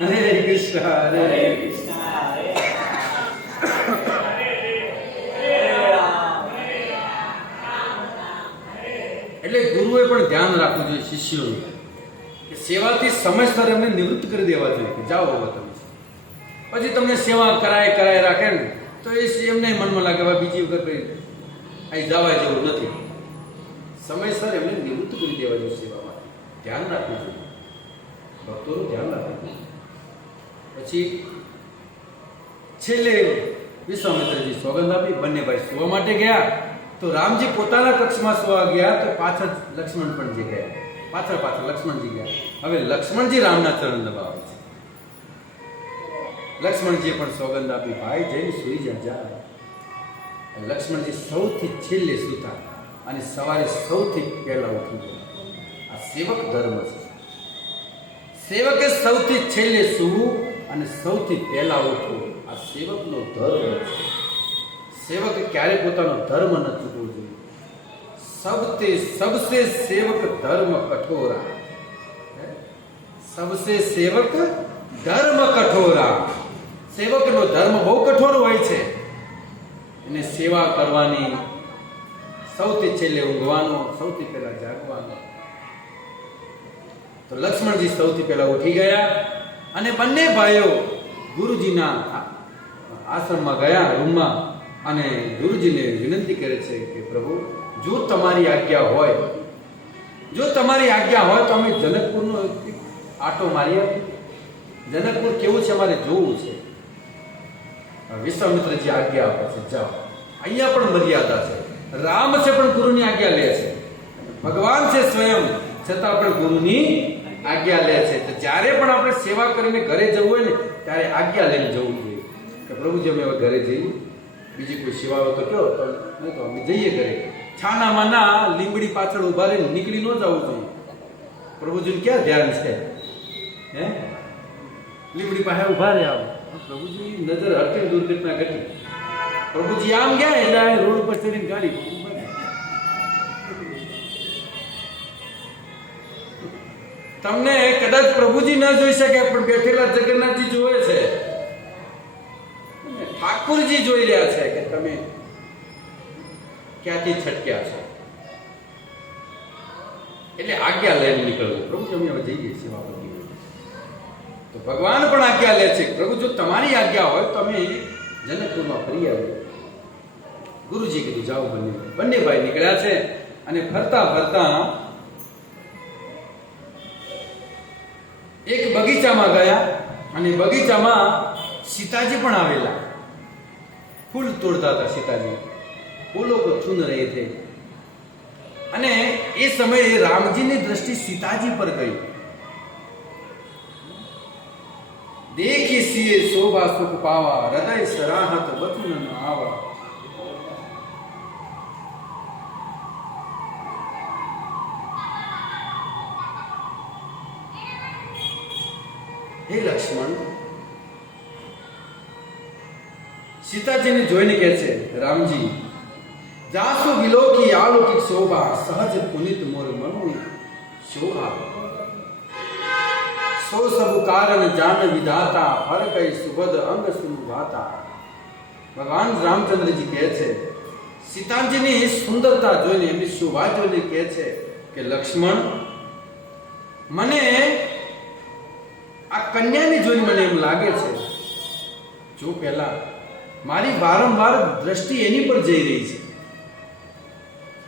હરે કૃષ્ણ, હરે કૃષ્ણ. એટલે ગુરુએ પણ ધ્યાન રાખવું જોઈએ શિષ્યોનું કે સેવાથી સમયસર એમને નિવૃત્ત કરી દેવા જોઈએ કે જાઓ હવે તમે. પછી તમને સેવા કરાય રાખે ને તો એ એમને મનમાં લાગે હવે બીજી વખત અહીં જવા જેવું નથી. સમયસર એમને નિવૃત્ત કરી દેવા જોઈએ સેવામાં. ધ્યાન રાખવું જોઈએ, ભક્તોનું ધ્યાન રાખવું જોઈએ. પછી છેલ્લે વિશ્વામિત્રજી સોગંદ આપી. બંને ભાઈ સુવા માટે ગયા તો રામજી પોતાના કક્ષમાં સુવા ગયા તો પાછળ લક્ષ્મણ પણ જે ગયા. પાછળ લક્ષ્મણજી ગયા. હવે લક્ષ્મણજી રામના ચરણ દબાવે છે. લક્ષ્મણજીએ પણ સોગંદ આપી, ભાઈ જઈને સુઈ જા. લક્ષ્મણજી સૌથી છેલ્લે સૂતા અને સવારે સૌથી પહેલા ઉઠી ગયા. આ સેવક ધર્મ છે. સેવકે સૌથી છેલ્લે સૂવું અને સૌથી પહેલા ઉઠવું, આ સેવકનો ધર્મ છે. સેવકે ક્યારે પોતાનો ધર્મ ન ચૂકવો જોઈએ. સબસે સેવક ધર્મ કઠોરા. સબસે સેવક ધર્મ કઠોરા. સેવકનો ધર્મ બહુ કઠોર હોય છે. એને સેવા કરવાની, સૌથી છેલ્લે ઊંઘવાનો, સૌથી પહેલા જાગવાનો. તો લક્ષ્મણજી સૌથી પહેલા ઉઠી ગયા અને બંને ભાઈઓ ગુરુજીના આશ્રમમાં ગયા, રૂમમાં, અને ગુરુજીને વિનંતી કરે છે કે પ્રભુ જો તમારી આજ્ઞા હોય તો અમે જનકપુરનો આટો મારી આપીએ. જનકપુર કેવું છે અમારે જોવું છે. વિશ્વામિત્રજી આજ્ઞા આપે છે, જાઓ. અહીંયા પણ મર્યાદા છે. રામ છે પણ ગુરુની આજ્ઞા લે છે. ભગવાન છે સ્વયં, છતાં પણ ગુરુની આજ્ઞા લે છે. તો જ્યારે પણ આપણે સેવા કરીને ઘરે જવું હોય ને ત્યારે આજ્ઞા લઈને જવું જોઈએ કે પ્રભુજી અમે હવે ઘરે જઈએ, બીજી કોઈ સેવા હોય તો કહો, નહીં તો અમે જઈએ ઘરે. છાનામાં ના લીંબડી પાછળ ઉભા રહીને નીકળી ન જવું જોઈએ. પ્રભુજીનું ક્યાં ધ્યાન છે? હે, લીંબડી પાસે ઉભા રહ્યા, પ્રભુજી નજર હટે, દુર્ઘટના ઘટી. પ્રભુજી આમ ગયા એટલે રોડ ઉપર ચડીને ગાડી. તમને કદાચ પ્રભુજી ન જોઈ શકે પણ બેઠેલા જગન્નાથજી જોવે છે, ઠાકુરજી જોઈ રહ્યા છે કે તમે ક્યાંથી છટક્યા છો. એટલે આજ્ઞા લઈને નીકળવું. પ્રભુ અમે હવે જઈએ છીએ વાપરી. તો ભગવાન પણ આજ્ઞા લે છે. પ્રભુ જો તમારી આજ્ઞા હોય તો અમે જનકપુરમાં ફરી આવીએ. ગુરુજી કીધું જાઓ બંને ભાઈ નીકળ્યા છે અને ફરતા ફરતા એક બગીચામાં ગયા અને બગીચામાં સીતાજી પણ આવેલા. ફૂલ તોડતા હતા સીતાજી. ફૂલો કો ચૂન રહે થે. અને એ સમયે રામજીની દ્રષ્ટિ સીતાજી પર ગઈ. દેખી સિયે શોભા સુખ પાવા, હૃદય સરાહત વચન ન આવા. હે લક્ષ્મણ, સીતાજીને જોઈને કહે છે રામજી, જાસુ વિલોકી આલૌકિક શોભા, સહજ પુનિત મોર મનુ શોભા. સો સબુ કારણ જાન વિધાતા, હર કઈ સુબદ અંગ સુભાતા. ભગવાન રામચંદ્રજી કહે છે, સીતાજીની સુંદરતા જોઈને, એમની શોભા જોઈને કહે છે કે લક્ષ્મણ, મને આ કન્યાને જોઈને મને એમ લાગે છે, જો પહેલા મારી વારંવાર દ્રષ્ટિ એની પર જઈ રહી છે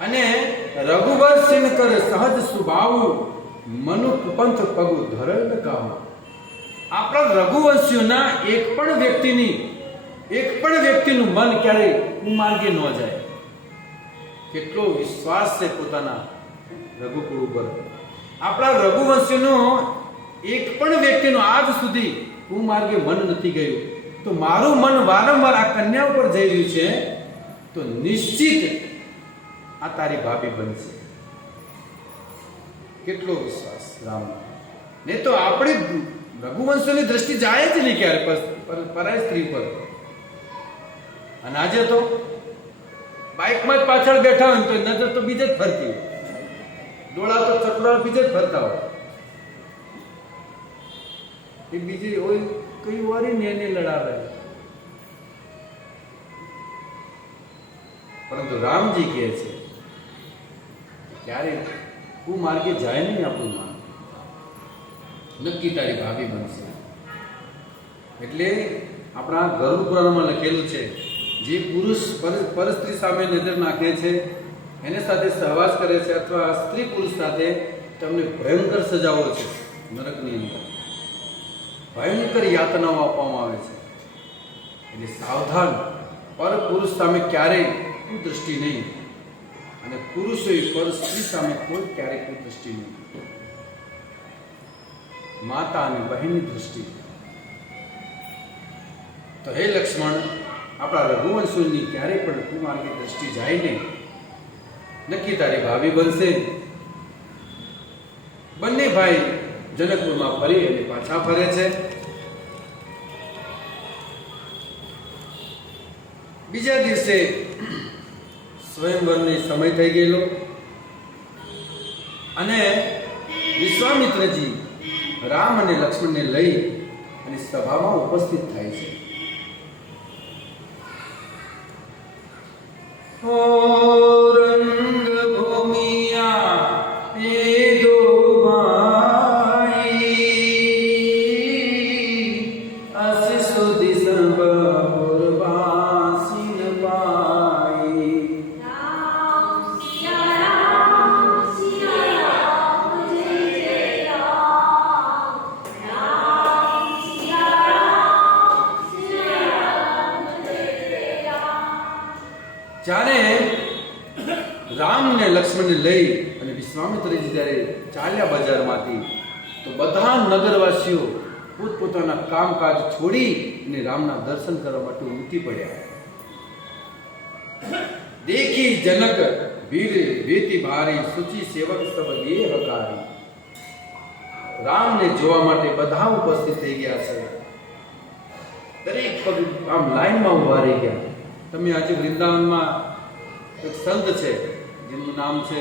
અને રઘુવર સિંહ કર સહજ સ્વભાવ, મનુ કુપંથ પગુ ધરણ કામ. આપણા રઘુવંશીઓના એક પણ વ્યક્તિનું મન ક્યારેય કુમાર્ગે ન જાય. કેટલો વિશ્વાસ છે પોતાના રઘુકુળ ઉપર. આપણા રઘુવંશીનો એક પણ વ્યક્તિનું આજ સુધી કુમાર્ગે મન નથી ગયું. તો મારું મન વારંવાર આ કન્યા ઉપર જઈ રહ્યું છે, તો નિશ્ચિત આ તારી ભાભી બનશે. કેટલો વિશ્વાસ રામ. ને તો આપણી રઘુવંશની દ્રષ્ટિ જાય જ નહીં ક્યારે પરાય સ્ત્રી પર. અને આજે તો બાઇકમાં જ પાછળ બેઠા હોય તો નજર તો બીજે જ ફરતી હોય, ડોળા તો ચકડા બીજે જ ફરતા હોય. એ બીજી હોય કઈ વારી ને એને લડાવે. પરંતુ રામજી કહે છે ક્યારે કુમાર્ગે જાય નહીં આપણું મન, નક્કી તારી ભાભી બનશે. એટલે આપણા ગરુડ પુરાણમાં લખેલું છે, જે પુરુષ પરસ્ત્રી સામે નજર નાખે છે, એને સાથે સહવાસ કરે છે અથવા સ્ત્રી પુરુષ સાથે, તમને ભયંકર સજાઓ છે નરકની અંદર. ભયંકર યાતનાઓ આપવામાં આવે છે. એટલે સાવધાન, પર પુરુષ સામે ક્યારેય કુદૃષ્ટિ નહીં, અને પુરુષોએ પર સ્ત્રી સામે કોઈ ક્યારેય કુદૃષ્ટિ નહીં. માતા અને બહેનની દૃષ્ટિ. તો હે લક્ષ્મણ, આપણા રઘુવંશોની ક્યારેય પણ કુમાર્ગી દ્રષ્ટિ જાય નહીં. નક્કી તારી ભાભી બનશે. બંને ભાઈ જનકપુરમાં ફરી અને પાછા ફરે છે. બીજા દિવસે સ્વયંવરનો સમય થઈ ગયેલો અને વિશ્વામિત્રજી રામ અને લક્ષ્મણને લઈ અને સભામાં ઉપસ્થિત થાય છે. રંગ ભૂમિયા એ દો જ્યારે રામ ને લક્ષ્મણને લઈ અને વિશ્વામિત્રજી જ્યારે ચાલ્યા બજારમાંથી, તો બધા નગરવાસીઓ પોતપોતાના કામકાજ છોડી અને રામના દર્શન કરવા માટે ઉમટી પડ્યા. દેખી જનક વીર વેતી ભારી, સુચી સેવક સબ દેહ હકારી. રામને જોવા માટે બધા ઉપસ્થિત થઈ ગયા છે. દરેક આમ લાઈનમાં ઉભા રહી ગયા. તમે આજે વૃંદાવનમાં એક સંત છે જેનું નામ છે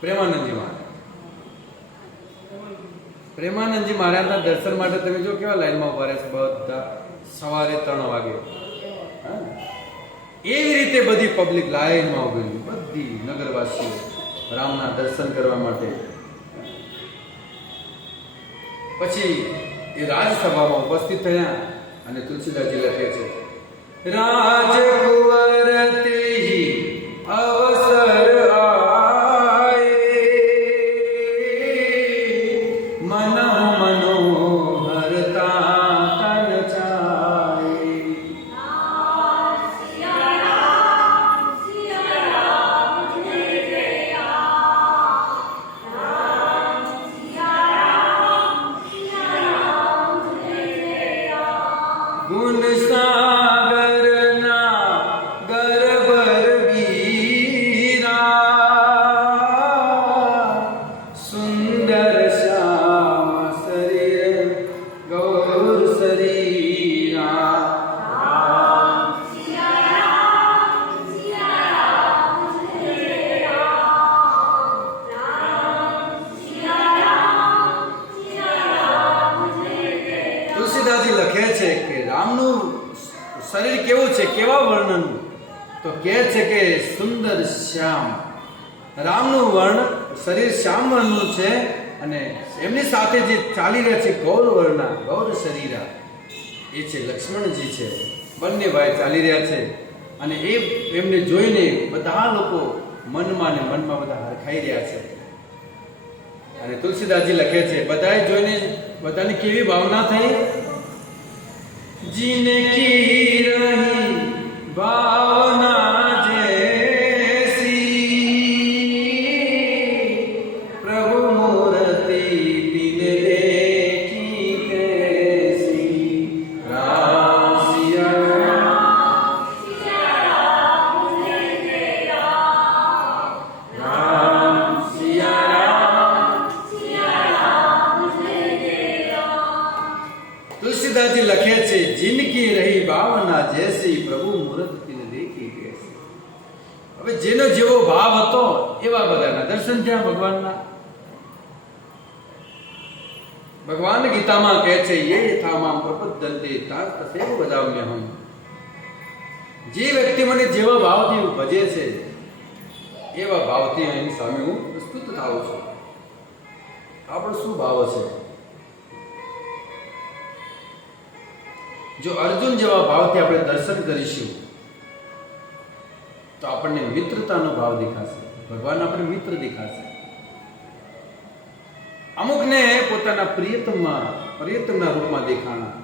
પ્રેમાનંદજી મહારાજ. પ્રેમાનંદજી મહારાજના દર્શન માટે તમે જો કેવા લાઈનમાં ઉભા રહે છે બધા સવારે 3 વાગે. હા? એવી રીતે બધી પબ્લિક લાઈનમાં ઉભેલી, બધી નગરવાસીઓ રામના દર્શન કરવા માટે. પછી એ રાજસભામાં ઉપસ્થિત થયા અને તુલસીદાસજી લખે છે, રાજકુંવર તેહી અવસર આયે, મનો મનોહરતા તન ચાયે. ગુણ સાગરના ગરબર વીરા, સુંદર શ્યામ શરીર ગૌર શરીરા. તુલસીદાસજી લખે છે કે રામનું શરીર કેવું છે, કેવા વર્ણન? તો કહે છે કે સુંદર શ્યામ. રામનું વર્ણ શરીર શ્યામ વર્ણનું છે અને એમની સાથે જે ચાલી રહ્યા છે ગૌર વર્ણા, ગૌર શરીરા, એ છે લક્ષ્મણજી છે. બંને ભાઈ ચાલી રહ્યા છે અને એ એમને જોઈને બધા લોકો મનમાં ને મનમાં બધા હરખાઈ રહ્યા છે. અને તુલસીદાસજી લખે છે બધાએ જોઈને બધાની કેવી ભાવના થઈ? जिनकी रही भावना जैसी, प्रभु मूर्ति दिन देखी कैसी. राम सिया राम सिया. તુલસીદાસજી લખે છે જિનકી રહી ભાવના જૈસી, પ્રભુ મૂર્ત તિન દેખી કેસી. હવે જેનો જેવો ભાવ હતો એવા બધાના દર્શન થયા ભગવાનના. ભગવાન ગીતામાં કહે છે યે યથામામ પ્રપદ્યન્તે તથૈવ વદામ્યહમ. જે વ્યક્તિ મને જેવા ભાવથી ભજે છે એવા ભાવથી એની સામે હું પ્રસ્તુત થાઉં છું. આપણો શું ભાવ છે? જો અર્જુન જેવા ભાવથી આપણે દર્શન કરીશું તો આપણને મિત્રતાનો ભાવ દેખાશે, ભગવાન આપણે મિત્ર દેખાશે. અમુકને પોતાના પ્રિયતમના રૂપમાં દેખાણા.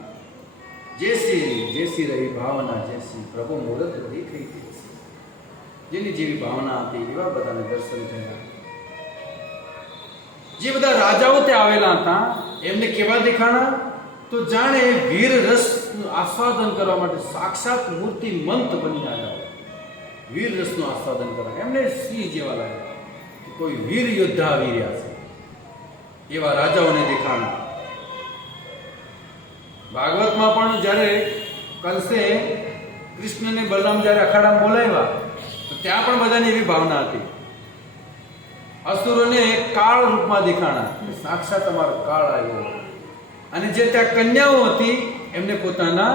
જેસી રહી ભાવના જેસી, પ્રભુ મૂર્ત દેખાઈ દેસી. જેની જેવી ભાવના હતી એવા બધાને દર્શન થયા. જે બધા રાજાઓ ત્યાં આવેલા હતા એમને કેવા દેખાણા? તો જાણે વીર રસનું આસ્વાદન કરવા માટે સાક્ષાત મૂર્તિમંત બની આવ્યા. વીર રસનું આસ્વાદન કરવા એમને સિંહ જેવા લાગ્યા કે કોઈ વીર યોદ્ધા આવી રહ્યા છે એવા રાજાઓને દેખાણા. ભાગવતમાં પણ જ્યારે કંસે કૃષ્ણને બલરામ જ્યારે અખાડામાં બોલાવ્યા તો ત્યાં પણ બધાની એવી ભાવના હતી. અસુરોને કાળ રૂપમાં દેખાણા, સાક્ષાત અમારો કાળ આવ્યો. અને જે ત્યાં કન્યાઓ હતી એમને પોતાના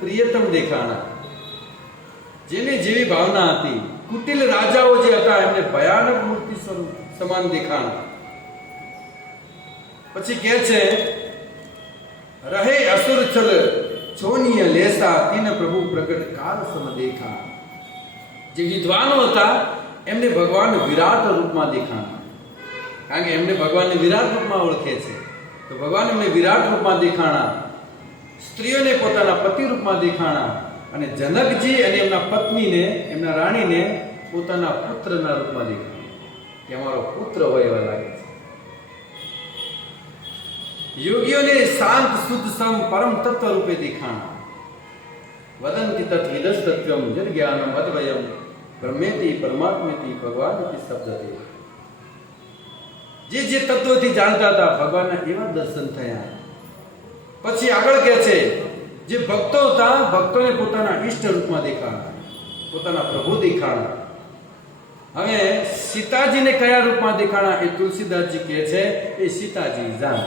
પ્રિયતમ દેખાણા. જેની જેવી ભાવના હતી. કુટિલ રાજાઓ જે હતા એમને ભયાનક મૂર્તિ સમાન દેખાણા. પછી કહે છે રહે અસુર છલ છોનીય લેસા, તીન પ્રભુ પ્રગટ કાલ સમ દેખા. જે વિદ્વાનો હતા એમને ભગવાન વિરાટ રૂપમાં દેખાણા. કારણ કે એમને ભગવાનને વિરાટ રૂપમાં ઓળખે છે તો ભગવાન એમને વિરાટ રૂપમાં દેખાણા. સ્ત્રીઓને પોતાના પતિ રૂપમાં દેખાણા. અને જનકજી અને એમના પત્નીને, એમના રાણીને પોતાના પુત્રના રૂપમાં દેખાણા કે અમારો પુત્ર હોય એવા લાગે છે. યોગીઓને શાંત શુદ્ધ સમ પરમ તત્વ રૂપે દેખાણા. વદંતિ તત્ વિદસ્તત્વમ જન જ્ઞાનમ અદ્વયમ બ્રહ્મેતિ પરમાત્મેતિ ભગવાનતિ શબ્દતે. જે તત્વથી જાણતા હતા ભગવાનના એવા દર્શન થયા. પછી આગળ કહે છે જે ભક્તો હતા ભક્તોને પોતાના ઈષ્ટ રૂપમાં દેખાણા, પોતાના પ્રભુ દેખાણા. હવે સીતાજીને કયા રૂપમાં દેખાણા એ તુલસીદાસજી કહે છે એ સીતાજી જાણ.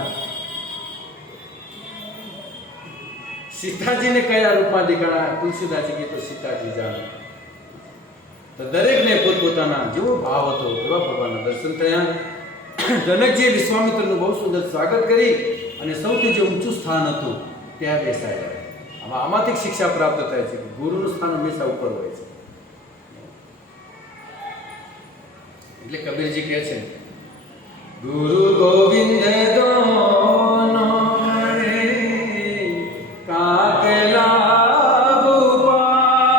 સીતાજીને કયા રૂપમાં દેખાણા? તુલસીદાસજી કે તો સીતાજી જાણે. તો દરેકને પોતપોતાના જેવો ભાવ હતો એવા ભગવાનના દર્શન થયા. જનકજીએ વિશ્વામિત્રનું બહુ સુંદર સ્વાગત કરી અને સૌથી જે ઊંચું સ્થાન હતું ત્યાં બેસાડ્યા. આમાંથી શિક્ષા પ્રાપ્ત થાય છે કે ગુરુનું સ્થાન હંમેશા ઉપર હોય છે. એટલે કબીરજી કહે છે, ગુરુ ગોવિંદ દોનો રે કાકેલા ગોપાલ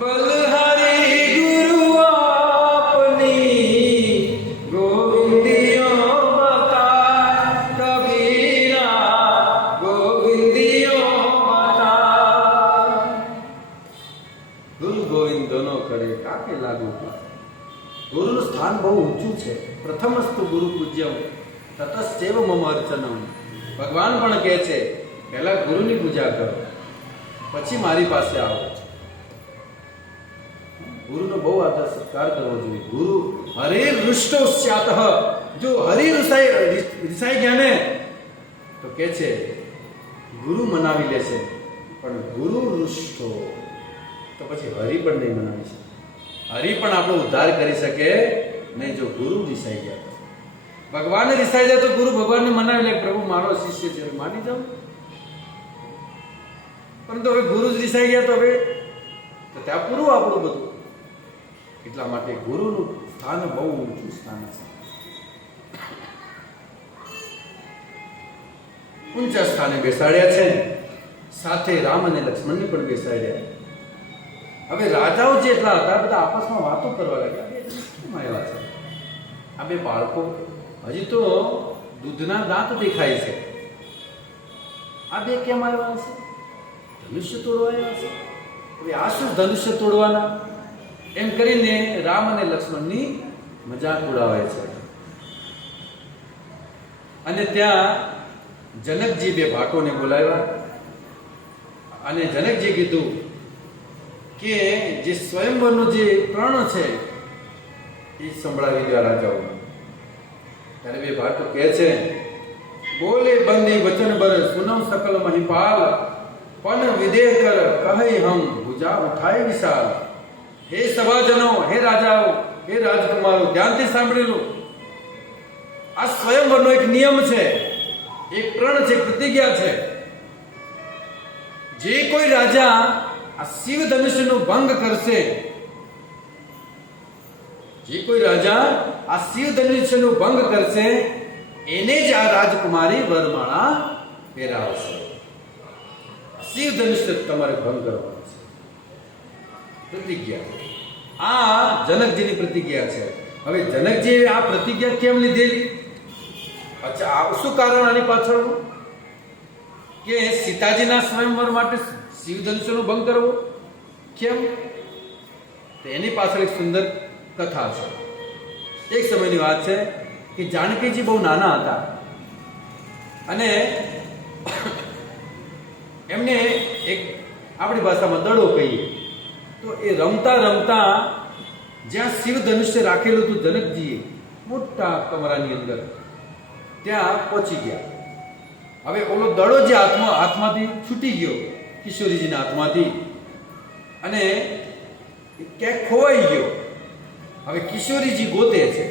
બલહરી ગુરુ આપની ગોવિંદિયો બતા કબીરા ગોવિંદિયો બતા. ગુરુ ગોવિંદ દોનો કરે કાકેલા ગોપાલ. ગુરુનું સ્થાન બહુ ઊંચું છે. પ્રથમસ્તુ ગુરુ પૂજ્યમ તતશ્ચૈવ મમ અર્ચનમ. ભગવાન પણ કહે છે પહેલા ગુરુની પૂજા કરો પછી મારી પાસે આવો. ગુરુનો બહુ આદર સત્કાર કરવો જોઈએ. ગુરુ હરે રુષ્ટો સ્યાતઃ. જો હરિ રિસાઈ ગયા ને તો કે છે ગુરુ મનાવી લેશે, પણ ગુરુ રુષ્ટો તો પછી હરિ પણ નહીં મનાવી શકે. હરિ પણ આપણો ઉદ્ધાર કરી શકે નહીં જો ગુરુ રિસાઈ ગયા. ભગવાનને રિસાઈ જાય તો ગુરુ ભગવાનને મનાવી લે, પ્રભુ મારો શિષ્ય છે માની જાઓ. પરંતુ હવે ગુરુ જ રિસાઈ ગયા તો હવે તો ત્યાં પૂરું આપણું બધું. એટલા માટે ગુરુનું સ્થાન બહુ ઊંચું સ્થાન છે. ઊંચા સ્થાને બેસાડ્યા છે. સાથે રામ અને લક્ષ્મણને પણ બેસાડ્યા. હવે રાજાઓ જેટલા હતા બધા આપસમાં વાતો કરવા લાગ્યા, બે જણ કેમ આવ્યા છે? આ બે બાળકો હજી તો દૂધના દાંત દેખાય છે, આ બે કેમ આવ્યા છે? ધનુષ્ય તોડવા આવ્યા છે. હવે આ શું ધનુષ્ય તોડવાના? એમ કરીને રામ અને લક્ષ્મણની મજાક ઉડાવે છે. અને ત્યાં જનકજી બે ભાટોને બોલાવ્યા અને જનકજી કીધું કે જે સ્વયંવરનો જે પ્રણ છે એ સંભળાવી દો રાજાઓ. ત્યારે બે ભાટો કહે છે, બોલે બંદી વચન બર સુનમ સકલ મહિપાલ પન વિદેહ કર કહે હમ ભુજા ઉઠાય વિશાલ. હે સભાજનો, હે રાજાઓ, હે રાજકુમારો, ધ્યાનથી સાંભળી લો. આ સ્વયંવરનો એક નિયમ છે, એક પ્રણ છે, પ્રતિજ્ઞા છે. જે કોઈ રાજા આ શિવ ધનુષ્યનો ભંગ કરશે, જે કોઈ રાજા આ શિવ ધનુષ્યનો ભંગ કરશે એને જ આ રાજકુમારી વરમાળા પહેરાવશે. શિવ ધનુષ્ય તમારે ભંગ કરવાનું છે. પ્રતિજ્ઞા આ જનકજીની પ્રતિજ્ઞા છે. હવે જનકજીએ આ પ્રતિજ્ઞા કેમ લીધેલી? અચ્છા, આ શું કારણ આની પાછળનું? કે સીતાજીના સ્વયંવર માટે શિવ ધનુષ્યનો ભંગ કરવો કેમ? તો એની પાછળ એક સુંદર કથા છે. એક સમયની વાત છે કે જાનકીજી બહુ નાના હતા અને એમને એક આપણી ભાષામાં દડો કહીએ તો એ રમતા રમતા જ્યાં શિવ ધનુષ્ય રાખેલું હતું જનકજીએ મોટા કમરાની અંદર ત્યાં પહોંચી ગયા. હવે ઓલો દડો જે હાથમાંથી છૂટી ગયો કિશોરીજીના હાથમાંથી અને ક્યાંક ખોવાઈ ગયો. હવે કિશોરીજી ગોતે છે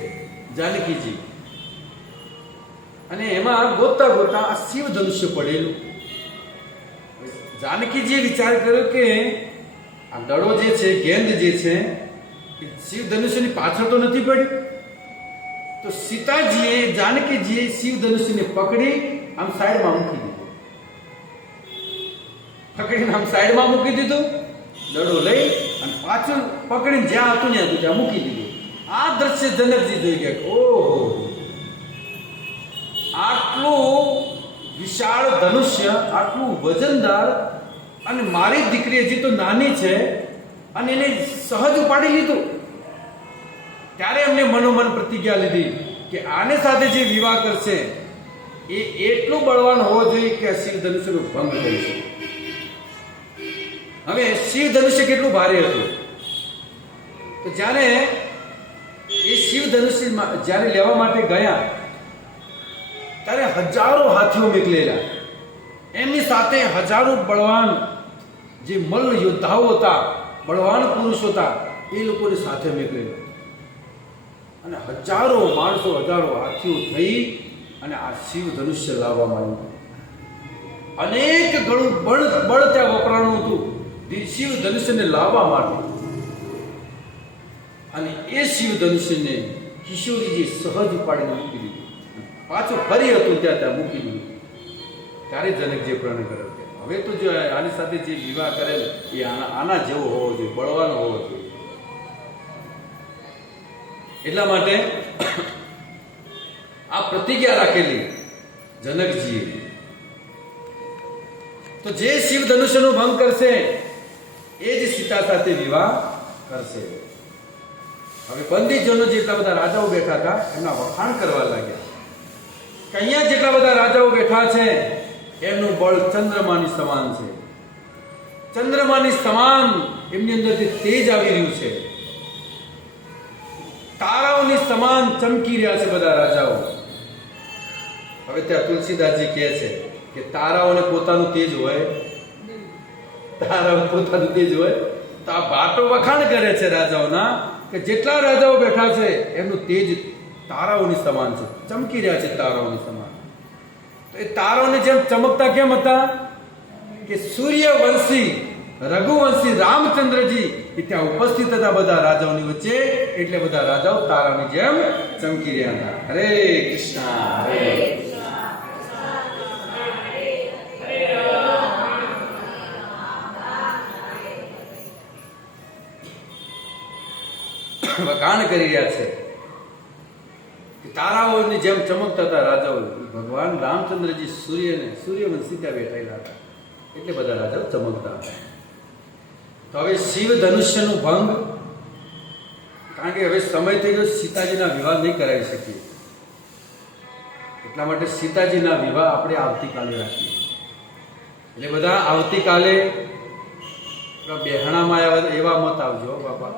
જાનકીજી અને એમાં ગોતતા ગોતતા આ શિવ ધનુષ્ય પડેલું. જાનકીજીએ વિચાર કર્યો કે આ દડો જે છે, ગેંદ જે છે એ શિવ ધનુષ્યની પાછળ તો નથી પડ્યું. તો સીતાજીએ જાનકીજીએ શિવ ધનુષ્યને પકડી આમ સાઈડમાં મૂકી દીધું. પકડીને આમ સાઈડમાં મૂકી દીધું, દડો લઈ અને પાછું પકડીને જ્યાં હતું ત્યાં મૂકી દીધું. આ દ્રશ્ય જનકજી જોઈ ગયા. ઓહો, આટલું વિશાળ ધનુષ્ય, આટલું વજનદાર, અને મારી દીકરી હજી તો નાની છે અને એને સહજ ઉપાડી લીધું. ત્યારે એમને મનોમન પ્રતિજ્ઞા લીધી કે આને સાથે જે વિવાહ કરશે એ એટલો બળવાન હોવો જોઈએ કે શિવ ધનુષ્યનો ભંગ કરી શકે. હવે શિવ ધનુષ્ય કેટલું ભારે હતું તો જ્યારે એ શિવ ધનુષ્ય જ્યારે લેવા માટે ગયા ત્યારે હજારો હાથીઓ મોકલેલા એમની સાથે હજારો બળવાન જે મલ્લ યોદ્ધાઓ હતા, બળવાન પુરુષો હતા, એ લોકોની સાથે મેળવેલા અને હજારો માણસો, હજારો હાથીઓ થઈ અને આ શિવ ધનુષ્ય લાવવામાં આવ્યું. અનેક ગણું બળ ત્યાં વપરાણું હતું શિવ ધનુષ્યને લાવવા માટે. અને એ શિવ ધનુષ્યને કિશોરીજી સહજ ઉપાડીને મૂકી દીધું. પાછું ફરી હતું ત્યાં મૂકી દીધું. ત્યારે જનકજીએ પ્રણ કર્યો કે હવે તો જો આની સાથે જે વિવાહ કરેલ એ આના જેવો હોવો જોઈએ, બળવાનો હોવો જોઈએ. એટલા માટે આ પ્રતિજ્ઞા રાખેલી જનકજીએ. તો જે શિવ ધનુષ્યનો ભંગ કરશે એ જ સીતા સાથે વિવાહ કરશે. હવે બંદીજનો જેટલા બધા રાજાઓ બેઠા હતા એમના વખાણ કરવા લાગ્યા કે અહીંયા જેટલા બધા રાજાઓ બેઠા છે એમનું બળ ચંદ્રમાની સમાન છે. ચંદ્રમાની સમાન એમની અંદરથી તેજ આવી રહ્યું છે. તારાઓની સમાન ચમકી રહ્યા છે બધા રાજાઓ. હવે ત્યાં તુલસીદાસજી કહે છે કે તારાઓને પોતાનું તેજ હોય, તારાઓ પોતાનું તેજ હોય. તો આ ભાટો વખાણ કરે છે રાજાઓના કે જેટલા રાજાઓ બેઠા છે એમનું તેજ તારાઓની સમાન છે, ચમકી રહ્યા છે તારાઓની સમાન. તો એ તારાઓની જેમ ચમકતા કેમ હતા કે સૂર્યવંશી રઘુવંશી રામચંદ્રજી એ ત્યાં ઉપસ્થિત હતા બધા રાજાઓની વચ્ચે, એટલે બધા રાજાઓ તારાની જેમ ચમકી રહ્યા હતા. હરે કૃષ્ણ હરે વખાણ કરી રહ્યા છે કે તારાઓની જેમ ચમકતા હતા રાજાઓ. ભગવાન રામચંદ્રજી સૂર્યવંશી ત્યાં બેઠેલા હતા એટલે બધા રાજાઓ ચમકતા હતા. તો હવે શિવ ધનુષ્યનું ભંગ, કારણ કે હવે સમય થઈ ગયો, સીતાજીના વિવાહ નહીં કરાવી શકીએ. એટલા માટે સીતાજીના વિવાહ આપણે આવતીકાલે રાખીએ. એટલે બધા આવતીકાલે બહેણામાં એવા મત આવજો બાપા.